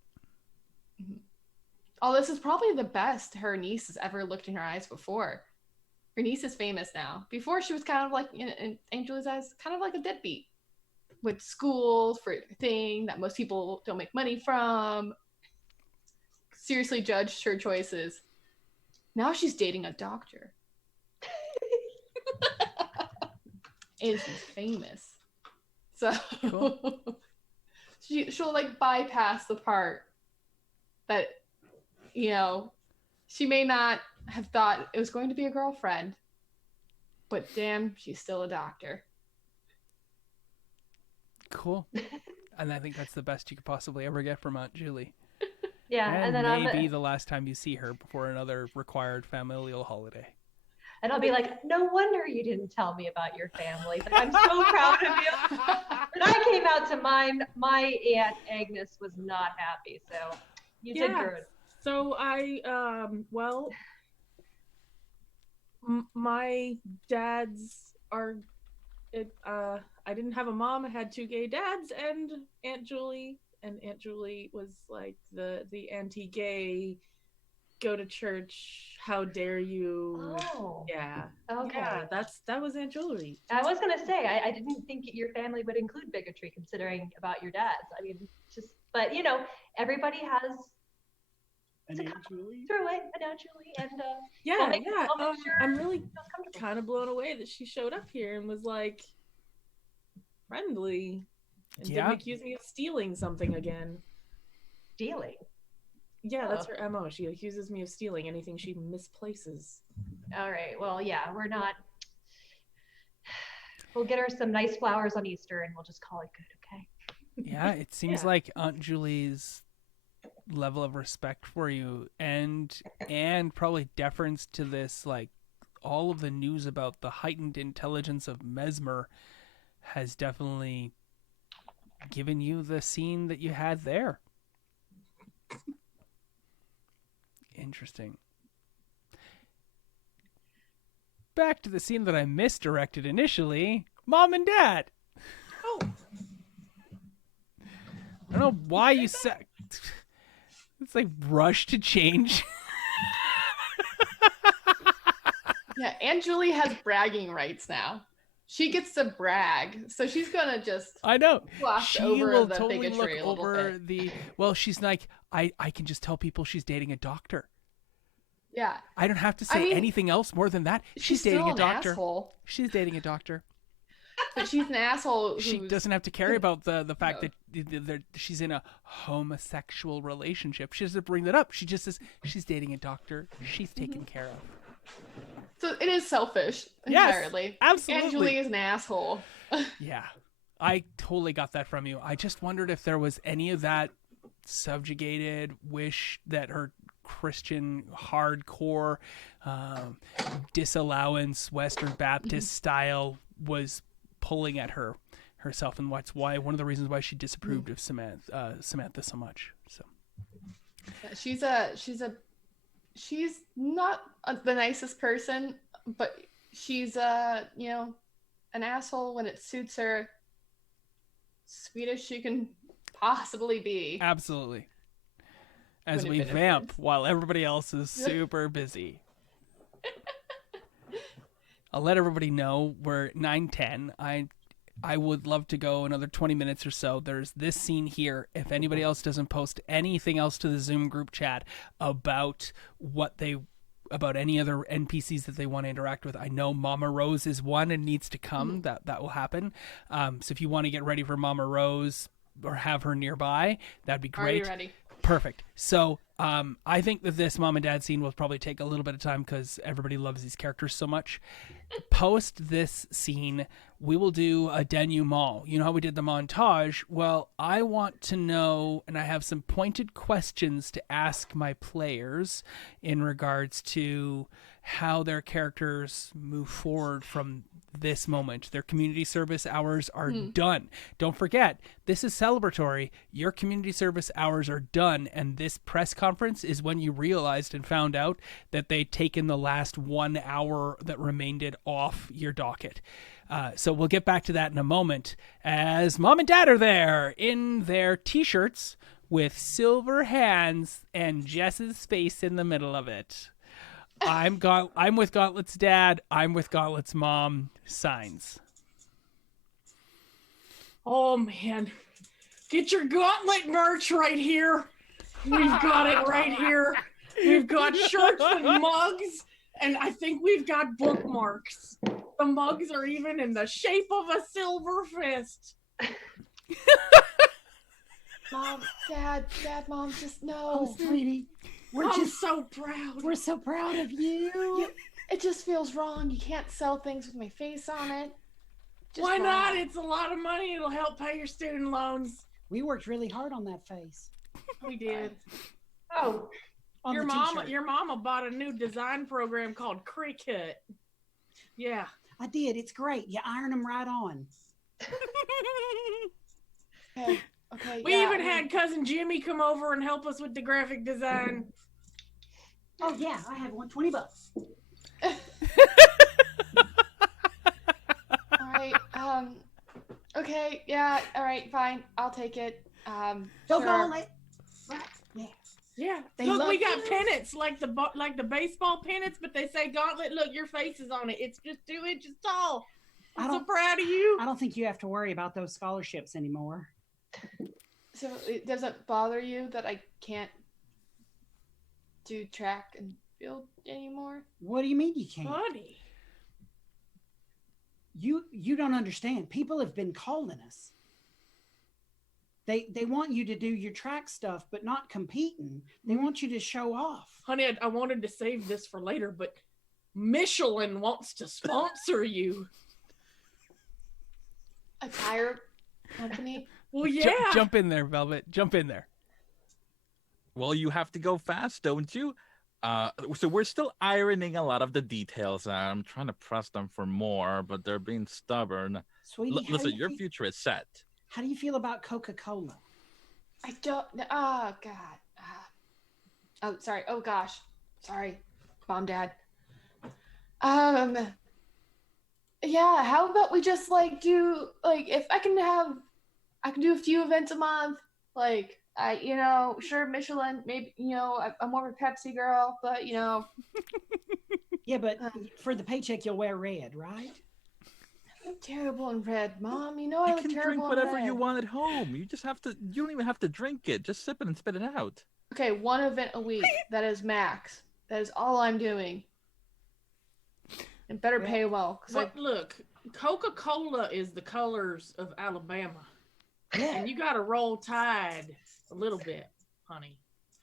Oh, this is probably the best her niece has ever looked in her eyes before. Her niece is famous now. Before, she was kind of like, in Angel's eyes, kind of like a deadbeat with school for a thing that most people don't make money from. Seriously judged her choices. Now she's dating a doctor. And she's famous. So Cool. she'll like bypass the part that, you know, she may not have thought it was going to be a girlfriend, but damn, she's still a doctor. Cool. And I think that's the best you could possibly ever get from Aunt Julie. Yeah, And then maybe the last time you see her before another required familial holiday. and I'll be like, no wonder you didn't tell me about your family. Like, I'm so proud of you. When I came out to mine, my Aunt Agnes was not happy. So you did good. So my dads are, I didn't have a mom. I had two gay dads and Aunt Julie. And Aunt Julie was like the anti-gay, go to church, how dare you. Oh. Yeah. Okay. Yeah, that was Aunt Julie. I was gonna say I didn't think your family would include bigotry, considering about your dads. I mean, but you know, everybody has And to Aunt come Julie? through it naturally, and Yeah, we'll make yeah. sure I'm really it feels comfortable. kind of blown away that she showed up here and was like friendly and Yeah. didn't accuse me of stealing something again. Stealing. Yeah, that's her MO. She accuses me of stealing anything she misplaces. All right. Well, yeah, we're not. We'll get her some nice flowers on Easter, and we'll just call it good. Okay. Yeah, it seems Yeah. like Aunt Julie's level of respect for you and probably deference to this, like all of the news about the heightened intelligence of Mesmer has definitely given you the scene that you had there. Interesting. Back to the scene that I misdirected initially. Mom and Dad. Oh, I don't know why you said it's like rush to change. Yeah, Aunt Julie has bragging rights now. She gets to brag, so she's gonna just I know. gloss She over will the totally look bigotry a little over bit. well, she's like, I can just tell people she's dating a doctor. Yeah, I don't have to I say mean, anything else more than that. She's still dating a an doctor. asshole, She's dating a doctor. but she's an asshole. She who's- doesn't have to care about the fact No. that she's in a homosexual relationship. She doesn't bring that up. She just says she's dating a doctor. She's taken care of. So it is selfish Yes, entirely. absolutely. Aunt Julie is an asshole. Yeah, I totally got that from you. I just wondered if there was any of that subjugated wish that her Christian hardcore disallowance Western Baptist style was pulling at herself, and that's why one of the reasons why she disapproved of Samantha so much. So Yeah, she's not the nicest person, but she's an asshole when it suits her. Sweet as she can possibly be. absolutely. As When it we benefits. vamp while everybody else is super busy. I'll let everybody know we're 9:10. I would love to go another 20 minutes or so. There's this scene here. If anybody else doesn't post anything else to the Zoom group chat about about any other NPCs that they want to interact with, I know Mama Rose is one and needs to come. That will happen. So if you want to get ready for Mama Rose or have her nearby, that'd be Are you great. ready? Perfect. So I think that this mom and dad scene will probably take a little bit of time because everybody loves these characters so much. Post this scene, we will do a denouement. You know how we did the montage? Well, I want to know, and I have some pointed questions to ask my players in regards to how their characters move forward from this moment. Their community service hours are done. Don't forget, this is celebratory. Your community service hours are done, and this press conference is when you realized and found out that they'd taken the last 1 hour that remained off your docket. So we'll get back to that in a moment as Mom and Dad are there in their T-shirts with silver hands and Jess's face in the middle of it. I'm with Gauntlet's dad. I'm with Gauntlet's mom. Signs. Oh man, get your Gauntlet merch right here. We've got it right here. We've got shirts and mugs, and I think we've got bookmarks. The mugs are even in the shape of a silver fist. Mom, Dad, Mom, just no. Oh, sweetie, I'm so proud. we're so proud of you. It just feels wrong. You can't sell things with my face on it. Just Why wrong. not? It's a lot of money. It'll help pay your student loans. We worked really hard on that face. We did. Oh, On Your the mama, t-shirt. your mama bought a new design program called Cricut. Yeah. I did. It's great. You iron them right on. Okay. We even had cousin Jimmy come over and help us with the graphic design. Oh yeah, I had one $20. All right. Okay. Yeah. All right. Fine. I'll take it. Go Sure. Gauntlet. Right. Yeah. Yeah. They Look, love we got you. pennants like the baseball pennants, but they say Gauntlet. Look, your face is on it. It's just 2 inches tall. I I'm so don't- proud of you. I don't think you have to worry about those scholarships anymore. So it doesn't bother you that I can't do track and field anymore? What do you mean you can't? Funny. You don't understand. People have been calling us. They want you to do your track stuff, but not competing. They want you to show off. Honey, I wanted to save this for later, but Michelin wants to sponsor you. A tire company? Well, yeah. Jump in there, Velvet. Jump in there. Well, you have to go fast, don't you? So we're still ironing a lot of the details out. I'm trying to press them for more, but they're being stubborn. Sweetie, how do Listen, you your feel- future is set. How do you feel about Coca-Cola? I don't. Oh God. Oh, sorry. Oh gosh. Sorry, Mom, Dad. Yeah. How about we just do if I can do a few events a month. Sure, Michelin. Maybe I'm more of a Pepsi girl, but Yeah, but for the paycheck, you'll wear red, right? I'm terrible in red, Mom. I You look can terrible drink in whatever red. you want at home. You just have to. You don't even have to drink it. Just sip it and spit it out. Okay, one event a week. That is max. That is all I'm doing. And better Yeah. pay well. 'Cause Look, Coca-Cola is the colors of Alabama. Yeah. And you got to roll Tide a little bit, honey.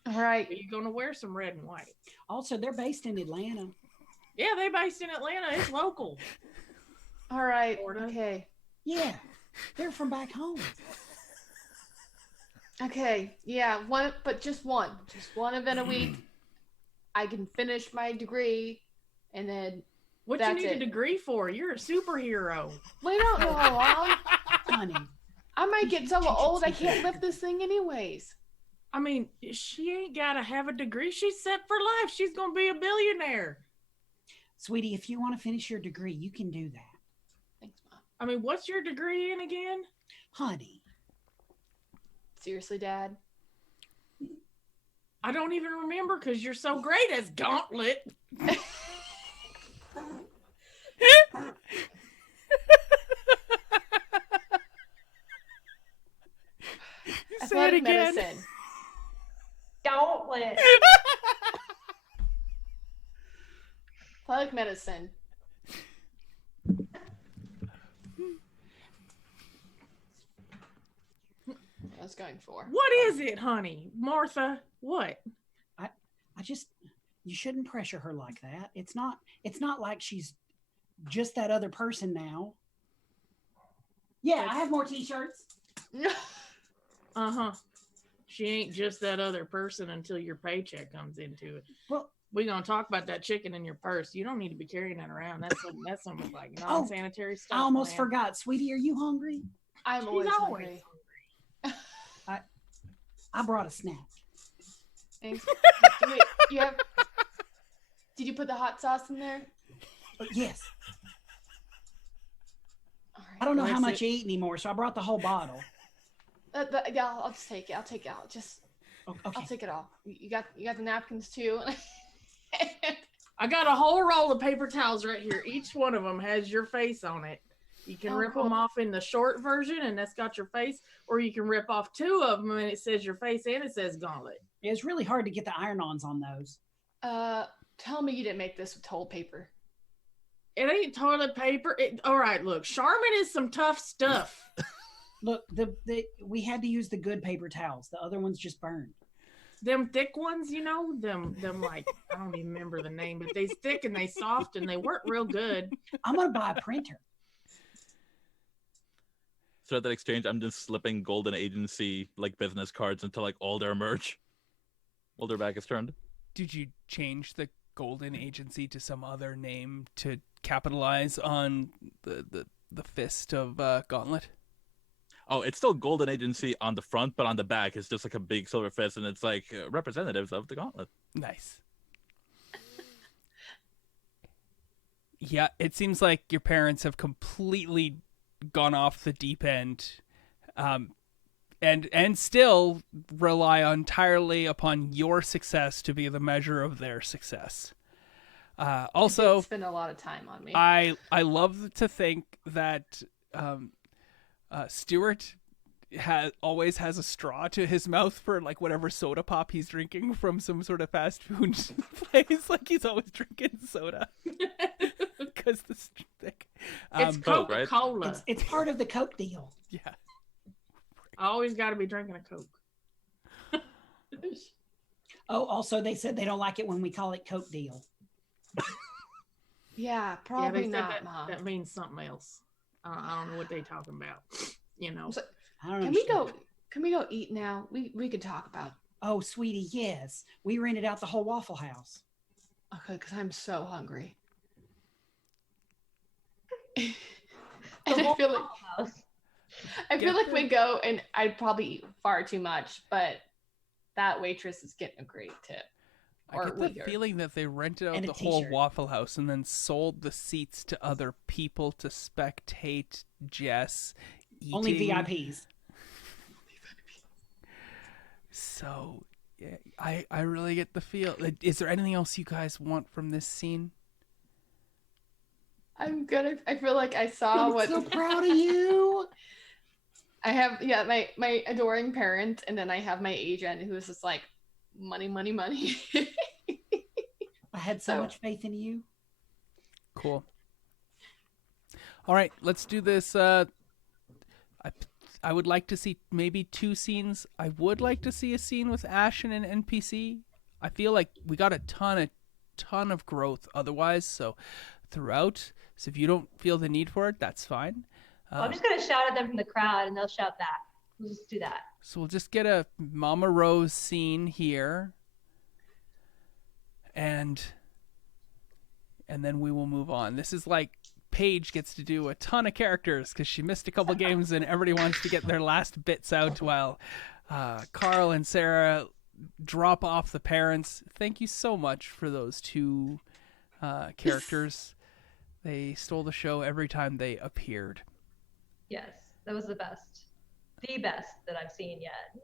all right. But you're going to wear some red and white. Also, they're based in Atlanta. Yeah, they based in Atlanta. It's local. All right. Florida. Okay. Yeah, they're from back home. Okay. Yeah. Just one event a week. I can finish my degree, and then What That's you need it. a degree for? You're a superhero. we don't know how long. Honey, I might get so old I can't lift this thing anyways. I mean, she ain't got to have a degree. She's set for life. She's going to be a billionaire. sweetie, if you want to finish your degree, you can do that. Thanks, Mom. I mean, what's your degree in again? Honey, Seriously, Dad. I don't even remember because you're so great as Gauntlet. Say it Athletic again. medicine. Gauntlet. Athletic medicine. I was going for. What is it, honey? Martha, what? you shouldn't pressure her like that. It's not like she's just that other person now. Yeah, I have more t-shirts. Uh-huh. She ain't just that other person until your paycheck comes into it. Well, We're going to talk about that chicken in your purse. You don't need to be carrying that around. That's some like non-sanitary stuff. I almost man. forgot. Sweetie, are you hungry? I'm She's always always hungry. I brought a snack. Thanks. Did you put the hot sauce in there? Yes. I don't know how That's much it. you eat anymore, so I brought the whole bottle. Yeah, I'll just take it. I'll take it all. Okay. I'll take it all. You got the napkins too. I got a whole roll of paper towels right here. Each one of them has your face on it. You can Oh, rip cool. them off in the short version, and that's got your face, or you can rip off 2 of them, and it says your face and it says Gauntlet. It's really hard to get the iron-ons on those. Tell me you didn't make this with toilet paper. It ain't toilet paper. All right, look, Charmin is some tough stuff. Look, we had to use the good paper towels. The other ones just burned. Them thick ones, you know, them like, I don't even remember the name, but they thick and they soft and they work real good. I'm gonna buy a printer. So at that exchange, I'm just slipping Golden Agency like business cards into like all their merch while their back is turned. Did you change the Golden Agency to some other name to capitalize on the fist of Gauntlet? Oh, it's still Golden Agency on the front, but on the back it's just like a big silver fist, and it's like representatives of the Gauntlet. Nice. Yeah, it seems like your parents have completely gone off the deep end, and still rely entirely upon your success to be the measure of their success. Also, They spend a lot of time on me. I love to think that Stuart always has a straw to his mouth for like whatever soda pop he's drinking from some sort of fast food place. Like he's always drinking soda because the thick. It's Coke, right? Coca-Cola. It's part of the Coke deal. Yeah. I always got to be drinking a Coke. Oh, also they said they don't like it when we call it Coke deal. Yeah, Yeah, probably they said not, that, Mom. that means something else. I don't know what they talking about. You know. So, I don't can we understand. go? Can we go eat now? We could talk about. Oh, sweetie, yes. We rented out the whole Waffle House. Okay, because I'm so hungry. The And I whole feel like house. we go and I'd probably eat far too much, but that waitress is getting a great tip. I get the waiter. feeling that they rented out And a the whole t-shirt. Waffle House and then sold the seats to other people to spectate Jess eating. Only VIPs. So, yeah, I really get the feel. Is there anything else you guys want from this scene? I'm good. I feel like I saw I'm what so proud of you. I have. Yeah, my adoring parent, and then I have my agent who is just like, money, money, money. I had so much faith in you. Cool. All right, let's do this. I would like to see maybe 2 scenes. I would like to see a scene with Ash and an NPC. I feel like we got a ton of growth otherwise. So throughout. So if you don't feel the need for it, that's fine. Well, I'm just gonna shout at them from the crowd, and they'll shout back. We'll just do that. So we'll just get a Mama Rose scene here. And then we will move on. This is like Paige gets to do a ton of characters because she missed a couple games and everybody wants to get their last bits out while Carl and Sarah drop off the parents. Thank you so much for those 2 characters. They stole the show every time they appeared. Yes, that was the best that I've seen yet.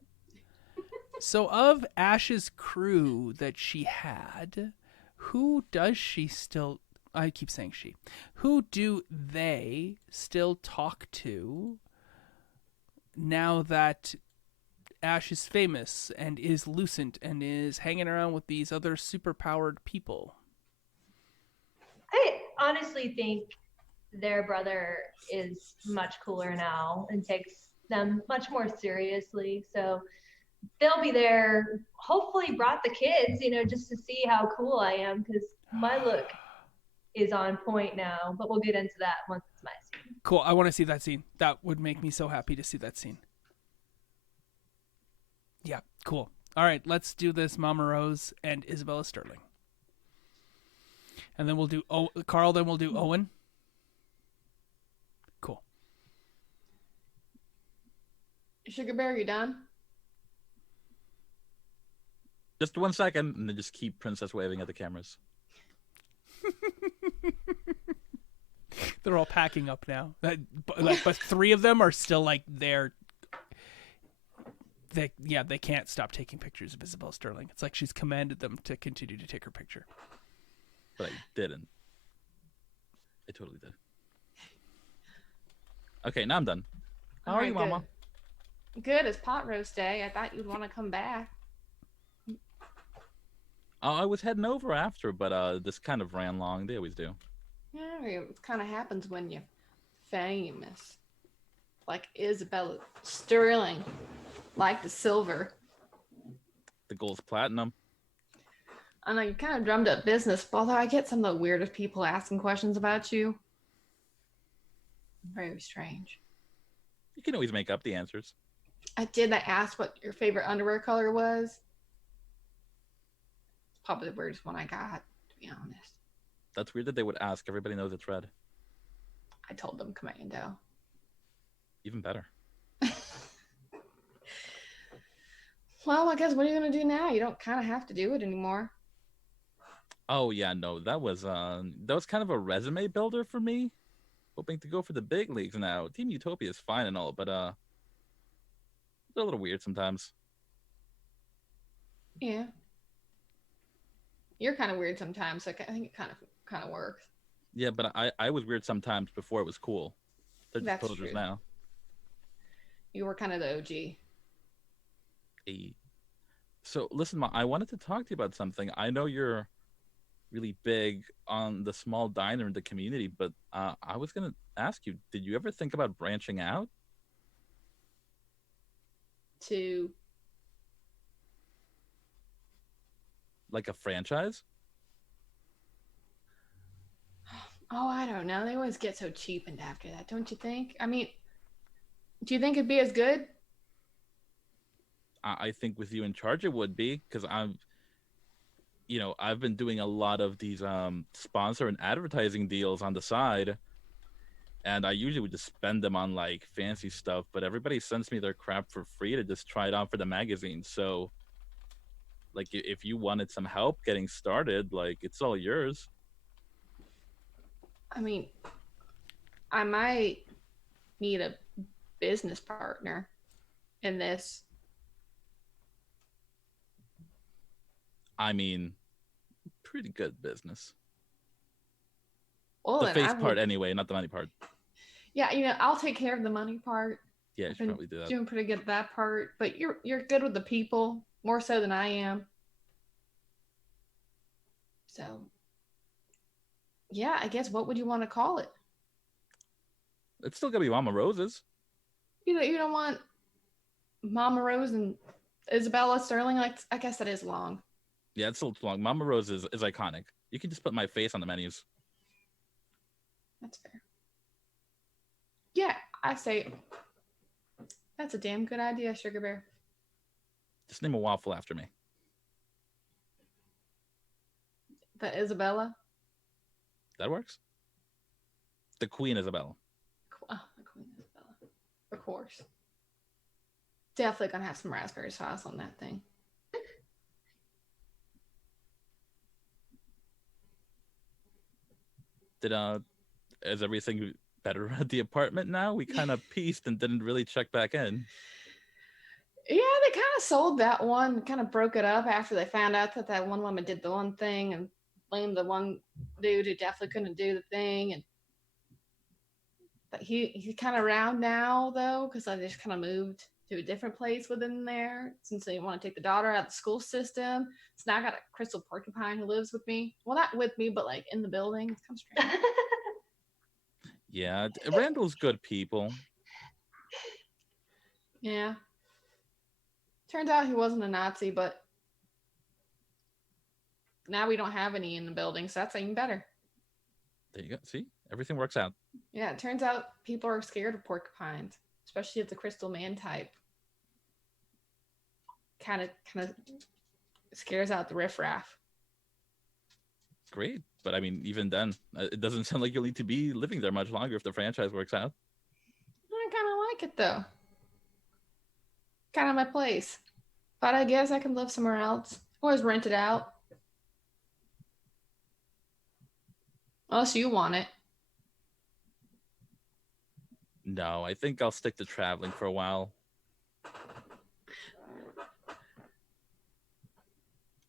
So of Ash's crew that she had, who does she still... I keep saying she. Who do they still talk to now that Ash is famous and is lucent and is hanging around with these other superpowered people? I honestly think their brother is much cooler now and takes them much more seriously. So they'll be there. Hopefully brought the kids, just to see how cool I am, because my look is on point now, but we'll get into that once it's my scene. Cool. I want to see that scene. That would make me so happy to see that scene. Yeah, cool. All right, let's do this Mama Rose and Isabella Sterling. And then we'll do Carl, then we'll do Owen. Cool. Sugar Bear, you done? Just 1 second, and then just keep Princess waving at the cameras. They're all packing up now. But 3 of them are still like there. They can't stop taking pictures of Isabella Sterling. It's like she's commanded them to continue to take her picture. But I didn't. I totally did. Okay, now I'm done. How are you, Mama? Good. It's pot roast day. I thought you'd want to come back. I was heading over after, but this kind of ran long. They always do. Yeah, it kind of happens when you're famous. Like Isabella Sterling. Like the silver. The gold's platinum. I know you kind of drummed up business, although I get some of the weirdest people asking questions about you. Very strange. You can always make up the answers. I asked what your favorite underwear color was. It's probably the weirdest one I got, to be honest. That's weird that they would ask. Everybody knows it's red. I told them commando. Even better. Well, I guess what are you going to do now? You don't kind of have to do it anymore. Oh yeah, no, that was kind of a resume builder for me. Hoping to go for the big leagues now. Team Utopia is fine and all, but they're a little weird sometimes. Yeah. You're kind of weird sometimes, so I think it kind of works. Yeah, but I was weird sometimes before it was cool. They're just That's posers true. now. You were kind of the OG. So listen, Ma, I wanted to talk to you about something. I know you're really big on the small diner in the community, but I was going to ask you, did you ever think about branching out? To Like a franchise? Oh, I don't know. They always get so cheapened after that, don't you think? I mean, do you think it'd be as good? I think with you in charge it would be, because I've been doing a lot of these sponsor and advertising deals on the side, and I usually would just spend them on like fancy stuff, but everybody sends me their crap for free to just try it on for the magazine. So like if you wanted some help getting started, like it's all yours. I mean, I might need a business partner in this. I mean, pretty good business. Well, The then face I part would, anyway, not the money part. yeah, I'll take care of the money part. Yeah, you I've should been probably do that. doing pretty good at that part, but you're good with the people more so than I am. So, yeah, I guess what would you want to call it? It's still gonna be Mama Rose's. You don't want Mama Rose and Isabella Sterling? Like, I guess that is long. Yeah, it's still too long. Mama Rose is iconic. You can just put my face on the menus. That's fair. Yeah, I say that's a damn good idea, Sugar Bear. Just name a waffle after me. The Isabella? That works. The Queen Isabella. Oh, the Queen Isabella. Of course. Definitely gonna have some raspberry sauce on that thing. Is everything better at the apartment now? We kind of pieced and didn't really check back in. Yeah, they kind of sold that one, kind of broke it up after they found out that one woman did the one thing and blamed the one dude who definitely couldn't do the thing. And but he's kind of around now though, because I just kind of moved to a different place within there since they want to take the daughter out of the school system. So now I got a crystal porcupine who lives with me. Well, not with me, but like in the building. It's kind of strange. Yeah, Randall's good people. Yeah. Turns out he wasn't a Nazi, but now we don't have any in the building, so that's even better. There you go. See? Everything works out. Yeah, it turns out people are scared of porcupines, especially if the crystal man type. Kind of scares out the riffraff. Great. But I mean, even then, it doesn't sound like you'll need to be living there much longer if the franchise works out. I kind of like it though. Kind of my place. But I guess I can live somewhere else. Always rent it out. Unless you want it. No, I think I'll stick to traveling for a while.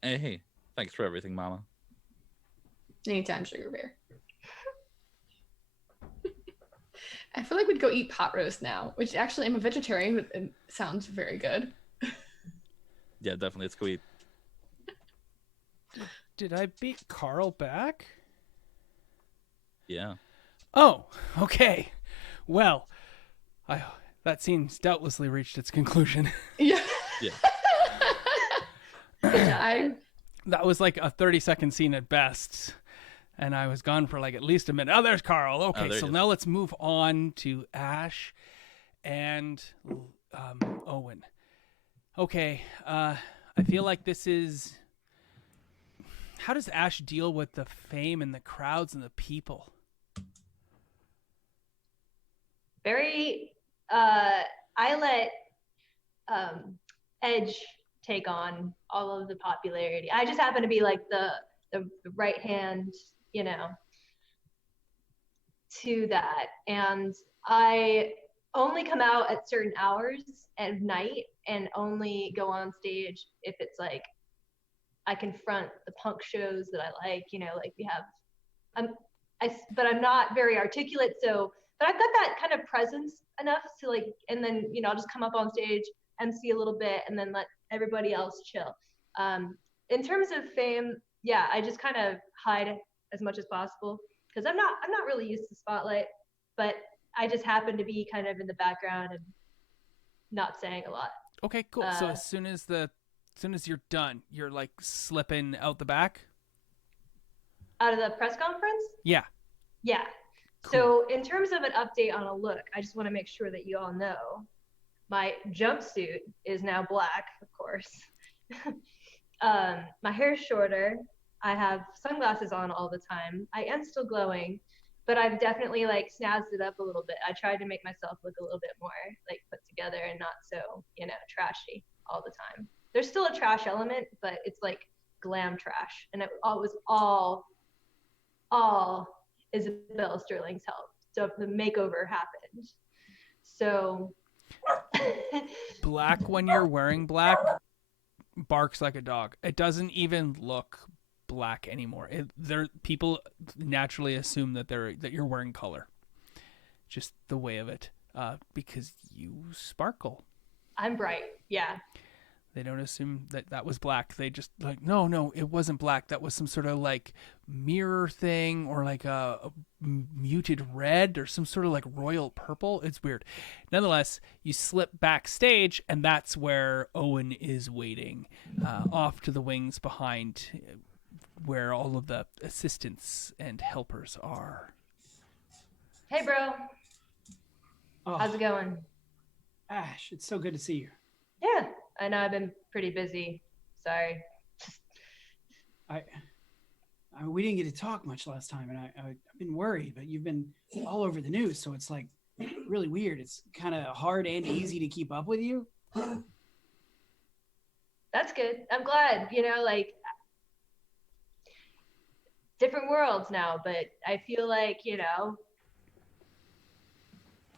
Hey, thanks for everything, Mama. Anytime, Sugar Bear. I feel like we'd go eat pot roast now, which actually I'm a vegetarian, but it sounds very good. Yeah, definitely. Let's go eat. Did I beat Carl back? Yeah. Oh, okay. Well, that seems doubtlessly reached its conclusion. Yeah. Yeah. That was like a 30-second scene at best. And I was gone for like at least a minute. Oh, there's Carl. Okay, there so he is. now let's move on to Ash and Owen. Okay, I feel like this is... How does Ash deal with the fame and the crowds and the people? Very, I let Edge take on all of the popularity. I just happen to be like the right hand, to that. And I only come out at certain hours at night and only go on stage if it's like I confront the punk shows that I like, like we have, but I'm not very articulate. So, but I've got that kind of presence enough to like, and then, I'll just come up on stage, MC a little bit, and then let everybody else chill. In terms of fame, yeah, I just kind of hide as much as possible because I'm not really used to spotlight, but I just happen to be kind of in the background and not saying a lot. Okay, cool. So as soon as you're done, you're like slipping out the back? Out of the press conference? Yeah. Yeah. Cool. So in terms of an update on a look, I just want to make sure that you all know my jumpsuit is now black, of course. My hair is shorter. I have sunglasses on all the time. I am still glowing, but I've definitely like snazzed it up a little bit. I tried to make myself look a little bit more like put together and not so, trashy all the time. There's still a trash element, but it's like glam trash. And it was all Isabella Sterling's help. So the makeover happened. So Black when you're wearing black barks like a dog. It doesn't even look black anymore. People naturally assume that you're wearing color. Just the way of it. Because you sparkle. I'm bright. Yeah. They don't assume that was black. They just like, no, it wasn't black. That was some sort of like mirror thing or like a muted red or some sort of like royal purple. It's weird. Nonetheless, you slip backstage and that's where Owen is waiting off to the wings behind where all of the assistants and helpers are. Hey, bro. Oh, How's it going? Ash, it's so good to see you. Yeah. I know I've been pretty busy. Sorry. We didn't get to talk much last time, and I've been worried, but you've been all over the news, so it's like really weird. It's kind of hard and easy to keep up with you. That's good. I'm glad, like different worlds now, but I feel like,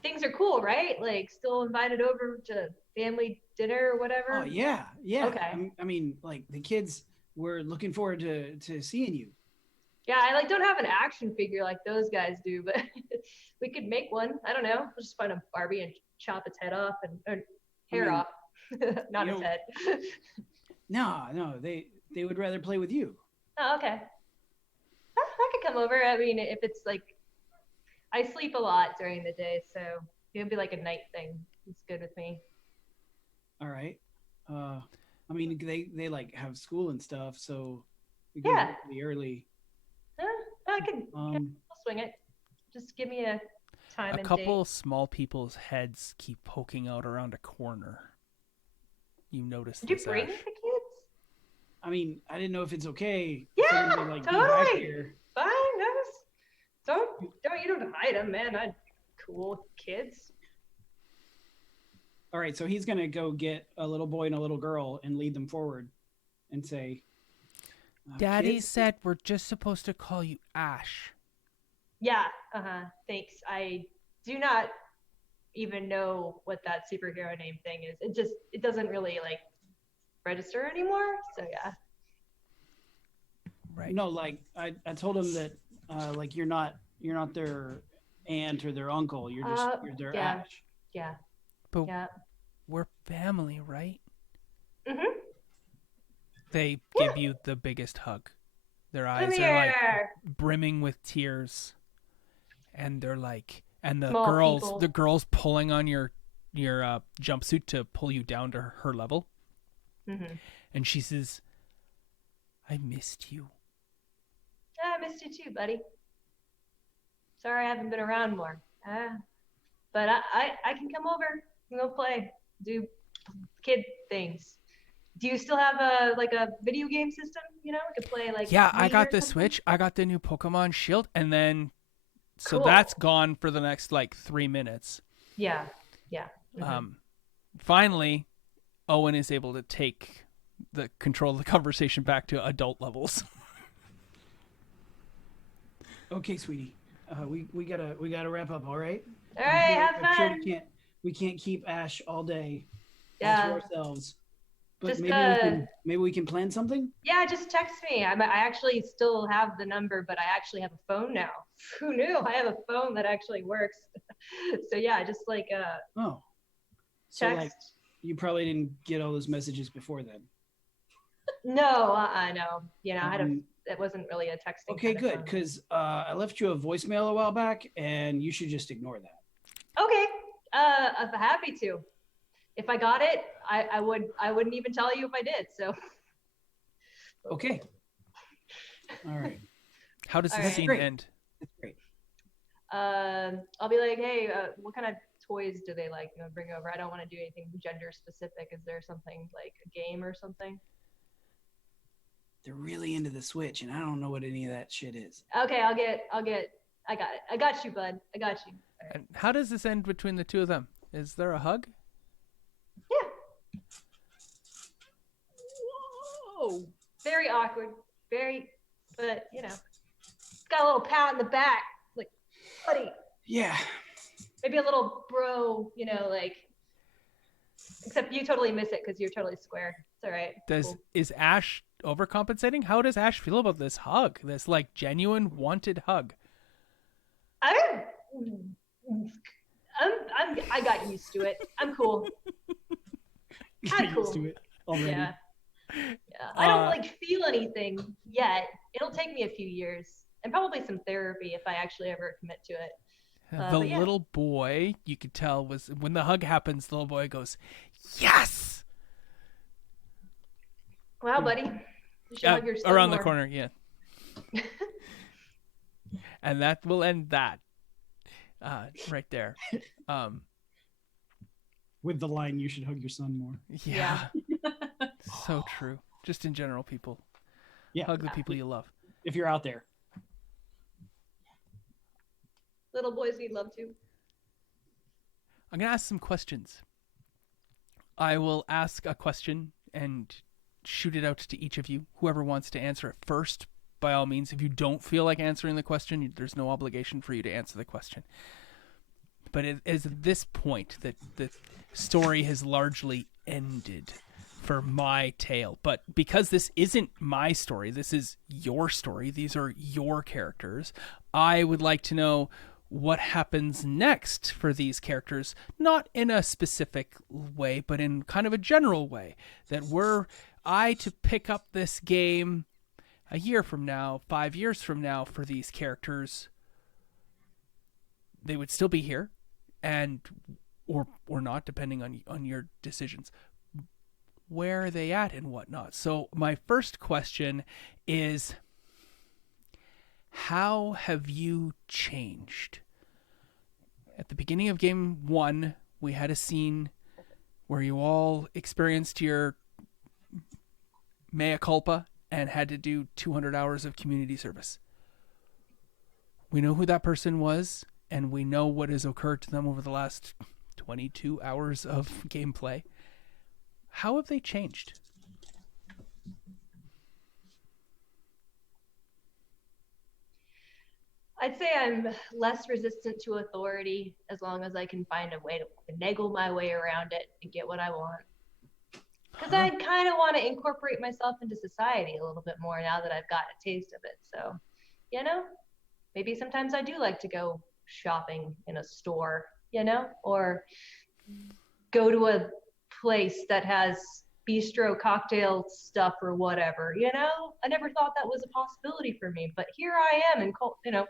things are cool, right? Like still invited over to family dinner or whatever. Oh yeah. Okay. I mean, like the kids were looking forward to seeing you. Yeah, I like don't have an action figure like those guys do, but we could make one. I don't know. We'll just find a Barbie and chop its head off or hair off, not its head. No, they would rather play with you. Oh, okay. I could come over. I mean, if it's like, I sleep a lot during the day, so it'll be like a night thing. It's good with me. All right. I mean, they like have school and stuff, so we Yeah. go pretty early. I can I'll swing it. Just give me a time A and couple date. small people's heads keep poking out around a corner. You notice Did you this, bring Ash. the kids? I mean, I didn't know if it's okay. Yeah, for them to, like, be back totally. here. Fine, no. You don't hide them, man. I'm cool with kids. All right, so he's gonna go get a little boy and a little girl and lead them forward, and say, Daddy "Kids?" said we're just supposed to call you Ash. Yeah, thanks. I do not even know what that superhero name thing is. It doesn't really like register anymore. So yeah. Right. No, like I told him that like you're not their aunt or their uncle. You're their yeah. Ash. Yeah. But Yeah. we're family, right? Mhm. They give you the biggest hug. Their Come eyes are like here. brimming with tears, and they're like, and the Small people. girls pulling on your jumpsuit to pull you down to her level, Mhm. and she says, "I missed you." Yeah, I missed you too, buddy. Sorry I haven't been around more. But I can come over and go play, do kid things. Do you still have a video game system? You know, we could play like. Yeah, I Wii got or the something? Switch. I got the new Pokemon Shield, and then so Cool. that's gone for the next like 3 minutes. Yeah. Yeah. Mhm. Finally, Owen is able to take the control of the conversation back to adult levels. Okay, sweetie. We gotta wrap up. All right. All right, have I'm sure fun. we can't keep Ash all day all Yeah. to ourselves. But Just, maybe we can plan something. Yeah, just text me. I actually still have the number, but I actually have a phone now. Who knew? I have a phone that actually works. So yeah, just Oh. So text. like you probably didn't get all those messages before then. No, no. You know, it wasn't really a texting. Okay, kind of good, phone. because I left you a voicemail a while back, and you should just ignore that. Okay. I'm happy to. If I got it, I wouldn't even tell you if I did. So. Okay. All right. How does All the right. scene Great. end? That's great. I'll be like, hey, what kind of toys do they like? You know, bring over. I don't want to do anything gender specific. Is there something like a game or something? They're really into the Switch, and I don't know what any of that shit is. Okay, I got it. I got you, bud. I got you. All right. And how does this end between the two of them? Is there a hug? Yeah. Whoa. Very awkward. But you know, it's got a little pat in the back. Like, buddy. Yeah. Maybe a little bro, you know, like. Except you totally miss it because you're totally square. It's all right. Cool. Is Ash overcompensating? How does Ash feel about this hug? This like genuine wanted hug? I got used to it. I'm cool. I'm cool. Used to it already. Yeah. I don't like feel anything yet. It'll take me a few years and probably some therapy if I actually ever commit to it. The little boy, you could tell, was when the hug happens, the little boy goes, "Yes!" Wow, buddy. You should hug your son around more. the corner, yeah. And that will end that right there. With the line, "You should hug your son more." Yeah. So true. Just in general, people. Yeah. Hug the people you love. If you're out there. Little boys need love too. I'm going to ask some questions. I will ask a question and shoot it out to each of you. Whoever wants to answer it first, by all means. If you don't feel like answering the question, there's no obligation for you to answer the question. But it is at this point that the story has largely ended for my tale. But because this isn't my story, this is your story. These are your characters. I would like to know what happens next for these characters, not in a specific way, but in kind of a general way. That were I to pick up this game a year from now, 5 years from now for these characters, they would still be here, and or not, depending on your decisions. Where are they at and whatnot? So my first question is, how have you changed? At the beginning of game 1, we had a scene where you all experienced your mea culpa and had to do 200 hours of community service. We know who that person was, and we know what has occurred to them over the last 22 hours of gameplay. How have they changed? I I'd say I'm less resistant to authority as long as I can find a way to finagle my way around it and get what I want. Because I kind of want to incorporate myself into society a little bit more now that I've got a taste of it. So, you know, maybe sometimes I do like to go shopping in a store, you know, or go to a place that has bistro cocktail stuff or whatever, you know. I never thought that was a possibility for me, but here I am, and you know,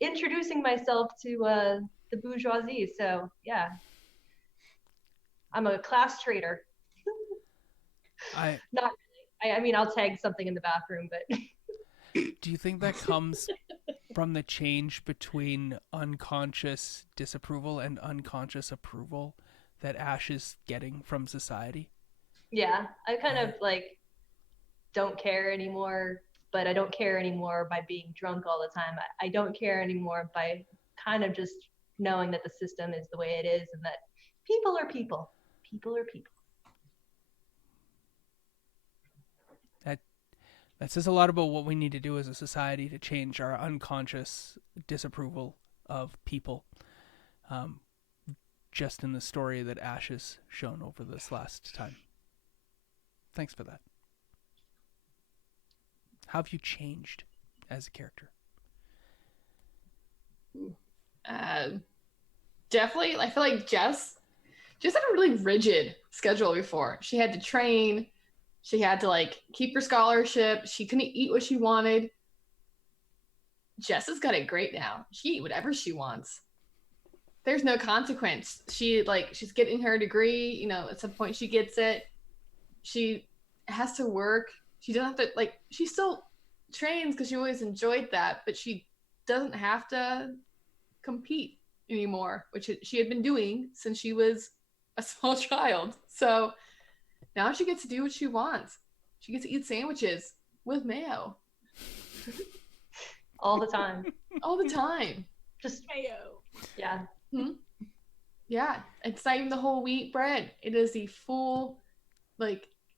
introducing myself to the bourgeoisie. So yeah, I'm a class traitor. Not really. I mean, I'll tag something in the bathroom, but Do you think that comes from the change between unconscious disapproval and unconscious approval that Ash is getting from society? yeah, I kind of like don't care anymore, but I don't care anymore by being drunk all the time. I don't care anymore by kind of just knowing that the system is the way it is and that people are people. People are people. That says a lot about what we need to do as a society to change our unconscious disapproval of people. Just in the story that Ash has shown over this last time. Thanks for that. How have you changed as a character? Definitely, I feel like Jess had a really rigid schedule before. She had to train. She had to like keep her scholarship. She couldn't eat what she wanted. Jess has got it great now. She eat whatever she wants. There's no consequence. She's getting her degree. You know, at some point she gets it. She has to work. She doesn't have to she still trains because she always enjoyed that, but she doesn't have to compete anymore, which she had been doing since she was a small child. So now she gets to do what she wants. She gets to eat sandwiches with mayo. All the time. All the time. Just Mayo. Yeah. Hmm? Yeah. It's not even the whole wheat bread. It is the full,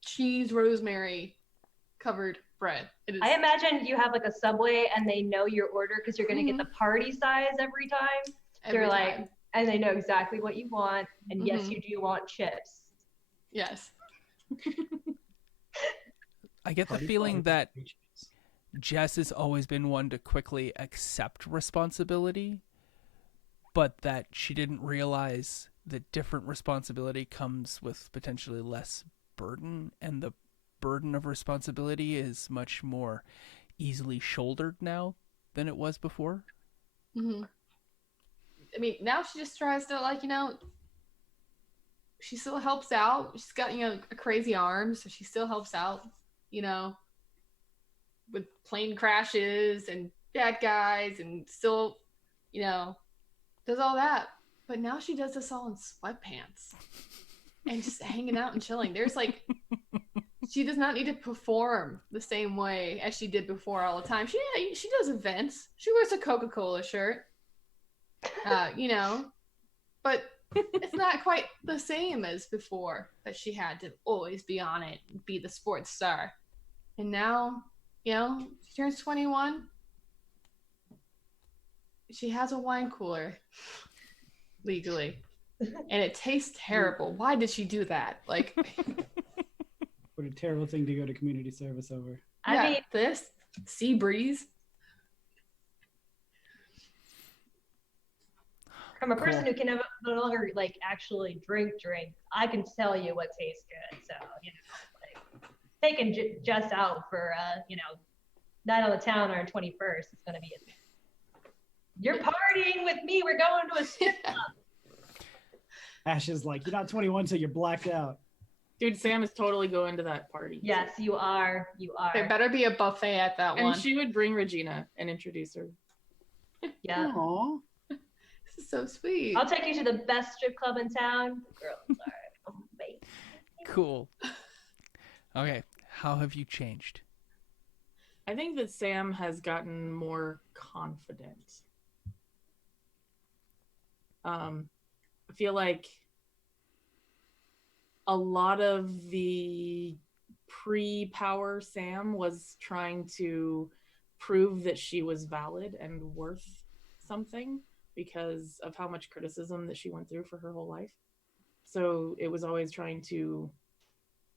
cheese rosemary covered bread. It is. I imagine you have like a Subway and they know your order because you're going to get the party size every time. They're like, and they know exactly what you want. And yes, you do want chips. Yes. I get the feeling that Jess has always been one to quickly accept responsibility, but that she didn't realize that different responsibility comes with potentially less burden, and the burden of responsibility is much more easily shouldered now than it was before. Mm-hmm. I mean, now she just tries to, she still helps out. She's got, a crazy arm, so she still helps out, with plane crashes and bad guys, and still, does all that. But now she does this all in sweatpants and just hanging out and chilling. There's she does not need to perform the same way as she did before all the time. She does events. She wears a Coca-Cola shirt, but it's not quite the same as before, that she had to always be on it and be the sports star. And now, she turns 21. She has a wine cooler legally, and it tastes terrible. Why did she do that? What a terrible thing to go to community service over. I mean, this sea breeze. From a person who can no longer actually drink, I can tell you what tastes good. So taking Jess out for night on the town on our 21st is gonna be you're partying with me. We're going to a strip club. Ash is like, you're not 21 till you're blacked out. Dude, Sam is totally going to that party. Yes, you are. You are. There better be a buffet at that one. And she would bring Regina and introduce her. Yeah. Aww. This is so sweet. I'll take you to the best strip club in town. The girls are amazing. Cool. Okay, how have you changed? I think that Sam has gotten more confident. I feel like a lot of the pre-power Sam was trying to prove that she was valid and worth something because of how much criticism that she went through for her whole life. So it was always trying to,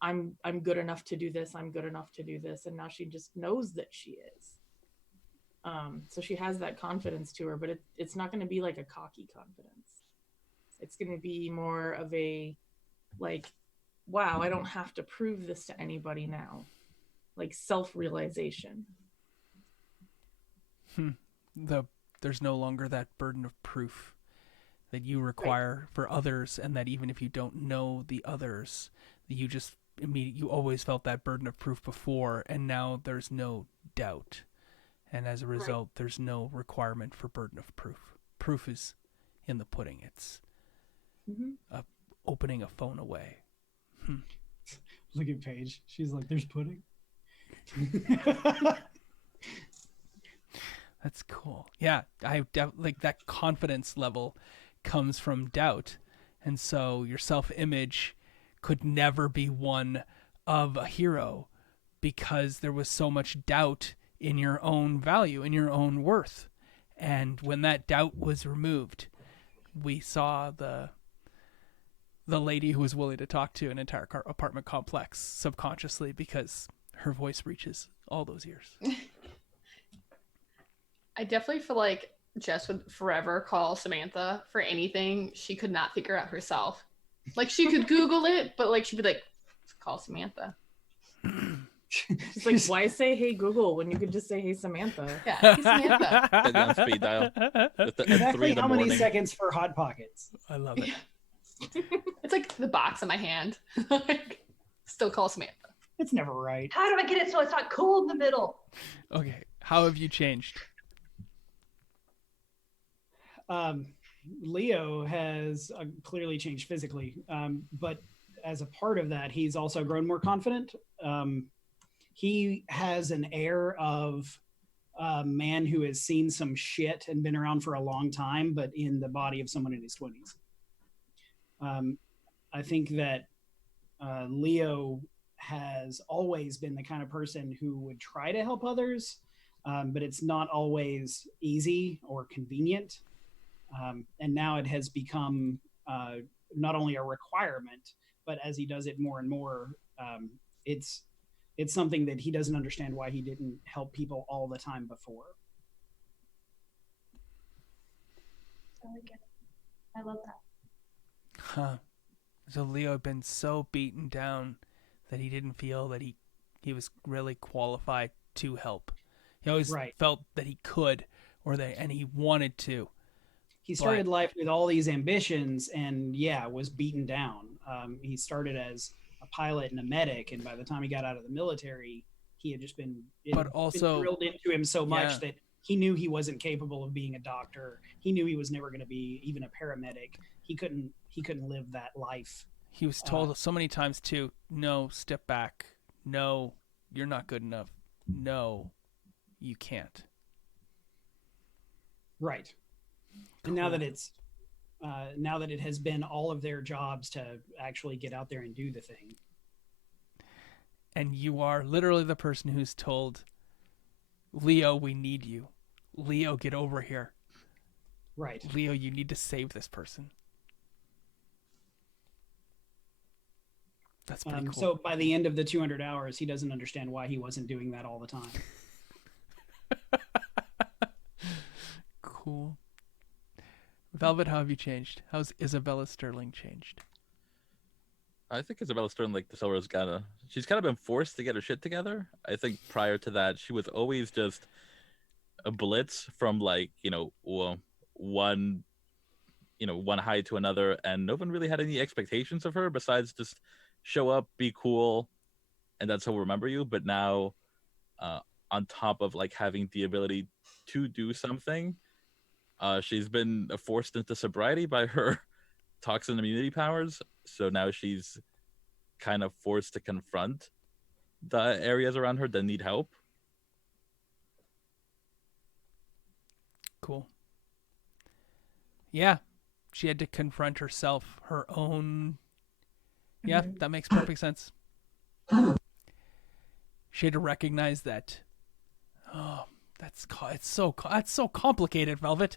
I'm good enough to do this, I'm good enough to do this, and now she just knows that she is. So she has that confidence to her, but it's not going to be like a cocky confidence. It's going to be more of a, like, wow, I don't have to prove this to anybody now. Like self-realization. There's no longer that burden of proof that you require for others, and that even if you don't know the others, you just you always felt that burden of proof before, and now there's no doubt. And as a result, there's no requirement for burden of proof. Proof is in the pudding. It's opening a phone away. Look at Paige. She's like, there's pudding. That's cool. Yeah, like that confidence level comes from doubt. And so your self-image could never be one of a hero because there was so much doubt in your own value, in your own worth. And when that doubt was removed, we saw the lady who was willing to talk to an entire apartment complex subconsciously because her voice reaches all those ears. I definitely feel like Jess would forever call Samantha for anything she could not figure out herself. Like she could Google it, but like she'd be like, call Samantha. She's like, why say hey Google when you could just say hey Samantha? Yeah, hey Samantha. And on speed dial. Exactly how many seconds for Hot Pockets? I love it. It's like the box in my hand. Like, still call Samantha. It's never right. How do I get it so it's not cool in the middle? Okay, how have you changed? Leo has clearly changed physically, but as a part of that, he's also grown more confident. He has an air of a man who has seen some shit and been around for a long time, but in the body of someone in his 20s. I think that Leo has always been the kind of person who would try to help others, but it's not always easy or convenient. And now it has become not only a requirement, but as he does it more and more, it's something that he doesn't understand why he didn't help people all the time before. I love that. Huh. So Leo had been so beaten down that he didn't feel that he was really qualified to help. He always felt that he could, and he wanted to. He started life with all these ambitions and was beaten down. He started as a pilot and a medic, and by the time he got out of the military, he had just been drilled into him so much that he knew he wasn't capable of being a doctor. He knew he was never going to be even a paramedic. He couldn't live that life. He was told so many times too, no, step back. No, you're not good enough. No, you can't. Right. And now that it has been all of their jobs to actually get out there and do the thing. And you are literally the person who's told, Leo, we need you. Leo, get over here. Right. Leo, you need to save this person. That's pretty cool. So by the end of the 200 hours, he doesn't understand why he wasn't doing that all the time. Cool. Velvet, how have you changed? How's Isabella Sterling changed? I think Isabella Sterling, like the Silver's she's kind of been forced to get her shit together. I think prior to that, she was always just a blitz from one height to another, and no one really had any expectations of her besides just show up, be cool, and that's how we'll remember you. But now, on top of having the ability to do something, she's been forced into sobriety by her toxin immunity powers. So now she's kind of forced to confront the areas around her that need help. Cool. Yeah, she had to confront herself, her own. Yeah, that makes perfect sense. She had to recognize that, That's so complicated, Velvet.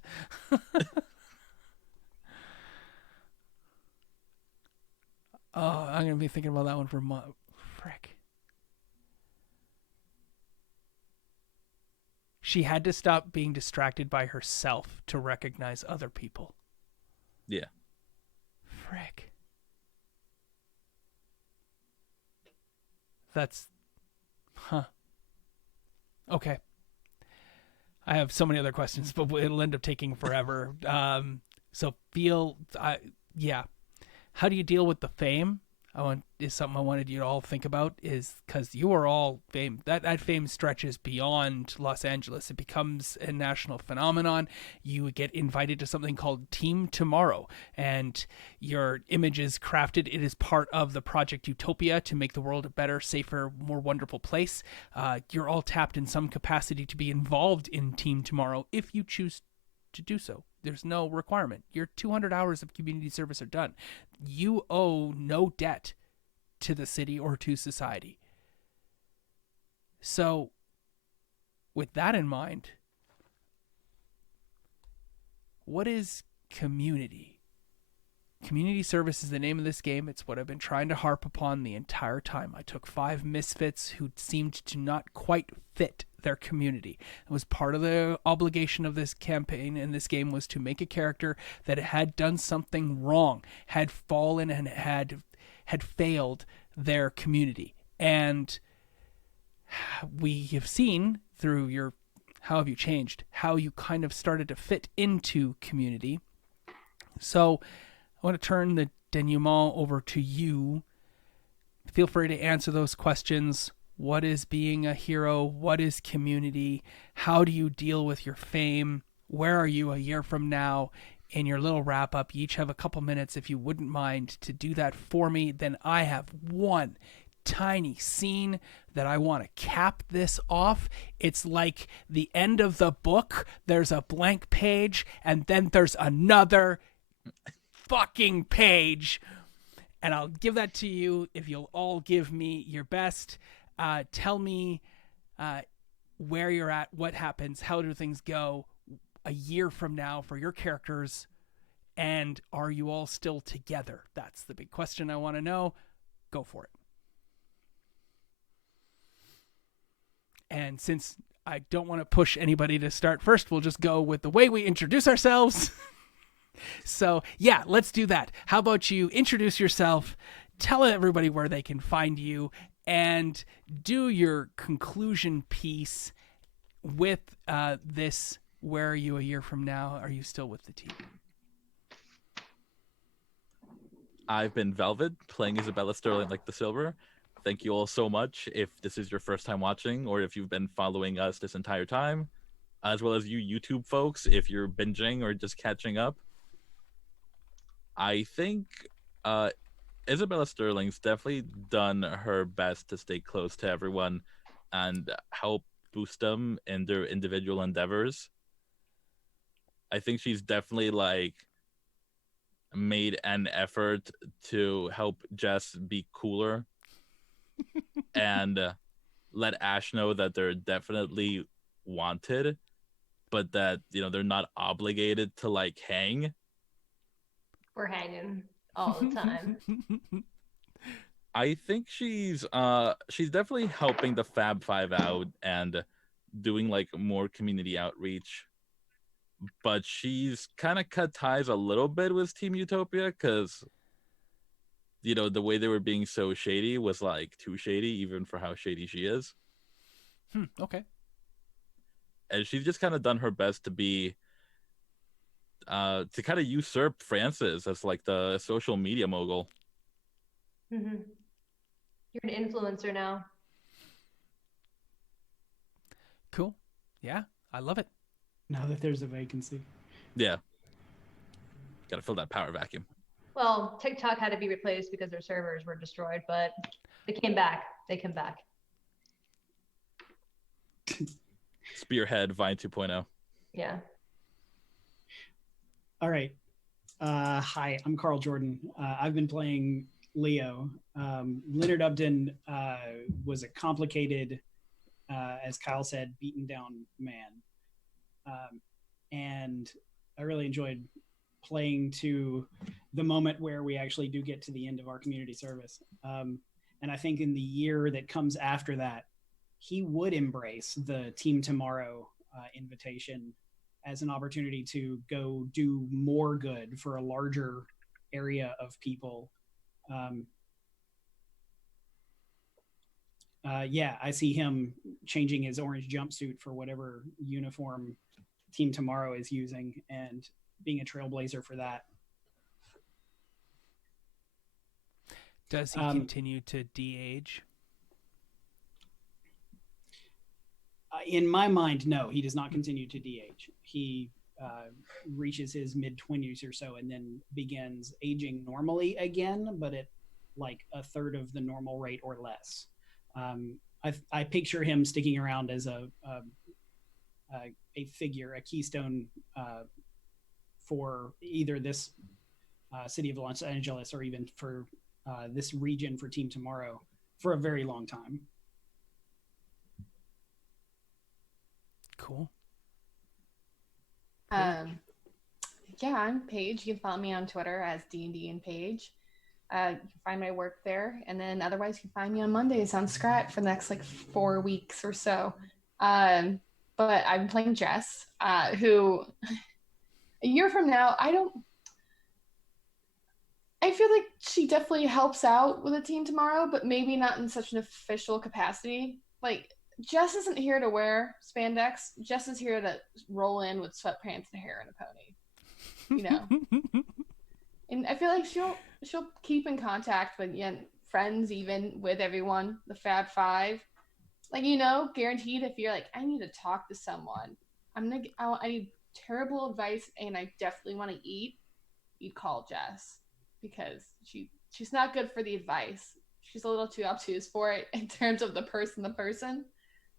Oh, I'm gonna be thinking about that one for frick. She had to stop being distracted by herself to recognize other people. Yeah. Frick. That's... Huh. Okay. I have so many other questions, but it'll end up taking forever. Yeah. How do you deal with the fame? Is something I wanted you to all think about, is because you are all fame. That fame stretches beyond Los Angeles. It becomes a national phenomenon. You get invited to something called Team Tomorrow, and your image is crafted. It is part of the Project Utopia to make the world a better, safer, more wonderful place. You're all tapped in some capacity to be involved in Team Tomorrow if you choose to do so. There's no requirement. Your 200 hours of community service are done. You owe no debt to the city or to society. So, with that in mind, what is community? Community service is the name of this game. It's what I've been trying to harp upon the entire time. I took 5 misfits who seemed to not quite fit their community. It was part of the obligation of this campaign in this game was to make a character that had done something wrong, had fallen and had failed their community. And we have seen through your How Have You Changed, how you kind of started to fit into community. So I want to turn the denouement over to you. Feel free to answer those questions. What is being a hero? What is community? How do you deal with your fame? Where are you a year from now? In your little wrap up, you each have a couple minutes if you wouldn't mind to do that for me. Then I have one tiny scene that I want to cap this off. It's like the end of the book. There's a blank page and then there's another fucking page. And I'll give that to you if you'll all give me your best. Tell me where you're at, what happens, how do things go a year from now for your characters, and are you all still together? That's the big question I want to know. Go for it. And since I don't want to push anybody to start first, we'll just go with the way we introduce ourselves. So, yeah, let's do that. How about you introduce yourself, tell everybody where they can find you, and do your conclusion piece with this. Where are you a year from now? Are you still with the team? I've been Velvet, playing Isabella Sterling like the Silver. Thank you all so much if this is your first time watching or if you've been following us this entire time, as well as you YouTube folks if you're binging or just catching up. I think Isabella Sterling's definitely done her best to stay close to everyone and help boost them in their individual endeavors. I think she's definitely made an effort to help Jess be cooler and let Ash know that they're definitely wanted, but that, they're not obligated to hang. We're hanging all the time. I think she's definitely helping the Fab Five out and doing more community outreach. But she's kind of cut ties a little bit with Team Utopia because, the way they were being so shady was too shady, even for how shady she is. Okay. And she's just kind of done her best to be, to kind of usurp Francis as the social media mogul. Mm-hmm. You're an influencer now. Cool. Yeah, I love it. Now that there's a vacancy. Yeah. Gotta fill that power vacuum. Well, TikTok had to be replaced because their servers were destroyed, but they came back. They come back. Spearhead Vine 2.0. Yeah. All right. Hi, I'm Carl Jordan. I've been playing Leo. Leonard Upton was a complicated as Kyle said, beaten down man. And I really enjoyed playing to the moment where we actually do get to the end of our community service. And I think in the year that comes after that, he would embrace the Team Tomorrow invitation as an opportunity to go do more good for a larger area of people. Yeah, I see him changing his orange jumpsuit for whatever uniform Team Tomorrow is using and being a trailblazer for that. Does he continue to de-age? In my mind, no, he does not continue to de-age. He reaches his mid-20s or so and then begins aging normally again, but at like a third of the normal rate or less. I picture him sticking around as a figure, a keystone for either this city of Los Angeles or even for this region for Team Tomorrow for a very long time. Cool. Yeah, I'm Paige. You can follow me on Twitter as D&D and Paige. You can find my work there, and then otherwise you can find me on Mondays on Scrat for the next like 4 weeks or so. But I'm playing Jess, who a year from now, I feel like she definitely helps out with the Team Tomorrow, but maybe not in such an official capacity. Like, Jess isn't here to wear spandex. Jess is here to roll in with sweatpants and hair and a pony. You know? And I feel like she'll keep in contact with friends, even with everyone, the Fab Five. Like, guaranteed if you're like, I need to talk to someone. I need terrible advice and I definitely want to eat. You'd call Jess because she's not good for the advice. She's a little too obtuse for it in terms of the person,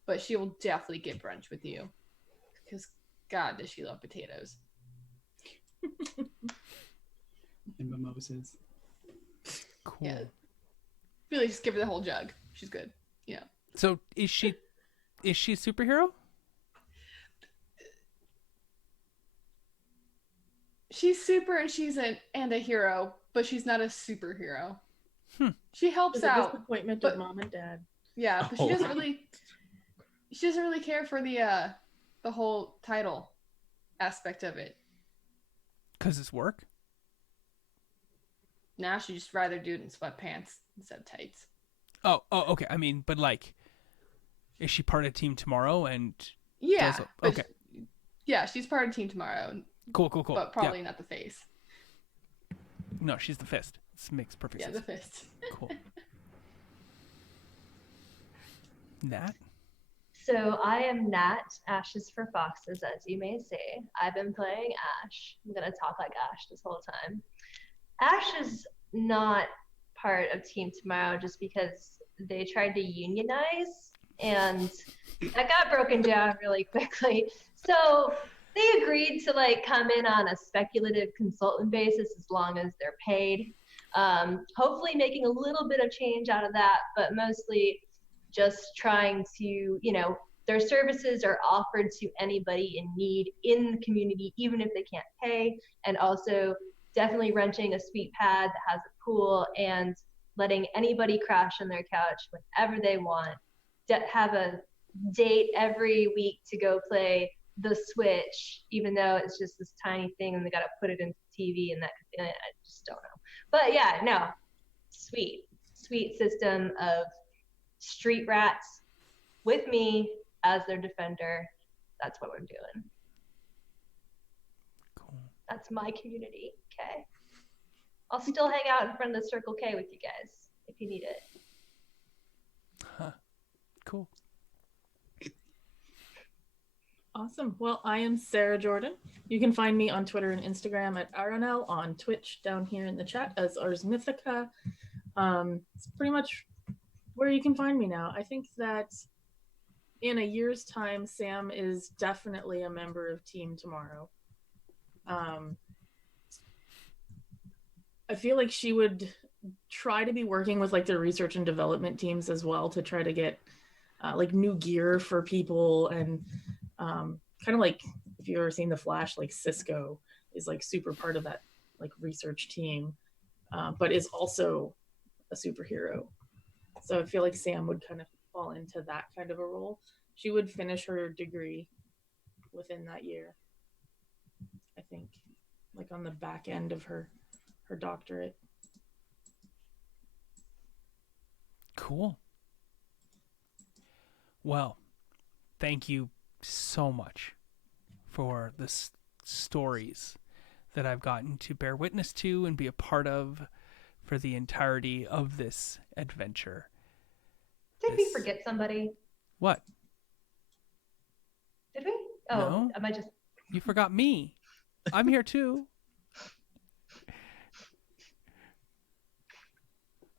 but she will definitely get brunch with you because God, does she love potatoes. And mimosas. Cool. Yeah. Really, just give her the whole jug. She's good. Yeah. So is she a superhero? She's super and she's a hero, but she's not a superhero. She helps out. Disappointment of mom and dad. Yeah, but she doesn't really care for the whole title aspect of it. 'Cause it's work? Now she'd just rather do it in sweatpants instead of tights. Oh, okay. I mean, but like, is she part of Team Tomorrow? And yeah, okay. Yeah, she's part of Team Tomorrow. Cool. But probably not the face. No, she's the fist. This makes perfect sense. Yeah, the fist. Cool. Nat? So I am Nat, Ashes for Foxes, as you may say. I've been playing Ash. I'm going to talk like Ash this whole time. Ash is not part of Team Tomorrow just because they tried to unionize, and that got broken down really quickly. So they agreed to come in on a speculative consultant basis as long as they're paid. Hopefully making a little bit of change out of that, but mostly just trying to, their services are offered to anybody in need in the community, even if they can't pay, and also definitely renting a sweet pad that has a pool and letting anybody crash on their couch whenever they want, have a date every week to go play the Switch, even though it's just this tiny thing and they got to put it into TV and that, I just don't know. But yeah, no, sweet system of street rats with me as their defender. That's what we're doing. Cool. That's my community. Okay. I'll still hang out in front of the Circle K with you guys if you need it. Huh. Cool. Awesome. Well, I am Sarah Jordan. You can find me on Twitter and Instagram at RNL, on Twitch down here in the chat as Ars Mythica. It's pretty much where you can find me now. I think that in a year's time, Sam is definitely a member of Team Tomorrow. I feel like she would try to be working with the research and development teams as well to try to get like new gear for people, and kind of like if you've ever seen The Flash, like Cisco is like super part of that like research team, but is also a superhero. So I feel like Sam would kind of fall into that kind of a role. She would finish her degree within that year, I think, like on the back end of her doctorate. Cool. Well, thank you so much for the stories that I've gotten to bear witness to and be a part of for the entirety of this adventure. Did we forget somebody? What? Did we? Oh, no. Am I just... You forgot me. I'm here too.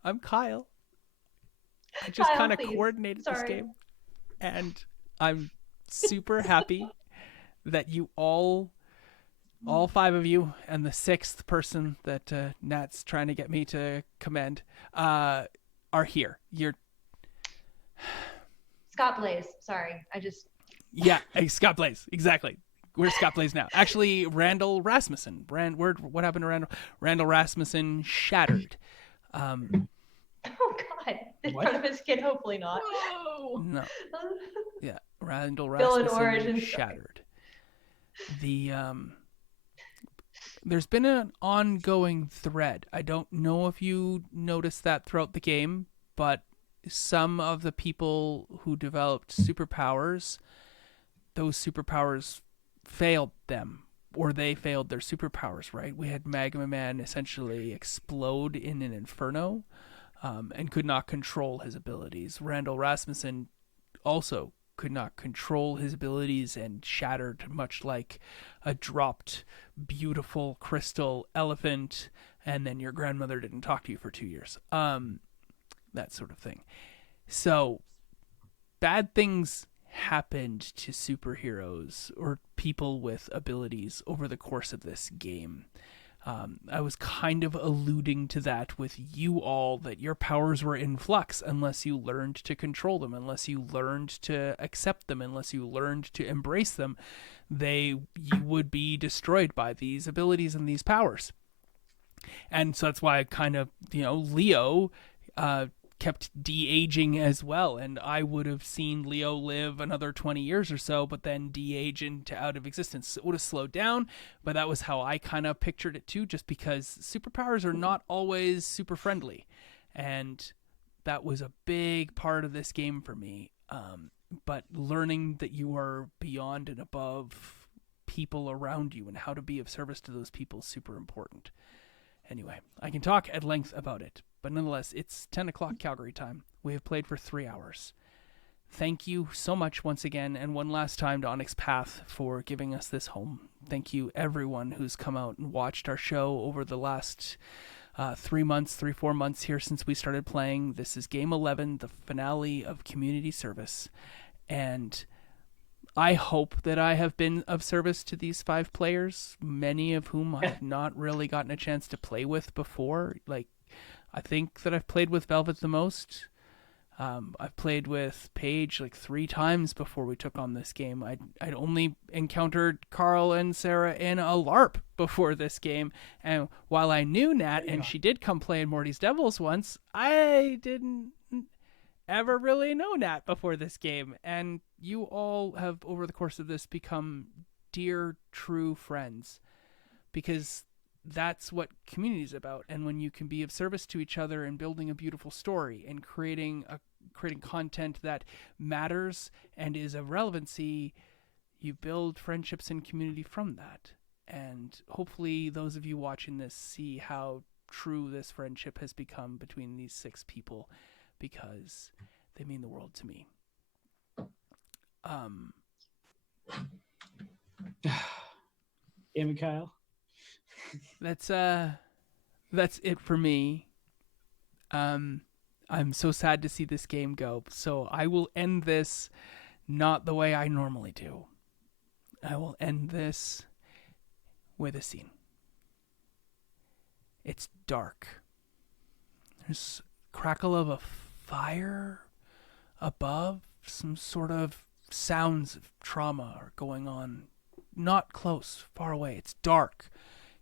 I'm Kyle. I just kind of coordinated this game. And I'm super happy that you all 5 of you, and the 6th person that Nat's trying to get me to commend, are here. You're Scott Blaze. Sorry, Yeah, Scott Blaze. Exactly. Where's Scott Blaze now? Actually, Randall Rasmussen. What happened to Randall? Randall Rasmussen shattered. Oh God! In front of his kid? Hopefully not. Whoa! No. Yeah, Randall Rasmussen shattered. The there's been an ongoing thread. I don't know if you noticed that throughout the game, but some of the people who developed superpowers, those superpowers failed them, or they failed their superpowers, right? We had Magma Man essentially explode in an inferno and could not control his abilities. Randall Rasmussen also could not control his abilities and shattered, much like a dropped beautiful crystal elephant, and then your grandmother didn't talk to you for 2 years. That sort of thing. So bad things happened to superheroes or people with abilities over the course of this game. I was kind of alluding to that with you all, that your powers were in flux unless you learned to control them, unless you learned to accept them, unless you learned to embrace them. You would be destroyed by these abilities and these powers. And so that's why I kind of, Leo kept de-aging as well, and I would have seen Leo live another 20 years or so, but then de-age into out of existence. It would have slowed down, but that was how I kind of pictured it too, just because superpowers are not always super friendly, and that was a big part of this game for me. But learning that you are beyond and above people around you and how to be of service to those people is super important. Anyway, I can talk at length about it, but nonetheless, it's 10 o'clock Calgary time. We have played for 3 hours. Thank you so much once again, and one last time to Onyx Path for giving us this home. Thank you everyone who's come out and watched our show over the last 4 months here since we started playing. This is Game 11, the finale of community service, and I hope that I have been of service to these 5 players, many of whom I've not really gotten a chance to play with before. Like, I think that I've played with Velvet the most. I've played with Paige like 3 times before we took on this game. I'd only encountered Carl and Sarah in a LARP before this game. And while I knew Nat, and she did come play in Morty's Devils once, I didn't ever really know Nat before this game. And you all have, over the course of this, become dear, true friends. Because that's what community is about. And when you can be of service to each other and building a beautiful story and creating content that matters and is of relevancy, you build friendships and community from that. And hopefully those of you watching this see how true this friendship has become between these 6 people, because they mean the world to me. Yeah, Mikhail. That's it for me. I'm so sad to see this game go, so I will end this not the way I normally do. I will end this with a scene. It's dark. There's a crackle of a fire above, some sort of sounds of trauma are going on. Not close, far away. It's dark.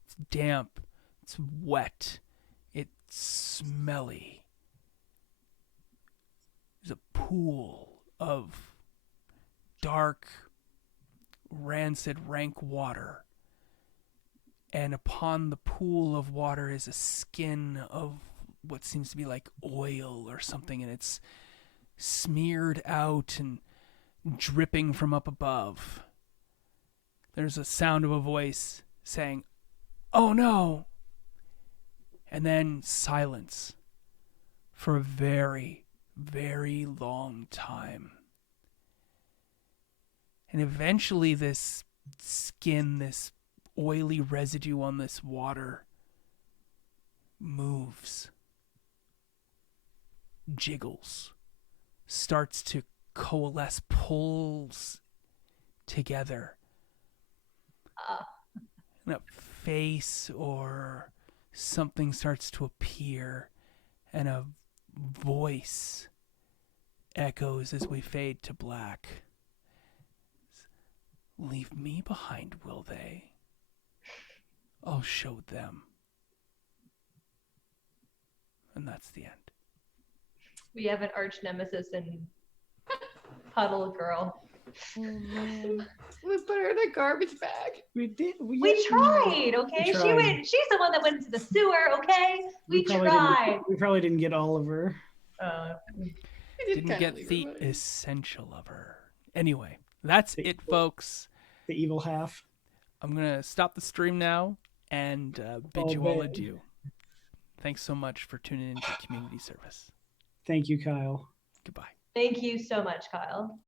It's damp. It's wet. It's smelly. There's a pool of dark, rancid, rank water. And upon the pool of water is a skin of what seems to be like oil or something, and it's smeared out and dripping from up above. There's a sound of a voice saying, "Oh no!" And then silence for a very, very long time. And eventually this skin, this oily residue on this water moves, jiggles, starts to coalesce, pulls together. And a face or something starts to appear, and a voice echoes as we fade to black. Leave me behind, will they? I'll show them. And that's the end. We have an arch nemesis in Puddle Girl. Oh man. We put her in a garbage bag. We did. We tried, okay? We tried. She's the one that went into the sewer, okay? We tried. We probably didn't get all of her. Didn't get the essential of her. Anyway, that's it, folks. The evil half. I'm going to stop the stream now and bid you all adieu. Thanks so much for tuning into community service. Thank you, Kyle. Goodbye. Thank you so much, Kyle.